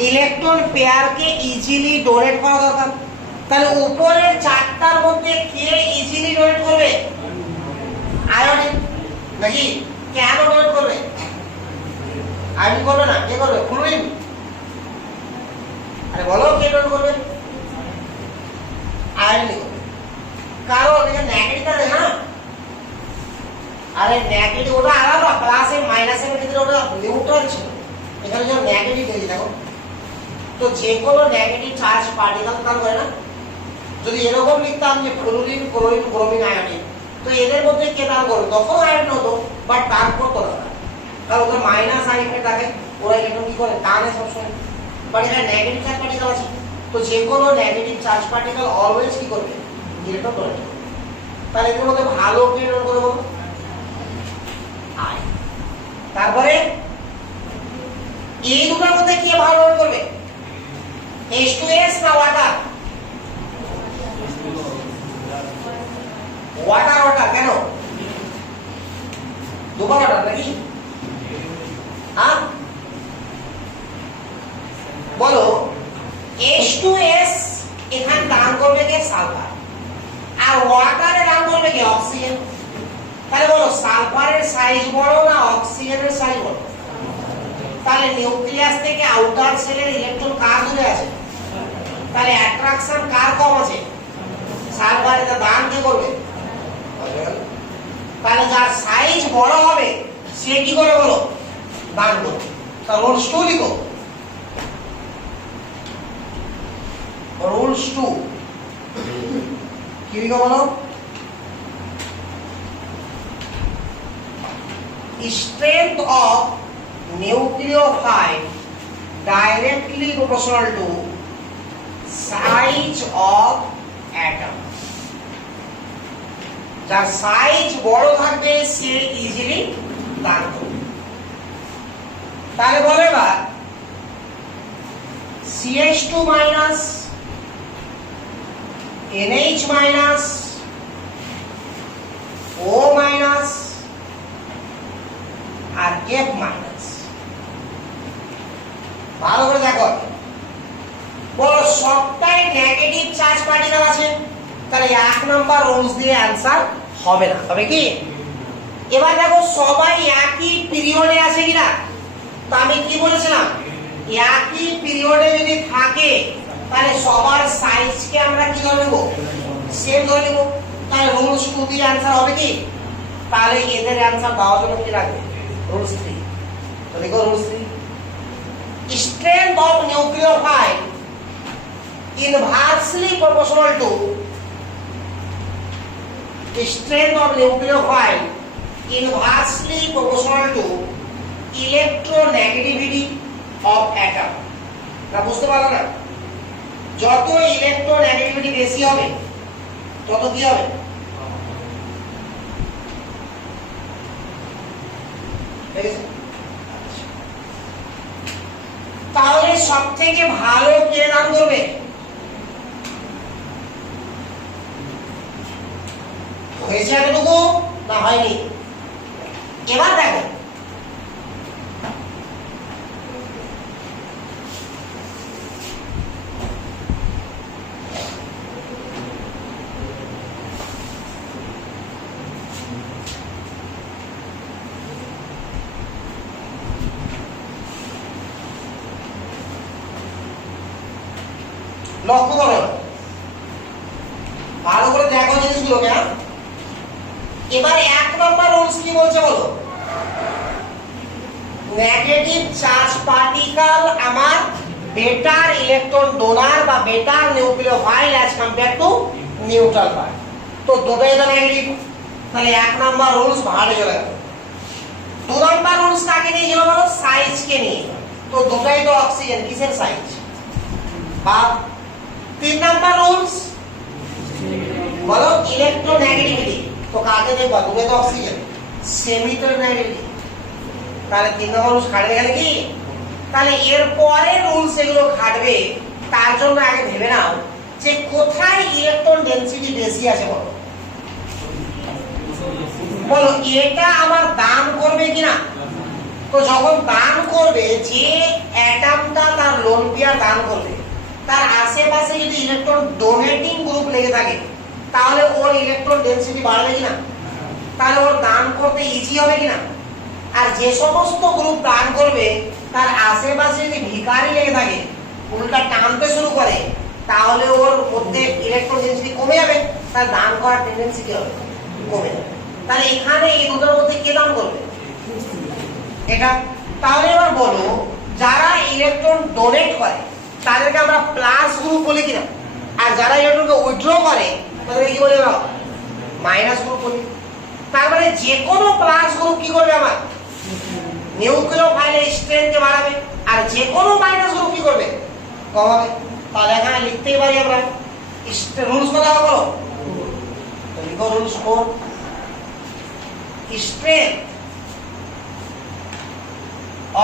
ইলেকট্রন পেয়ারকে ইজিলি ডোনেট করা দরকার। তাহলে উপরের চারটার মধ্যে কে ইজিলি ডোনেট করবে? আয়োডিন। নাকি? কেন ডোনেট করবে? আয়োডিন করবে না, কে করবে? ক্লোরিন। আরে বলো কে ডোনেট করবে? আয়োডিন করবে। কারণ এটা নেগেটিভ আছে না। আরে নেগেটিভ ওটা আলাদা, প্লাস এর মাইনাস এর ভিতরে ওটা নিউট্রাল ছিল, এখানে যখন নেগেটিভ দিয়েছি দেখো। তো যে কোনো নেগেটিভ চার্জ পার্টিকেল তার হয় না। যদি এরকম লিখতাম যে ফ্লোরিন ক্লোরিন ব্রোমিন আয়োডিন, তো এদের মধ্যে কে দান করবে? তখন আয়োডিন হতো, বাট দান করতো না, কারণ ওদের মাইনাস আয়োডিন থাকে, ওরা ইলেকট্রন কি করে? টানে সবসময়। বাট এটা নেগেটিভ চার্জ পার্টিকেল আছে, তো যে কোনো নেগেটিভ চার্জ পার্টিকেল অলওয়েজ কি করবে? ইলেকট্রন ডোনেট করবে। তাহলে এদের মধ্যে ভালো কে ডোনেট করবে বলো? আই। তারপরে এই দুটোর মধ্যে কে ভালো ডোনেট করবে? H2S না ওয়াটার? ওয়াটার। ওয়াটার কেন? দুবার ওয়াটার নাকি? হ্যাঁ বলো। H2S এখানে দান করবে কে? সালফার। আর ওয়াটারে দান করবে কে? অক্সিজেন। তাহলে বলো সালফারের সাইজ বড় না অক্সিজেনের সাইজ বড়? তাহলে নিউক্লিয়াস থেকে আউটার সেলের ইলেকট্রন কার দূরে আছে? তাহলে অ্যাট্রাকশন কার কম আছে? সালফারের। দান কে করবে? তাহলে যার সাইজ বড় হবে সে কি করে বলো? দান করবে। তা রুলস 2 লিখো। রুলস 2 কি লিখো বলো? Strength of nucleophile directly proportional to size of atom. যার সাইজ বড় থাকবে সে ইজিলি দান করবে। তাহলে বলো এবার CH2 minus NH minus O minus আর F মাইনাস। ভালো করে দেখো, বলো সবটাই নেগেটিভ চার্জ পার্টিকেল আছে, তাহলে 1 নাম্বার রুলস দিয়ে অ্যানসার হবে না। তবে কি এবার দেখো সবাই একই পিরিয়ডে আছে কিনা? তো আমি কি বলেছিলাম, একই পিরিয়ডে যদি থাকে তাহলে সবার সাইজকে আমরা কি ধরে নেব? সেম ধরে নিব। তাহলে রুলস 2 দিয়ে आंसर হবে কি? তাহলে এদের आंसर দেওয়ার জন্য কি লাগবে? রুলস 3। তো দেখো rules 3, strength of nucleophile inversely proportional to strength of nucleophile inversely proportional to electronegativity of atom। না বুঝতে পারলো না? যত ইলেকট্রোনেগেটিভিটি বেশি হবে তত কি হবে? তাহলে সবথেকে ভালো কে দান করবে? হয়েছে এতটুকু না হয়নি? এবার দেখো লক্ষ্য করো, ভালো করে দেখো জিনিসগুলোকে। এবার 1 নম্বর রুলস কি বলছে বলো? নেগেটিভ চার্জ পার্টিকেল আমার বেটার ইলেকট্রন ডোনার বা better nucleophile as compare to neutral part. তো দুটোই তো নেগেটিভ, তাহলে 1 নম্বর রুলস ভালো চলে গেল। 2 নম্বর রুলস কাকে নিয়ে ছিল বলো? সাইজ কে নিয়ে। তো দুটোই তো অক্সিজেন, কিসের সাইজ? বা 3 নম্বর রুলস বলো ইলেকট্রোনেগেটিভিটি। তো কাকে দেখবা? দুটোই তো অক্সিজেন, সেমিটার নেগেটিভিটি। তাহলে 3 নম্বর রুলস খাটবে গেলে কি? তাহলে এর পরে রুলস এগুলো খাটবে, তার জন্য আগে ভেবে নাও যে কোথায় ইলেকট্রন ডেনসিটি বেশি আছে বলো। বলো এটা আমার দান করবে কিনা? তো যখন দান করবে, যে অ্যাটমটা তার লোন পেয়ার দান করবে তার আশেপাশে যদি ইলেকট্রন ডোনেটিং গ্রুপ লেগে থাকে তাহলে ওর ইলেকট্রন ডেনসিটি বাড়বে কিনা? তাহলে ওর দান করতে ইজি হবে কিনা? আর যে সমস্ত গ্রুপ দান করবে তার আশেপাশে যদি ভিখারি লেগে থাকে, উল্টা টানতে শুরু করে, তাহলে ওর মধ্যে ইলেকট্রন ডেনসিটি কমে যাবে, তার দান করার টেন্ডেন্সি কি হবে? কমে যাবে। তাহলে এখানে এই দুটোর মধ্যে কে দান করবে? এটা। তাহলে এবার বলো যারা ইলেকট্রন ডোনেট করে তাদেরকে আমরা প্লাস গ্রুপ বলি কিনা? আর যারা ইলেকট্রনকে উইথড্র করে তাদেরকে কি বলি? মাইনাস গ্রুপ বলি। তার মানে যে কোনো প্লাস গ্রুপ কি করবে? আমার নিউক্লিওফাইলের স্ট্রেংথকে বাড়াবে, আর যে কোনো মাইনাস গ্রুপ কি করবে? কমাবে। তাহলে এখানে লিখতেই পারি আমরা রুলস কথা বলো। তো লিখো rules 4, strength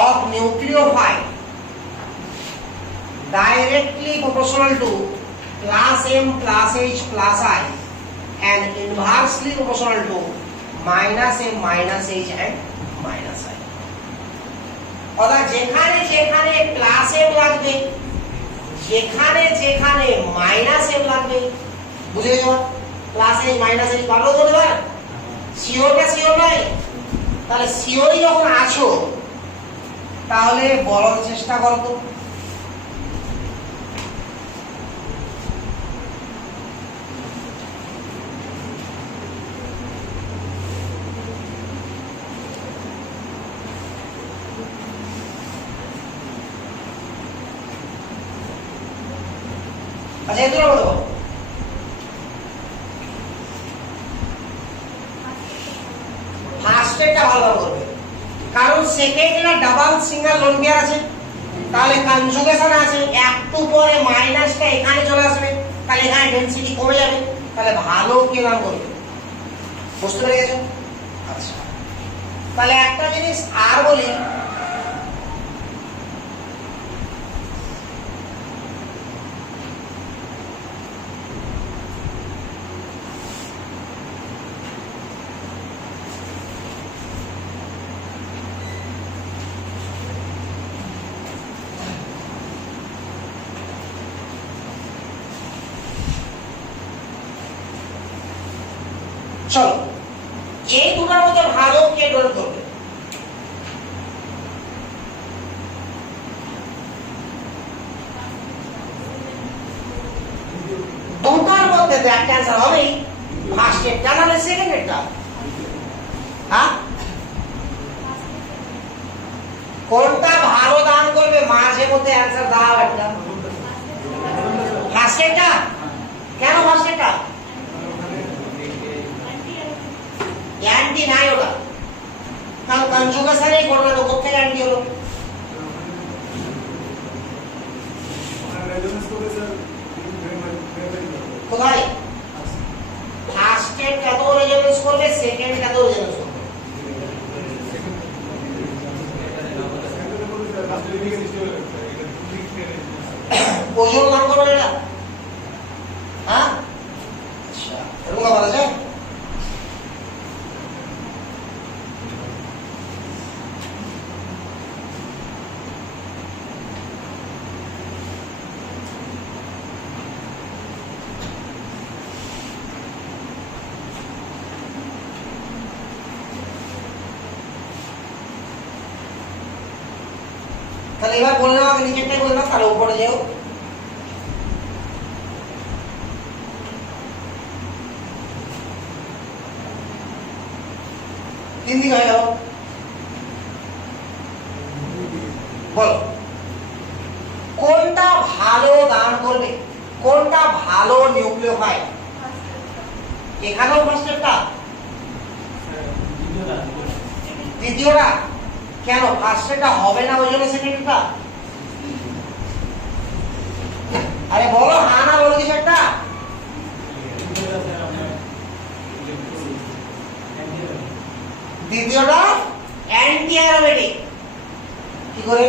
of nucleophile directly proportional to plus m plus h plus I and inversely proportional to minus m minus h and minus I। অর্থাৎ যেখানে যেখানে প্লাস m লাগবে, যেখানে যেখানে মাইনাস m লাগবে, বুঝে গেছো? প্লাস h মাইনাস h পারো বলতে পারেন? সিওরটা সিওর নাই? তাহলে সিওরই যখন আছো তাহলে বলার চেষ্টা করো তো। আচ্ছা এগুলো বলো। ফার্স্টেরটা ভালো করবে, কারণ সেকেন্ডে ডাবল সিঙ্গেল লোন পেয়ার আছে, তাহলে কনজুগেশন আছে, একটু পরে মাইনাসটা এখানে চলে আসবে, তাহলে এখানে ডেনসিটি কমে যাবে। তাহলে ভালো কে নাম করবে? বুঝতে পেরে গেছো? আচ্ছা তাহলে একটা জিনিস আর বলি, চলো এই দুটার মধ্যে ভালো কে ডোনেট করবে? দুটার মধ্যে তো একটা অ্যান্সার হবেই, ফার্স্ট এরটা না সেকেন্ড এরটা। হ্যাঁ, কোনটা ভালো দান করবে মাঝে মধ্যে অ্যান্সার দাও একটা। ফার্স্ট এরটা কেন? ফার্স্ট এরটা অ্যান্টি নাই ওটা, কারণ কনজুগেশনই করবে তো কোথেকে অ্যান্টি হলো? কোথায়? ফার্স্ট এর কত রেজোনেন্স করবে, সেকেন্ড কত রেজোনেন্স করবে? ওজন নাম করবে এটা। হ্যাঁ, আচ্ছা এরকম বলা যায়। তাহলে এবার বললে আমাকে নিচেরটাই বলবে, তাহলে উপরে যেও। তিন দিকে হয়ে গেল, বলো কোনটা ভালো দান করবে, কোনটা ভালো নিউক্লিওফাইল? এখানেও ফার্স্ট একটা, দ্বিতীয়টা কেন? ফার্স্ট এটা হবে না ওই জন্য সেকেন্ড এটা। আরে বলো হ্যাঁ না বলো কিছু একটা। দ্বিতীয়টা অ্যান্টি অ্যারোমেটিক। কি করে?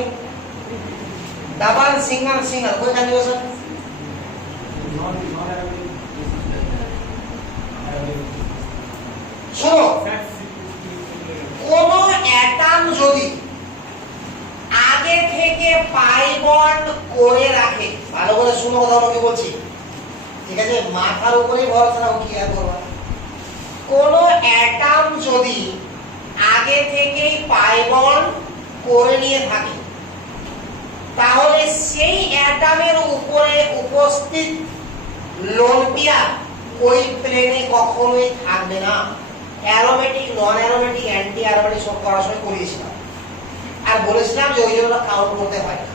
ডাবল সিঙ্গেল সিঙ্গেল কোন কনজুগেশন? শোনো, কোন অ্যাটম যদি আগে থেকে পাই বন্ড করে রাখে, ভালো করে শুনো কথা কি বলছি, ঠিক আছে? মাথার উপরে ভরসা রাখো, কি আর করবা। কোন অ্যাটম যদি আগে থেকেই পাই বন্ড করে নিয়ে থাকে, তাহলে সেই অ্যাটমের উপরে উপস্থিত লোন পেয়ার ওই প্লেনে কখনোই থাকবে না। অ্যারোমেটিক, নন অ্যারোমেটিক, অ্যান্টি অ্যারোমেটিক সব করার সময় করিয়েছিলাম, আর বলেছিলাম যে ওই জন্য কাউন্ট করতে হয় না।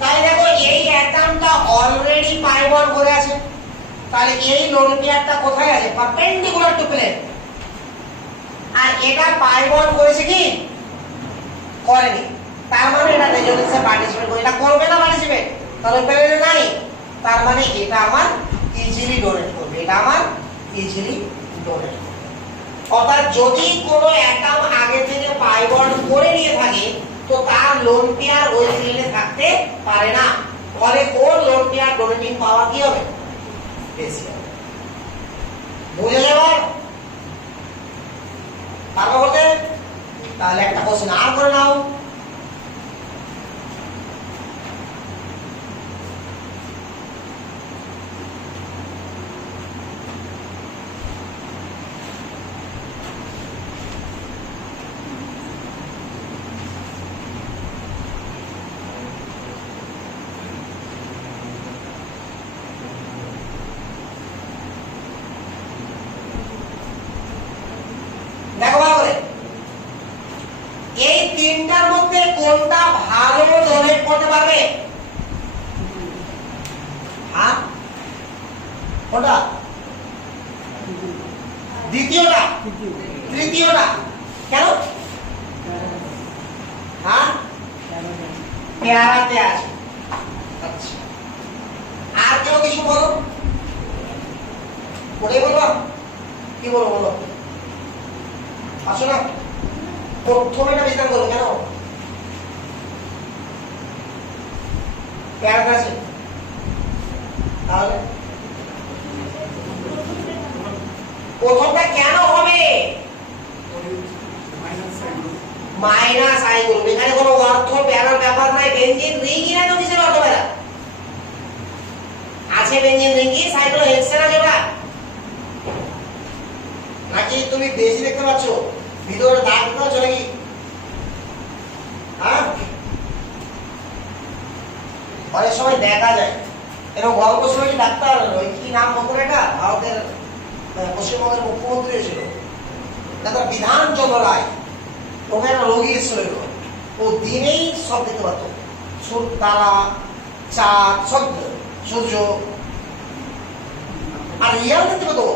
তাই দেখো এই অ্যাটমটা অলরেডি পাই বন্ড করে আছে, তাহলে এই লোন পেয়ারটা কোথায় আছে? Perpendicular to plane. আর এটা পাই বন্ড করেছে কি করেনি, তার মানে এটা রেজোনেন্সে পার্টিসিপেট করে, এটা করবে না পার্টিসিপেট, তাহলে প্লেনে নাই, তার মানে এটা আমার ইজিলি ডোনেট করবে, এটা আমার ইজিলি ডোনেট করবে। অর্থাৎ যদি কোনো অ্যাটম আগে থেকে পাই বন্ড করে নিয়ে থাকে, তো তার লোন পেয়ার ওই প্লেনে থাকতে পারে না, ফলে কোন লোন পেয়ার ডোনেটিং পাওয়ার কি হবে? বেশি হবে। বুঝে যাবে? পারবো বলতে? তাহলে একটা কোশ্চেন আর করে নাও। দেখো ভালো করে, এই তিনটার মধ্যে কোনটা ভালো ডোনেট করতে পারবে? হ্যাঁ, কোনটা? দ্বিতীয়টা? তৃতীয়টা? কেন? হ্যাঁ, পেয়ারাতে আছে। আচ্ছা, আর কেউ কিছু বলো? ওটাই বলবো, কি বলো বলো? আসো না, প্রথমে এটা বিস্তার করবো কেন? পেয়ারা আছে, তাহলে প্রথমটা কেন হবে? মাইনাস আই গ্রুপ, এখানে কোনো অর্থ প্যারার ব্যাপার নাই। বেনজিন রিংই না, তো কিসের অর্থ প্যারা আছে? বেনজিন রিংই সাইক্লোহেক্সেন আছে ওটা, নাকি তুমি বেশি দেখতে পাচ্ছ? ভিতরে দাগ দিতে পারছো নাকি? হ্যাঁ, অনেক সময় দেখা যায় এরকম গল্প শুনেছি ডাক্তার ওই কি নাম বলতো এটা ভারতের পশ্চিমবঙ্গের মুখ্যমন্ত্রী ছিল ডাক্তার বিধানচন্দ্র রায়। ওকে একটা রোগী এসেছিল, ও দিনেই সব দেখতে পারতো, তারা, চাঁদ, সব, সূর্য, আর রিয়াল দেখতে পেতো।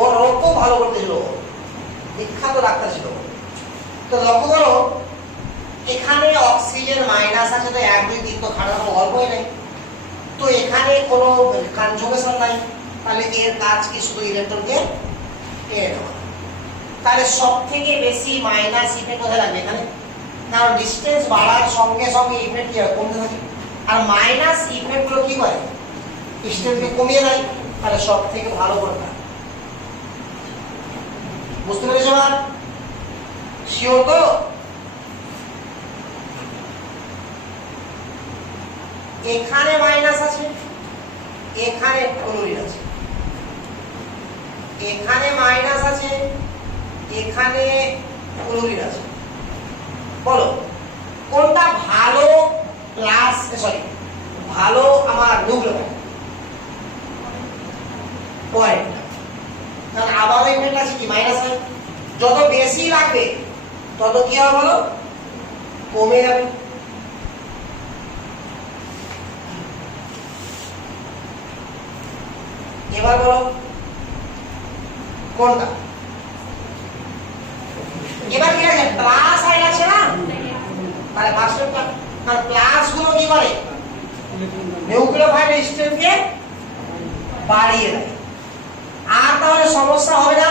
ওর রোগ খুব ভালো করতেছিল, বিখ্যাত ডাক্তার ছিল। তো লক্ষ্য করো এখানে অক্সিজেন মাইনাস আছে, তো 1 2 3 তো খাটার কোনো গল্পই নেই। তো এখানে কোনো কনজুগেশন নাই, তাহলে এর কাজ কি শুধু ইলেকট্রনকে টেনে নেওয়া। তাহলে সব থেকে বেশি মাইনাস ইফেক্ট কোথায় লাগবে? এখানে, কারণ ডিস্টেন্স বাড়ার সঙ্গে সঙ্গে ইফেক্ট কি হয়? কমতে থাকে। আর মাইনাস ইফেক্ট গুলো কি করে? ডিস্টেন্সকে কমিয়ে দেয়। তাহলে সব থেকে ভালো কোনটা? বুঝতে পেরেছো? না শিওর তো? এখানে মাইনাস আছে, এখানে ক্লোরিন আছে, এখানে মাইনাস আছে, এখানে ক্লোরিন আছে। বলো কোনটা ভালো প্লাস, সরি ভালো আমার নিউক্লিওফাইল? পয়েন্ট, কারণ আবার ইফেক্ট আছে কি মাইনাস হয়। যত বেশি লাগবে তত কি হবে বলো? কমে যাবে। এবার বলো কোনটা? এবার কি আছে? প্লাস সাইড আছে না, তাহলে পার্সেন্টটা, কারণ প্লাস গুলো কি করে? নিউক্লিওফাইল স্ট্রেনথকে বাড়িয়ে দেয়। আর তাহলে সমস্যা হবে না?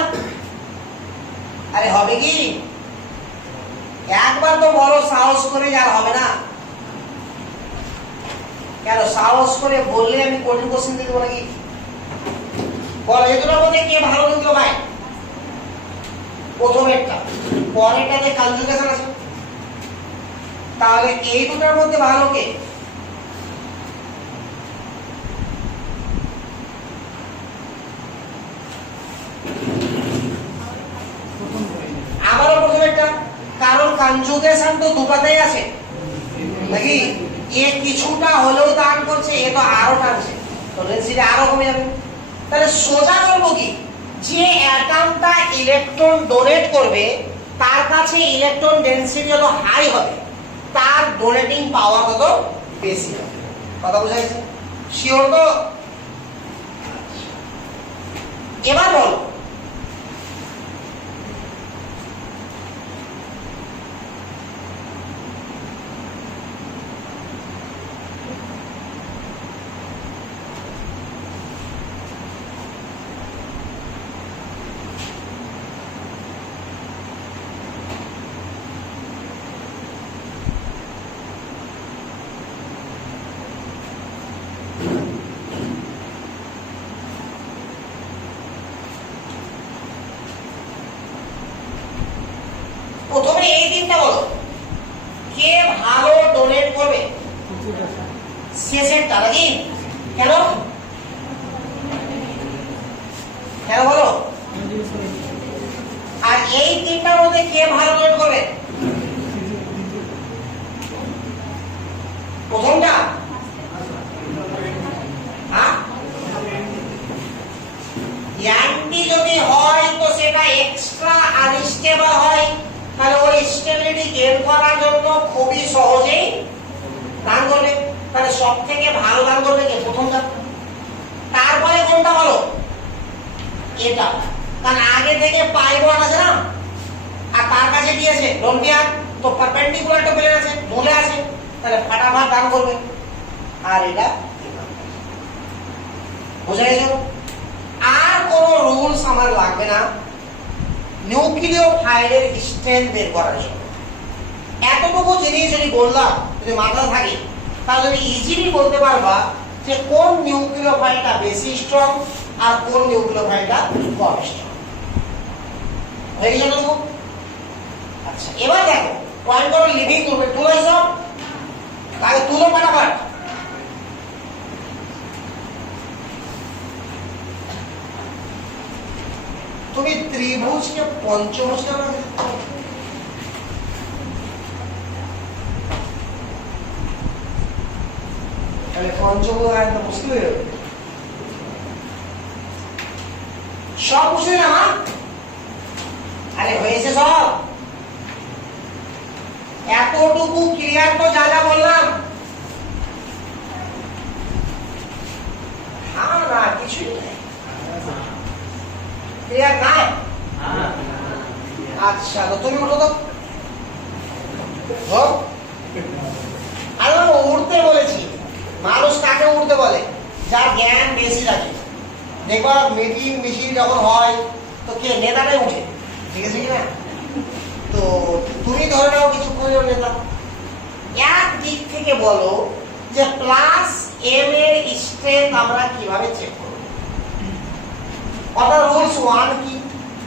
আরে হবে কি? একবার তো বলো সাহস করে, যার হবে না কেন? সাহস করে বললে আমি কঠিন কোশ্চেন দিয়ে দেবো নাকি? বল এই দুটোর মধ্যে কে ভালো নিউক্লিওফাইল? প্রথমেরটা, পরেরটাতে কনজুগেশন আছে। তাহলে এই দুটোর মধ্যে ভালো কে? আমারও প্রথমেরটা, কারণ কনজুগেশন তো দুটাতেই আছে নাকি? এ কিছুটা হলেও টান করছে, এ তো আরো টানছে, তো ডেনসিটি আরো কমে যাবে। তাহলে সোজা করবো কি? যে অ্যাটমটা ইলেকট্রন ডোনেট করবে তার কাছে ইলেকট্রন ডেনসিটি যত হাই হবে তার ডোনেটিং পাওয়ার তত বেশি হবে। কথা বোঝা গেছে? শিওর তো? এবার বল প্রথমে এই তিনটা বলো, কে ভালো ডোনেট করবে? শেষেরটা নাকি? কেন? কেন বলো? আর এই তিনটার মধ্যে কে ভালো ডোনেট করবে? প্রথমটা? অ্যান্টি যদি হয় তো সেটা এক্সট্রা আনস্টেবল হয়, তাহলে ওই স্টেবিলিটি গেইন করার জন্য খুবই সহজেই দান করবে। তাহলে সব থেকে ভালো দান করবে কে? প্রথমটা। তারপরে কোনটা বলো? এটা, কারণ আগে থেকে পাই বন্ড আছে না, আর তার কাছে কি আছে? লোন পেয়ার, তো পারপেন্ডিকুলার তো প্লেন আছে, মূলে আছে, তাহলে ফাটাফাট দান করবে। আর এটা বুঝা গেছে? আর কোনো রুলস আমার লাগবে না নিউক্লিওফাইলের স্ট্রেংথ বের করার জন্য। এতটুকু জিনিস যদি বললাম, যদি মাথায় থাকে, তাহলে তুমি ইজিলি বলতে পারবা যে কোন নিউক্লিওফাইলটা বেশি স্ট্রং আর কোন নিউক্লিওফাইলটা কম স্ট্রং। হয়ে গেল? আচ্ছা এবার দেখো পয়েন্ট করো লিভিং গ্রুপে তুলো সব, তাহলে তুলো ফাটাফাট। তুমি ত্রিভুজকে পঞ্চভুজ কেন? পঞ্চভুজ আয়তন মুশকিল হয়ে যাবে। সব বুঝলি না মা? আরে হয়েছে সব? এতটুকু ক্লিয়ার তো যা যা বললাম? হ্যাঁ না কিছুই নাই, ক্লিয়ার নাই? আচ্ছা তো তুমি উঠো তো। আরে উঠতে বলেছি। মানুষ কাকে উঠতে বলে? যার জ্ঞান বেশি থাকে। দেখবা মিটিং মিছিল যখন হয় তো কে নেতাটাই উঠে, ঠিক আছে কি না? তো তুমি ধরে নাও কিছুক্ষণের নেতা। এক দিক থেকে বলো যে প্লাস এম এর স্ট্রেংথ আমরা কিভাবে চেক করব? অর্থাৎ রুলস 1 কি,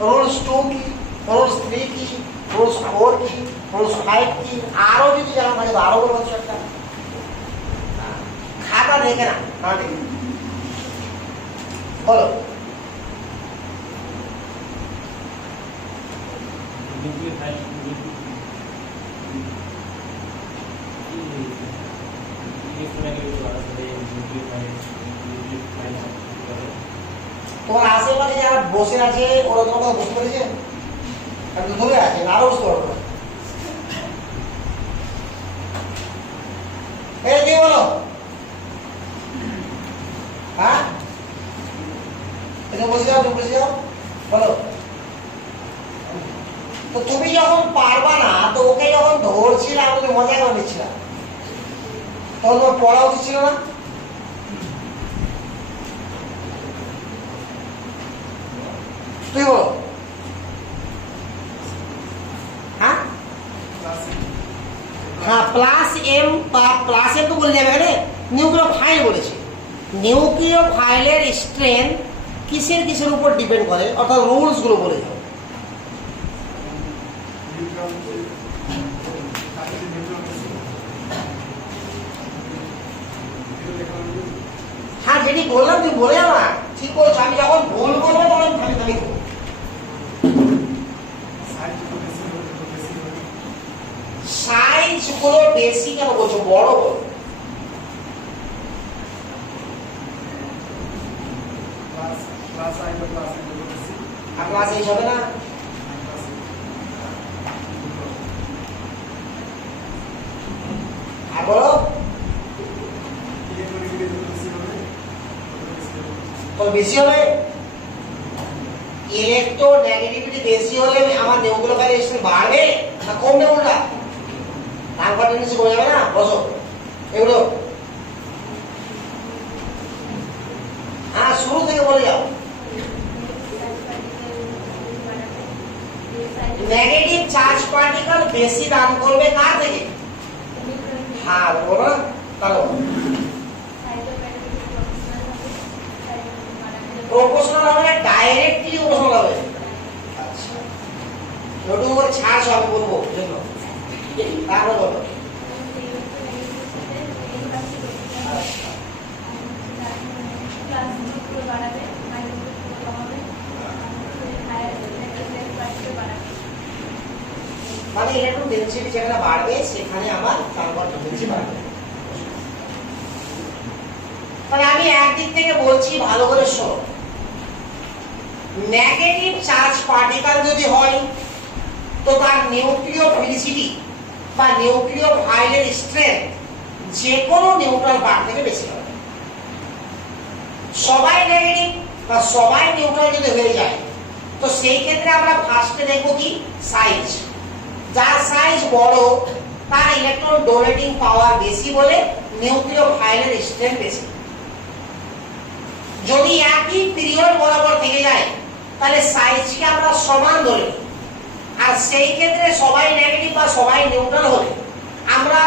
রুলস 2 কি, রুলস 3 কি, রুলস 4 কি, রুলস 5 কি, আরো যদি জানা থাকে আরো বলবো একটা খাতা দেখে না বলো। তোমার আশেপাশে যারা বসে আছে ওরা তোমার কথা বুঝতে পেরেছে? আপনি দূরে আছেন, আরো বুঝতে পারবো না। এই কি বলো? হ্যাঁ বসে যাও, তুমি বসে যাও, বলো। তো তুমি যখন পারবা না তো ওকে যখন ধরছিলাম তুমি মজা করে নিচ্ছিলাম, তখন তোমার পড়া উচিত ছিল না? তুই বলো। হ্যাঁ হ্যাঁ প্লাস এম বা প্লাস এম তো বলে যাবে এখানে। নিউক্লিয় ফাইল বলেছে, নিউক্লিয় ফাইলের স্ট্রেংথ কিসের কিসের উপর ডিপেন্ড করে, অর্থাৎ রুলস গুলো বলে যাও। হ্যাঁ যেটি বললাম তুই বলে যাও না, ঠিক বলছো। আমি যখন ভুল করবো তখন থামি থামি করবো। সাইজ গুলো বেশি কেন বলছো, বড় বলো। ক্লাস এইচ হবে না? আর বলো তো বেশি হবে। ইলেকট্রো নেগেটিভিটি বেশি হলে আমার নিউক্লিয় ফাইলের স্ট্রেংথ বাড়বে না কমবে? উল্টা ট্রান্সফার টেন্ডেন্সি কমে যাবে না? বসো এগুলো। হ্যাঁ শুরু থেকে বলে যাও। নেগেটিভ চার্জ পার্টিকেল বেশি দান করবে কার থেকে? হ্যাঁ বলো না, তাহলে প্রপোর্শনাল হবে না ডাইরেক্টলি প্রপোর্শনাল হবে? আচ্ছা ওটু করে ছাড় সব বলবো জন্য, তারপরে বলো। মানে ইলেকট্রন ডেনসিটি যেখানে বাড়বে সেখানে আমার ট্রান্সফার টেন্ডেন্সি বাড়বে। তাহলে আমি একদিক থেকে বলছি ভালো করে শোনো, নেগেটিভ চার্জ পার্টিকেল যদি হয় তো তার নিউক্লিয় ফিলিসিটি বা নিউক্লিয় ফাইলের স্ট্রেংথ যে কোনো নিউট্রাল পার্ট থেকে বেশি হবে। সবাই নেগেটিভ বা সবাই নিউট্রাল যদি হয়ে যায় তো সেই ক্ষেত্রে আমরা ফার্স্টে দেখবো কি সাইজ। যার সাইজ বড় তার ইলেকট্রন ডোনেটিং পাওয়ার বেশি বলে নিউক্লিয় ফাইলের স্ট্রেংথ বেশি। যদি একই পিরিয়ড বরাবর থেকে যায় তাহলে সাইজকে আমরা সমান ধরে নিই। আর সেই ক্ষেত্রে সবাই নেগেটিভ বা সবাই নিউট্রাল হলে আমরা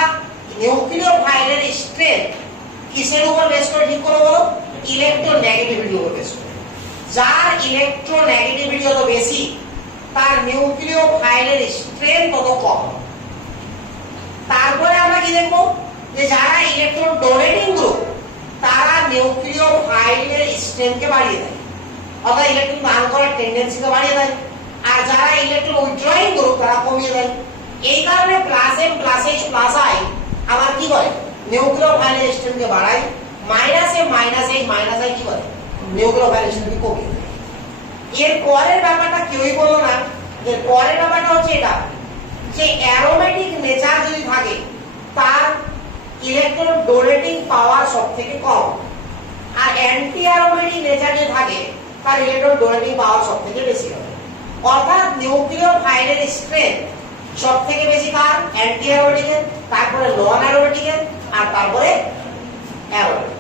নিউক্লিয় ফাইলের স্ট্রেংথ কিসের উপর বেস করে ঠিক করে বলো? ইলেকট্রন নেগেটিভিটির উপর বেস করে। যার ইলেকট্রন নেগেটিভিটি যত বেশি তার নিউক্লিয় ফাইলের স্ট্রেংথ তত কম। তারপরে আমরা কি দেখবো যে যারা ইলেকট্রন ডোনেটিং গ্রুপ তারা নিউক্লিয় ফাইলের স্ট্রেংথকে বাড়িয়ে দেয়, অর্থাৎ ইলেকট্রন দান করার টেন্ডেন্সিকে বাড়িয়ে দেয়। আর যারা ইলেকট্রন উইথড্রয়িং গ্রুপ তারা কমিয়ে দেয়। এই কারণে plus M plus H plus I আবার কি করে নিউক্লিয় ফাইলের স্ট্রেংথকে বাড়ায় মাইনাস কি বলে নিউক্লিওফাইল স্টেবিলিটি কমিয়ে দেয়। এর পরের ব্যাপারটা কেউই বললো না। এর পরের ব্যাপারটা হচ্ছে এটা যে অ্যারোমেটিক নেচার যদি থাকে তার ইলেকট্রন ডোনেটিং পাওয়ার সবথেকে কম, আর অ্যান্টি অ্যারোমেটিক নেচার যদি থাকে তার ইলেকট্রন ডোনেটিং পাওয়ার সবথেকে বেশি হবে। অর্থাৎ নিউক্লিওফাইলের স্ট্রেংথ সবথেকে বেশি কার? অ্যান্টি অ্যারোমেটিকের, তারপরে নন অ্যারোমেটিকের, আর তারপরে অ্যারোমেটিক।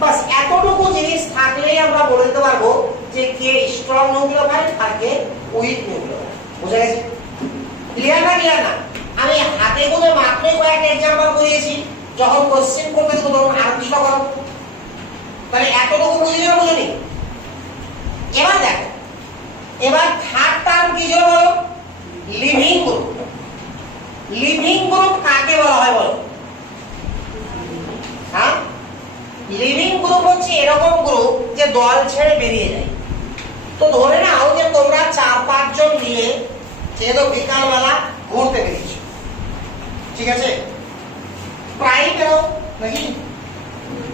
বাস এতটুকু জিনিস থাকলেই আমরা বলে দিতে পারবো যে কে স্ট্রং নিউক্লিওফাইল আর কে উইক নিউক্লিওফাইল। বুঝা গেছে? ক্লিয়ার না? আমি হাতে করে মাত্রই কয়েকটা एग्जांपल করিয়েছি, যখন কোশ্চেন করতে দেব তখন আর কিছু করো। তাহলে এতটুকু বুঝিয়ে বুঝুনি। এবার দেখো, এবার থার্ড টার্ম কি ছিল বলো? Living group. লিভিং গ্রুপ কাকে বলা হয় বলো? হ্যাঁ, লিভিং গ্রুপ হচ্ছে এরকম গ্রুপ যে দল ছেড়ে বেরিয়ে যায়। তো ধরে নাও যে তোমরা 4-5 জন মিলে যেহেতু বিকালবেলা ঘুরতে বেরিয়েছো, ঠিক আছে? প্রায় বেরো নাকি?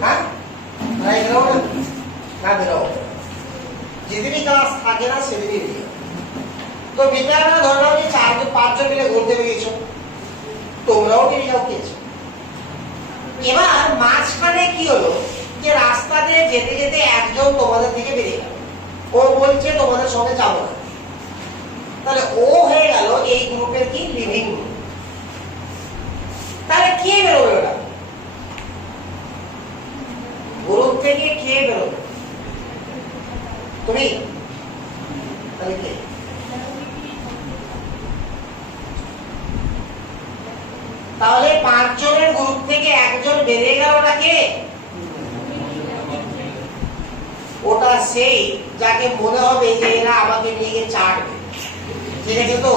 হ্যাঁ, প্রায় বেরো না বেরো, যেদিনই ক্লাস থাকে না সেদিনই বেরিয়ে। তো বিকালবেলা ধরে নাও যে 4-5 জন মিলে ঘুরতে বেরিয়েছো, তোমরাও বেরিয়ে যাও খেয়েছো। এবার মাঝখানে কি হলো যে রাস্তাতে যেতে যেতে একজন তোমাদের থেকে বেরিয়ে গেল, ও বলছে তোমাদের সঙ্গে যাবো না। তাহলে ও হয়ে গেল এই গ্রুপের কি? Living group. তাহলে কে বেরোবে? ওরা গ্রুপ থেকে কে বেরোবে? তুমি? তাহলে কে? তাহলে 5 জনের গ্রুপ থেকে একজন বেরিয়ে গেল, ওটা কে? ওটা সেই যাকে মনে হবে যে এরা আমাকে নিয়ে গিয়ে চাটবে, ঠিক আছে? তো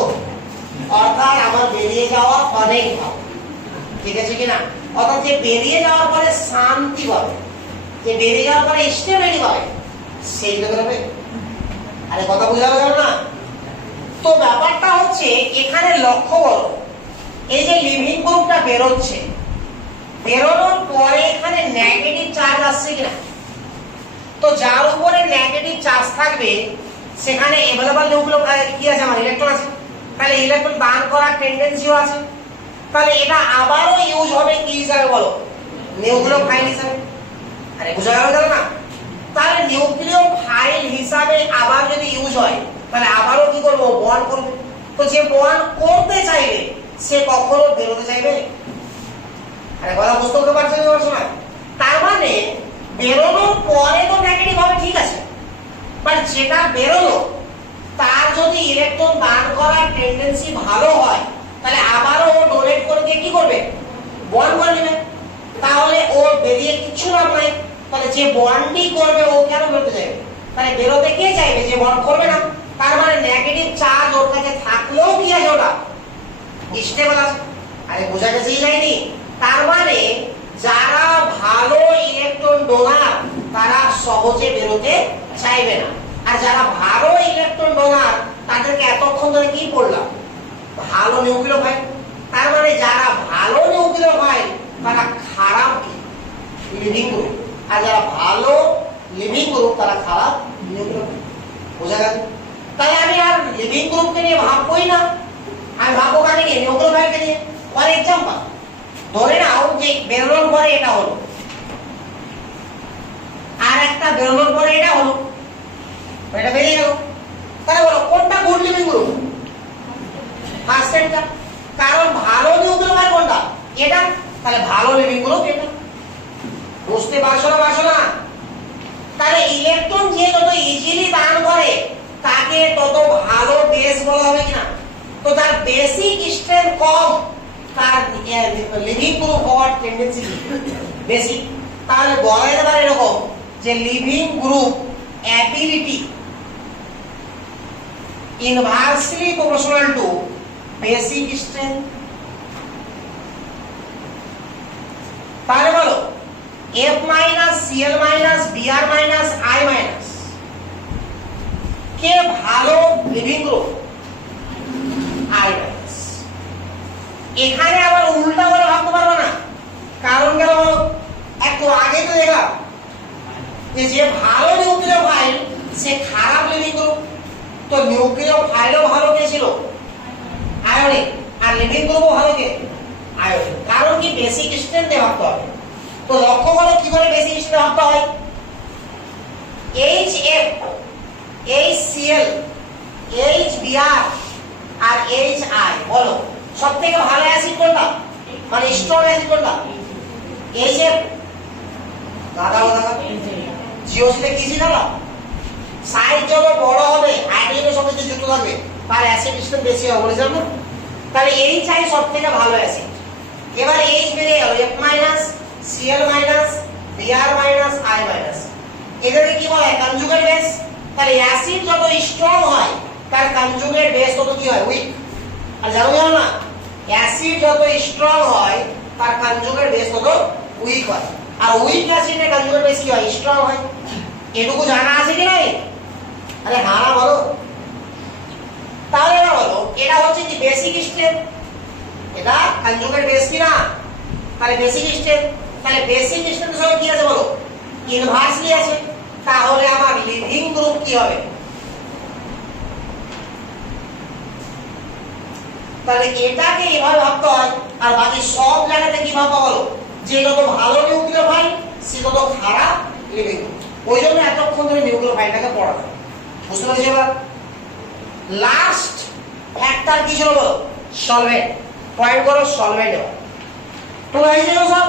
অর্থাৎ আমার বেরিয়ে যাওয়া অনেক ভালো, ঠিক আছে কিনা? অর্থাৎ যে বেরিয়ে যাওয়ার পরে শান্তি পাবে, যে বেরিয়ে যাওয়ার পরে স্টেবিলিটি পাবে, সেই লোক হবে। আরে কথা বুঝা গেল না? তো ব্যাপারটা হচ্ছে এখানে লক্ষ্য করো, এই যে লিভিং গ্রুপটা বেরোচ্ছে, বেরোনোর পরে এখানে নেগেটিভ চার্জ আসছে কিনা? তো যার উপরে নেগেটিভ চার্জ থাকবে সেখানে अवेलेबल নিউক্লিওফাইল কি আছে? আমার ইলেকট্রন আছে। তাহলে ইলেকট্রন দান করার টেন্ডেন্সিও আছে। তাহলে এটা আবারও ইউজ হবে কি হিসাবে বলো? নিউক্লিওফাইল হিসাবে। আরে বুঝা গেল না? তাহলে নিউক্লিওফাইল হিসাবে আবার যদি ইউজ হয় তাহলে আবারও কি করব? বন্ড করবে। তো যে বন্ড করতে চাইবে সে কখনো বেরোতে চাইবে? আরে কথা বুঝতে পারছেন না সময়? তার মানে বেরোনোর পরে তো নেগেটিভ হবে, ঠিক আছে, বাট যেটা বেরোলো তার যদি ইলেকট্রন দান করার টেন্ডেন্সি ভালো হয় তাহলে আবারও ও ডোনেট করে দিয়ে কি করবে? বন্ড করে নেবে। তাহলে ও বেরিয়ে কিছু লাভ নাই। তাহলে যে বন্ডই করবে ও কেন বেরোতে চাইবে? তাহলে বেরোতে কে চাইবে? যে বন্ড করবে না। তার মানে নেগেটিভ চার্জ ওর কাছে থাকলেও কি আছে? ওটা স্টেবল আছে। আরে বোঝা গেছে কি যায়নি? তার মানে যারা ভালো ইলেকট্রন ডোনার তারা সহজে বেরোতে চাইবে না, আর যারা ভালো ইলেকট্রন ডোনার তাদেরকে এতক্ষণ ধরে কি পড়লাম? ভালো নিউক্লিওফাইল। তার মানে যারা ভালো নিউক্লিওফাইল তারা খারাপ লিভিং গ্রুপ, আর যারা ভালো লিভিং গ্রুপ তারা খারাপ নিউক্লিওফাইল। বোঝা গেল? তাহলে আমি আর লিভিং গ্রুপকে নিয়ে ভাববই না, আমি ভাববো কাকে নিয়ে? নিউক্লিওফাইলকে নিয়ে। ফর এক্সাম্পল ধরে নাও যে বেরোনোর পরে এটা হলো, আর একটা বেরোনোর পরে এটা হলো, এটা বেরিয়ে গেল। তাহলে বলো কোনটা গুড লিভিং গ্রুপ? ফার্স্টটা। কারণ ভালো নিউক্লিওফাইল কোনটা? এটা। তাহলে ভালো লিভিং গ্রুপ এটা। বুঝতে পারছো না? তাহলে ইলেকট্রন যে যত ইজিলি দান করে তাকে তত ভালো বেস বলা হবে কিনা? তো তার বেসিক স্ট্রেংথ কম, তার লিভিং গ্রুপ হওয়ার টেন্ডেন্সি বেশি। তাহলে বলা যেতে পারে এরকম যে leaving group ability inversely proportional to basic strength. তাহলে বলো F minus Cl minus Br minus I minus কে ভালো লিভিং গ্রুপ? I minus. এখানে আবার উল্টা করে ভাবতে পারবো না, কারণ গেল একটু আগে দেখলাম যে ভালো নিউক্লিওফাইল সে খারাপ লিভিং গ্রুপ। তো নিউক্লিওফাইলও ভালো কে ছিল? আয়নিক। আর লিভিং গ্রুপও ভালো কে? আয়নিক। কারণ কি বেসিক স্ট্রেংথে ভাবতে হবে। তো লক্ষ্য করো কি করে বেসিক স্ট্রেংথে ভাবতে হয়। HF, HCl, HBr আর HI বলো সবথেকে ভালো অ্যাসিড কোনটা, মানে স্ট্রং অ্যাসিড কোনটা? HF। দাদা দাদা জিওসিতে কি ছিল না, সাইজ যত বড় হবে হাইড্রোজেনের সঙ্গে যে যুক্ত থাকবে তার অ্যাসিড স্ট্রেংথ বেশি হবে, বলেছিলাম না? তাহলে HI সবথেকে ভালো অ্যাসিড। এবার H বেড়ে গেল, F minus, Cl minus, Br minus, I minus. এদেরকে কি বলা হয়? Conjugate base. তাহলে অ্যাসিড যত স্ট্রং হয় তার কনজুগেট বেস তত কি হয়? উইক। আর জানো না, অ্যাসিড যত স্ট্রং হয় তার কনজুগেট বেস তত উইক হয়। আর উইক অ্যাসিডের কনজুগেট বেস কি হয়? স্ট্রং হয়। এটুকু জানা আছে কি নাই? আরে হ্যাঁ বলো। তাহলে এবার বলো এটা হচ্ছে কি বেসিক স্ট্রেংথ, এটা কনজুগেট বেস কি না? তাহলে বেসিক স্ট্রেংথ। তাহলে বেসিক স্ট্রেংথের সঙ্গে কি আছে বলো? ইনভার্সলি আছে। তাহলে আমার লিভিং গ্রুপ কি হবে? তাহলে এটাকে এইভাবে ভাবতে হয়। আর বাকি সব জায়গাতে কি ভাবতে বলো? যে যত ভালো নিউক্লিওফাইল সে তত খারাপ লিভিং গ্রুপ। ওই জন্য এতক্ষণ ধরে নিউক্লিওফাইলটাকে পড়া হয়। বুঝতে পারছি এবার? লাস্ট ফ্যাক্টর কি ছিল বলো? সলভেন্ট। পয়েন্ট করো সলভেন্ট। এবার তো এই যে সব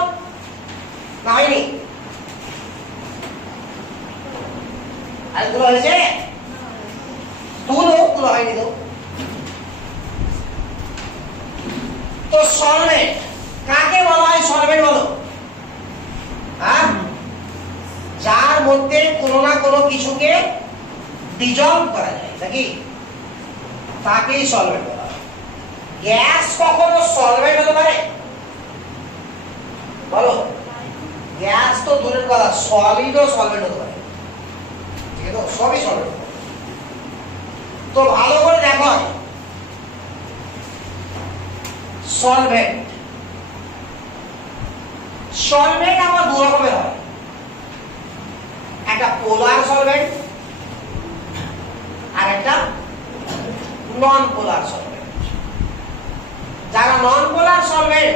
না হয়নি? আর গুলো হয়েছে? তুলো হয়নি তো। তো সলভেন্ট কাকে বলা হয়? সলভেন্ট বলো। হ্যাঁ, যার মধ্যে কোনো না কোনো কিছুকে ডিজলভ করা যায় নাকি, তাকেই সলভেন্ট বলা হয়। গ্যাস কখনো সলভেন্ট হতে পারে বলো? গ্যাস তো দূরের কথা, সলিডও সলভেন্ট হতে পারে। ঠিক আছে, সবই সলভেন্ট। তো ভালো করে দেখো, সলভেন্ট সলভেন্ট আমার দু রকমের হয়। একটা পোলার সলভেন্ট আর একটা নন পোলার সলভেন্ট। যারা নন পোলার সলভেন্ট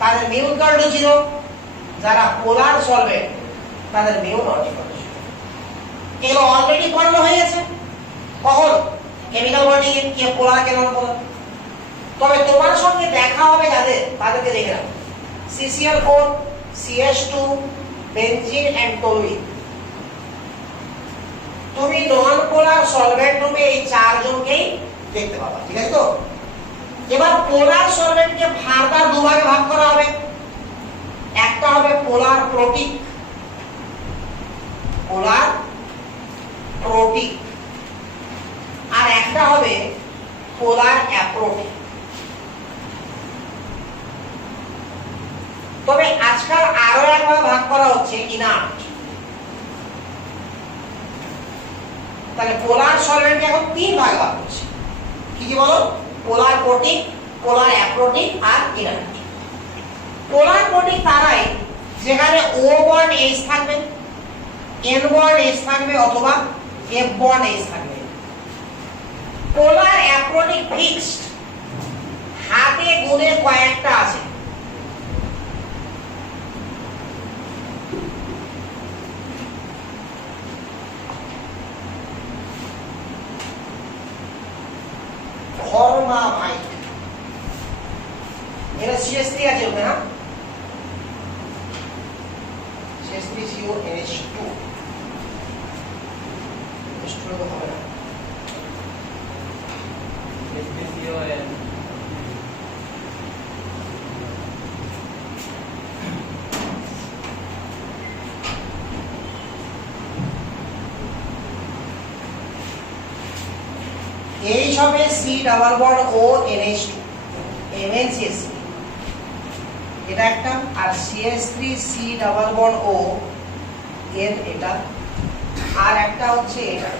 তাদের মিউ ইকুয়াল টু 0, যারা পোলার সলভেন্ট তাদের মিউ নট ইকুয়াল টু 0। এগুলো অলরেডি পড়ানো হয়ে গেছে। কখন? কেমিক্যাল বন্ডিং এ, কে পোলার কে নন পোলার। তবে তোমার সঙ্গে দেখা হবে যাদের, তাদেরকে দেখে নাও। CCl4, CH2, benzene and toluene. তুমি নন পোলার সলভেন্ট রূপে এই চারজনকেই দেখতে পাবা। ঠিক আছে তো? এবার পোলার সলভেন্টকে ফার্দার দুভাগে ভাগ করা হবে। একটা হবে পোলার প্রোটিক, পোলার প্রোটিক, আর একটা হবে পোলার অ্যাপ্রোটিক। তবে আজকাল আরো একভাবে ভাগ করা হচ্ছে ইনার্ট। তাহলে পোলার সলভেন্টকে এখন তিন ভাগে ভাগ করছে। কি কি বলো? পোলার প্রোটিক, পোলার অ্যাপ্রোটিক আর ইনার্ট। পোলার প্রোটিক তারাই যেখানে O বন্ড H থাকবে, N বন্ড H থাকবে অথবা F বন্ড H থাকবে। পোলার অ্যাপ্রোটিক ফিক্সড, হাতে গুনে কয়েকটা আছে। ফর্মামাইড, এরা CH3 আছে ওখানে, না CH3CONH2 স্ট্রোক হবে না। H হবে C double bond O NH2 MnCH3, এটা একটা। আর CH3 C double bond O N, এটা। আর একটা হচ্ছে এটা।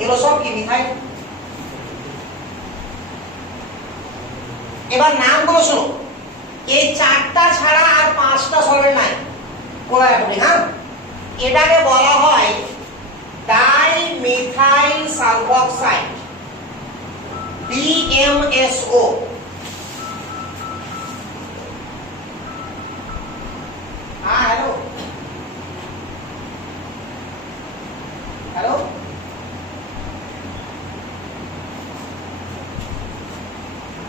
এগুলো সব কি মিথাইল। এবার নামগুলো শোনো, এই চারটা ছাড়া আর পাঁচটা সলভেন্ট নাই পোলার অ্যাটমিক। হ্যাঁ, এটাকে বলা হয় ডাইমিথাইল সালফক্সাইড, DMSO। হ্যাঁ হ্যালো হ্যালো,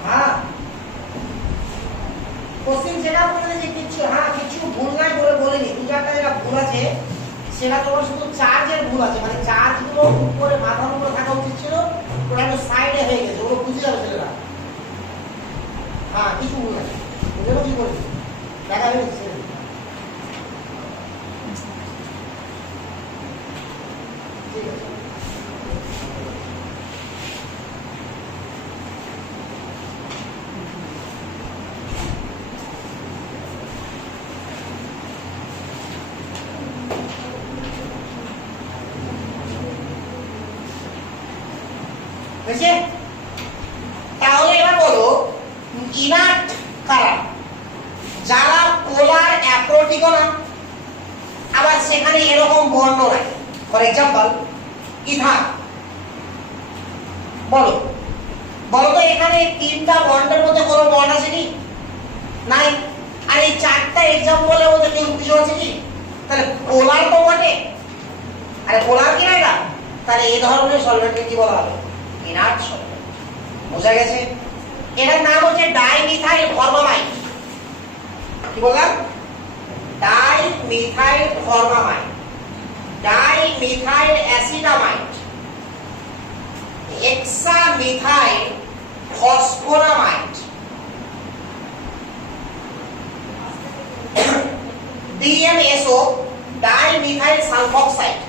হ্যাঁ কোশ্চেন যেটা বলে যে কিছু, হ্যাঁ কিছু ভুল নাই বলে বলিনি, দু চারটা যেটা ভুল আছে সেটা তোমার শুধু চার্জের ভুল আছে, মানে চার্জ গুলো উপরে মাথার উপরে থাকা উচিত ছিল, ওটা একটু সাইডে হয়ে গেছে, ওগুলো বুঝে যাবে ছেলেরা। হ্যাঁ কিছু ভুল আছে, বুঝলো কি বলছি, দেখা যাবে। ঠিক আছে, বুঝছে? তাহলে এবার বলো ইনার্ট কারা, যারা পোলার অ্যাপ্রোটিকও না, আবার সেখানে এরকম বর্ণ নাই। ফর এক্সাম্পল ইথার, বলো বলো তো এখানে তিনটা বন্ডের মধ্যে কোনো বন্ড আছে কি? নাই। আর এই চারটা এক্সাম্পলের মধ্যে কেউ কিছু আছে কি? তাহলে পোলার তো বটে, আরে পোলার কি না এটা? তাহলে এই ধরনের সলভেন্টকে কি বলা হবে? Inert solvent. বোঝা গেছে? এটার নাম হচ্ছে ডাইমিথাইল ফরমামাইড। কি বললাম? Dimethyl formamide, dimethyl acetamide, hexamethyl phosphoramide, DMSO, dimethyl sulfoxide.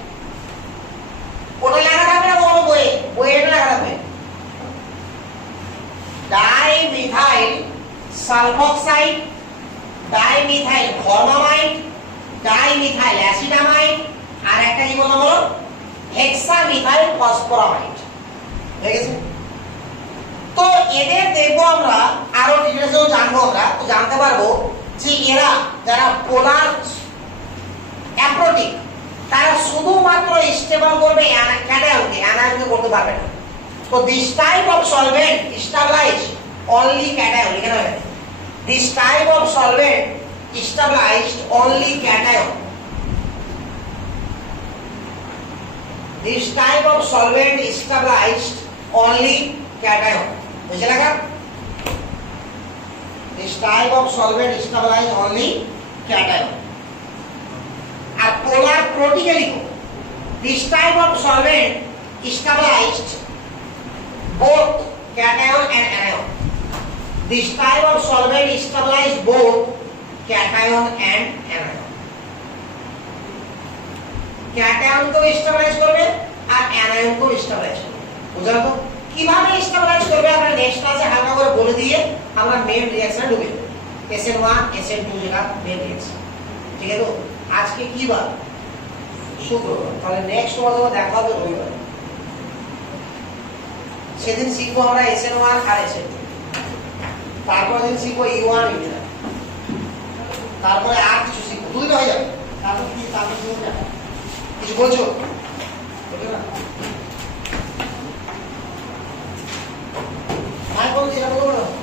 ওটা লেখা থাকবে না বড় বইয়ে, বইয়ে এটা লেখা থাকবে dimethyl sulfoxide, dimethyl formamide, dimethyl acetamide, আর একটা কি বললাম বলো? হেক্সামিথাইল ফসফোরামাইড। ঠিক আছে? তো এদের দেখবো আমরা আরো ডিটেইলসেও জানবো, আমরা তো জানতে পারবো যে এরা যারা পোলার অ্যাপ্রোটিক তারা শুধুমাত্র স্টেবল করবে ক্যাটায়নকে, অ্যানায়নকে করতে পারবে না। তো this type of solvent stabilise only cation. এখানে হবে this type of solvent stabilised only cation. This type of solvent stabilised only cation. বুঝে লাগা? This type of solvent stabilize only cation. R polar protica লিখো। This type of solvent stabilized both cation and anion. This type of solvent stabilized both cation and anion. cation को stabilize করবে আর anion को stabilize করবে। বুঝলে তো? কিভাবে স্টেবলাইজ করবে আমরা নেক্সট ক্লাসে হালকা করে বলে দিয়ে আমরা মেইন রিঅ্যাকশনে ঢুকে যাব। SN1 SN2 যেটা মেইন রিঅ্যাকশন। ঠিক আছে? তো আজকে কি বার? শুক্রবার। তাহলে নেক্সট তোমাদের দেখা হবে রবিবার। সেদিন শিখবো আমরা SN1 আর SN2। তারপর দিন শিখবো E1 E2। তারপরে আর কিছু শিখবো। দুইটা হয়ে যাবে। তারপর কি কিছু বলছো? বুঝলে না? मैं कौन सी बोल रहा हूँ?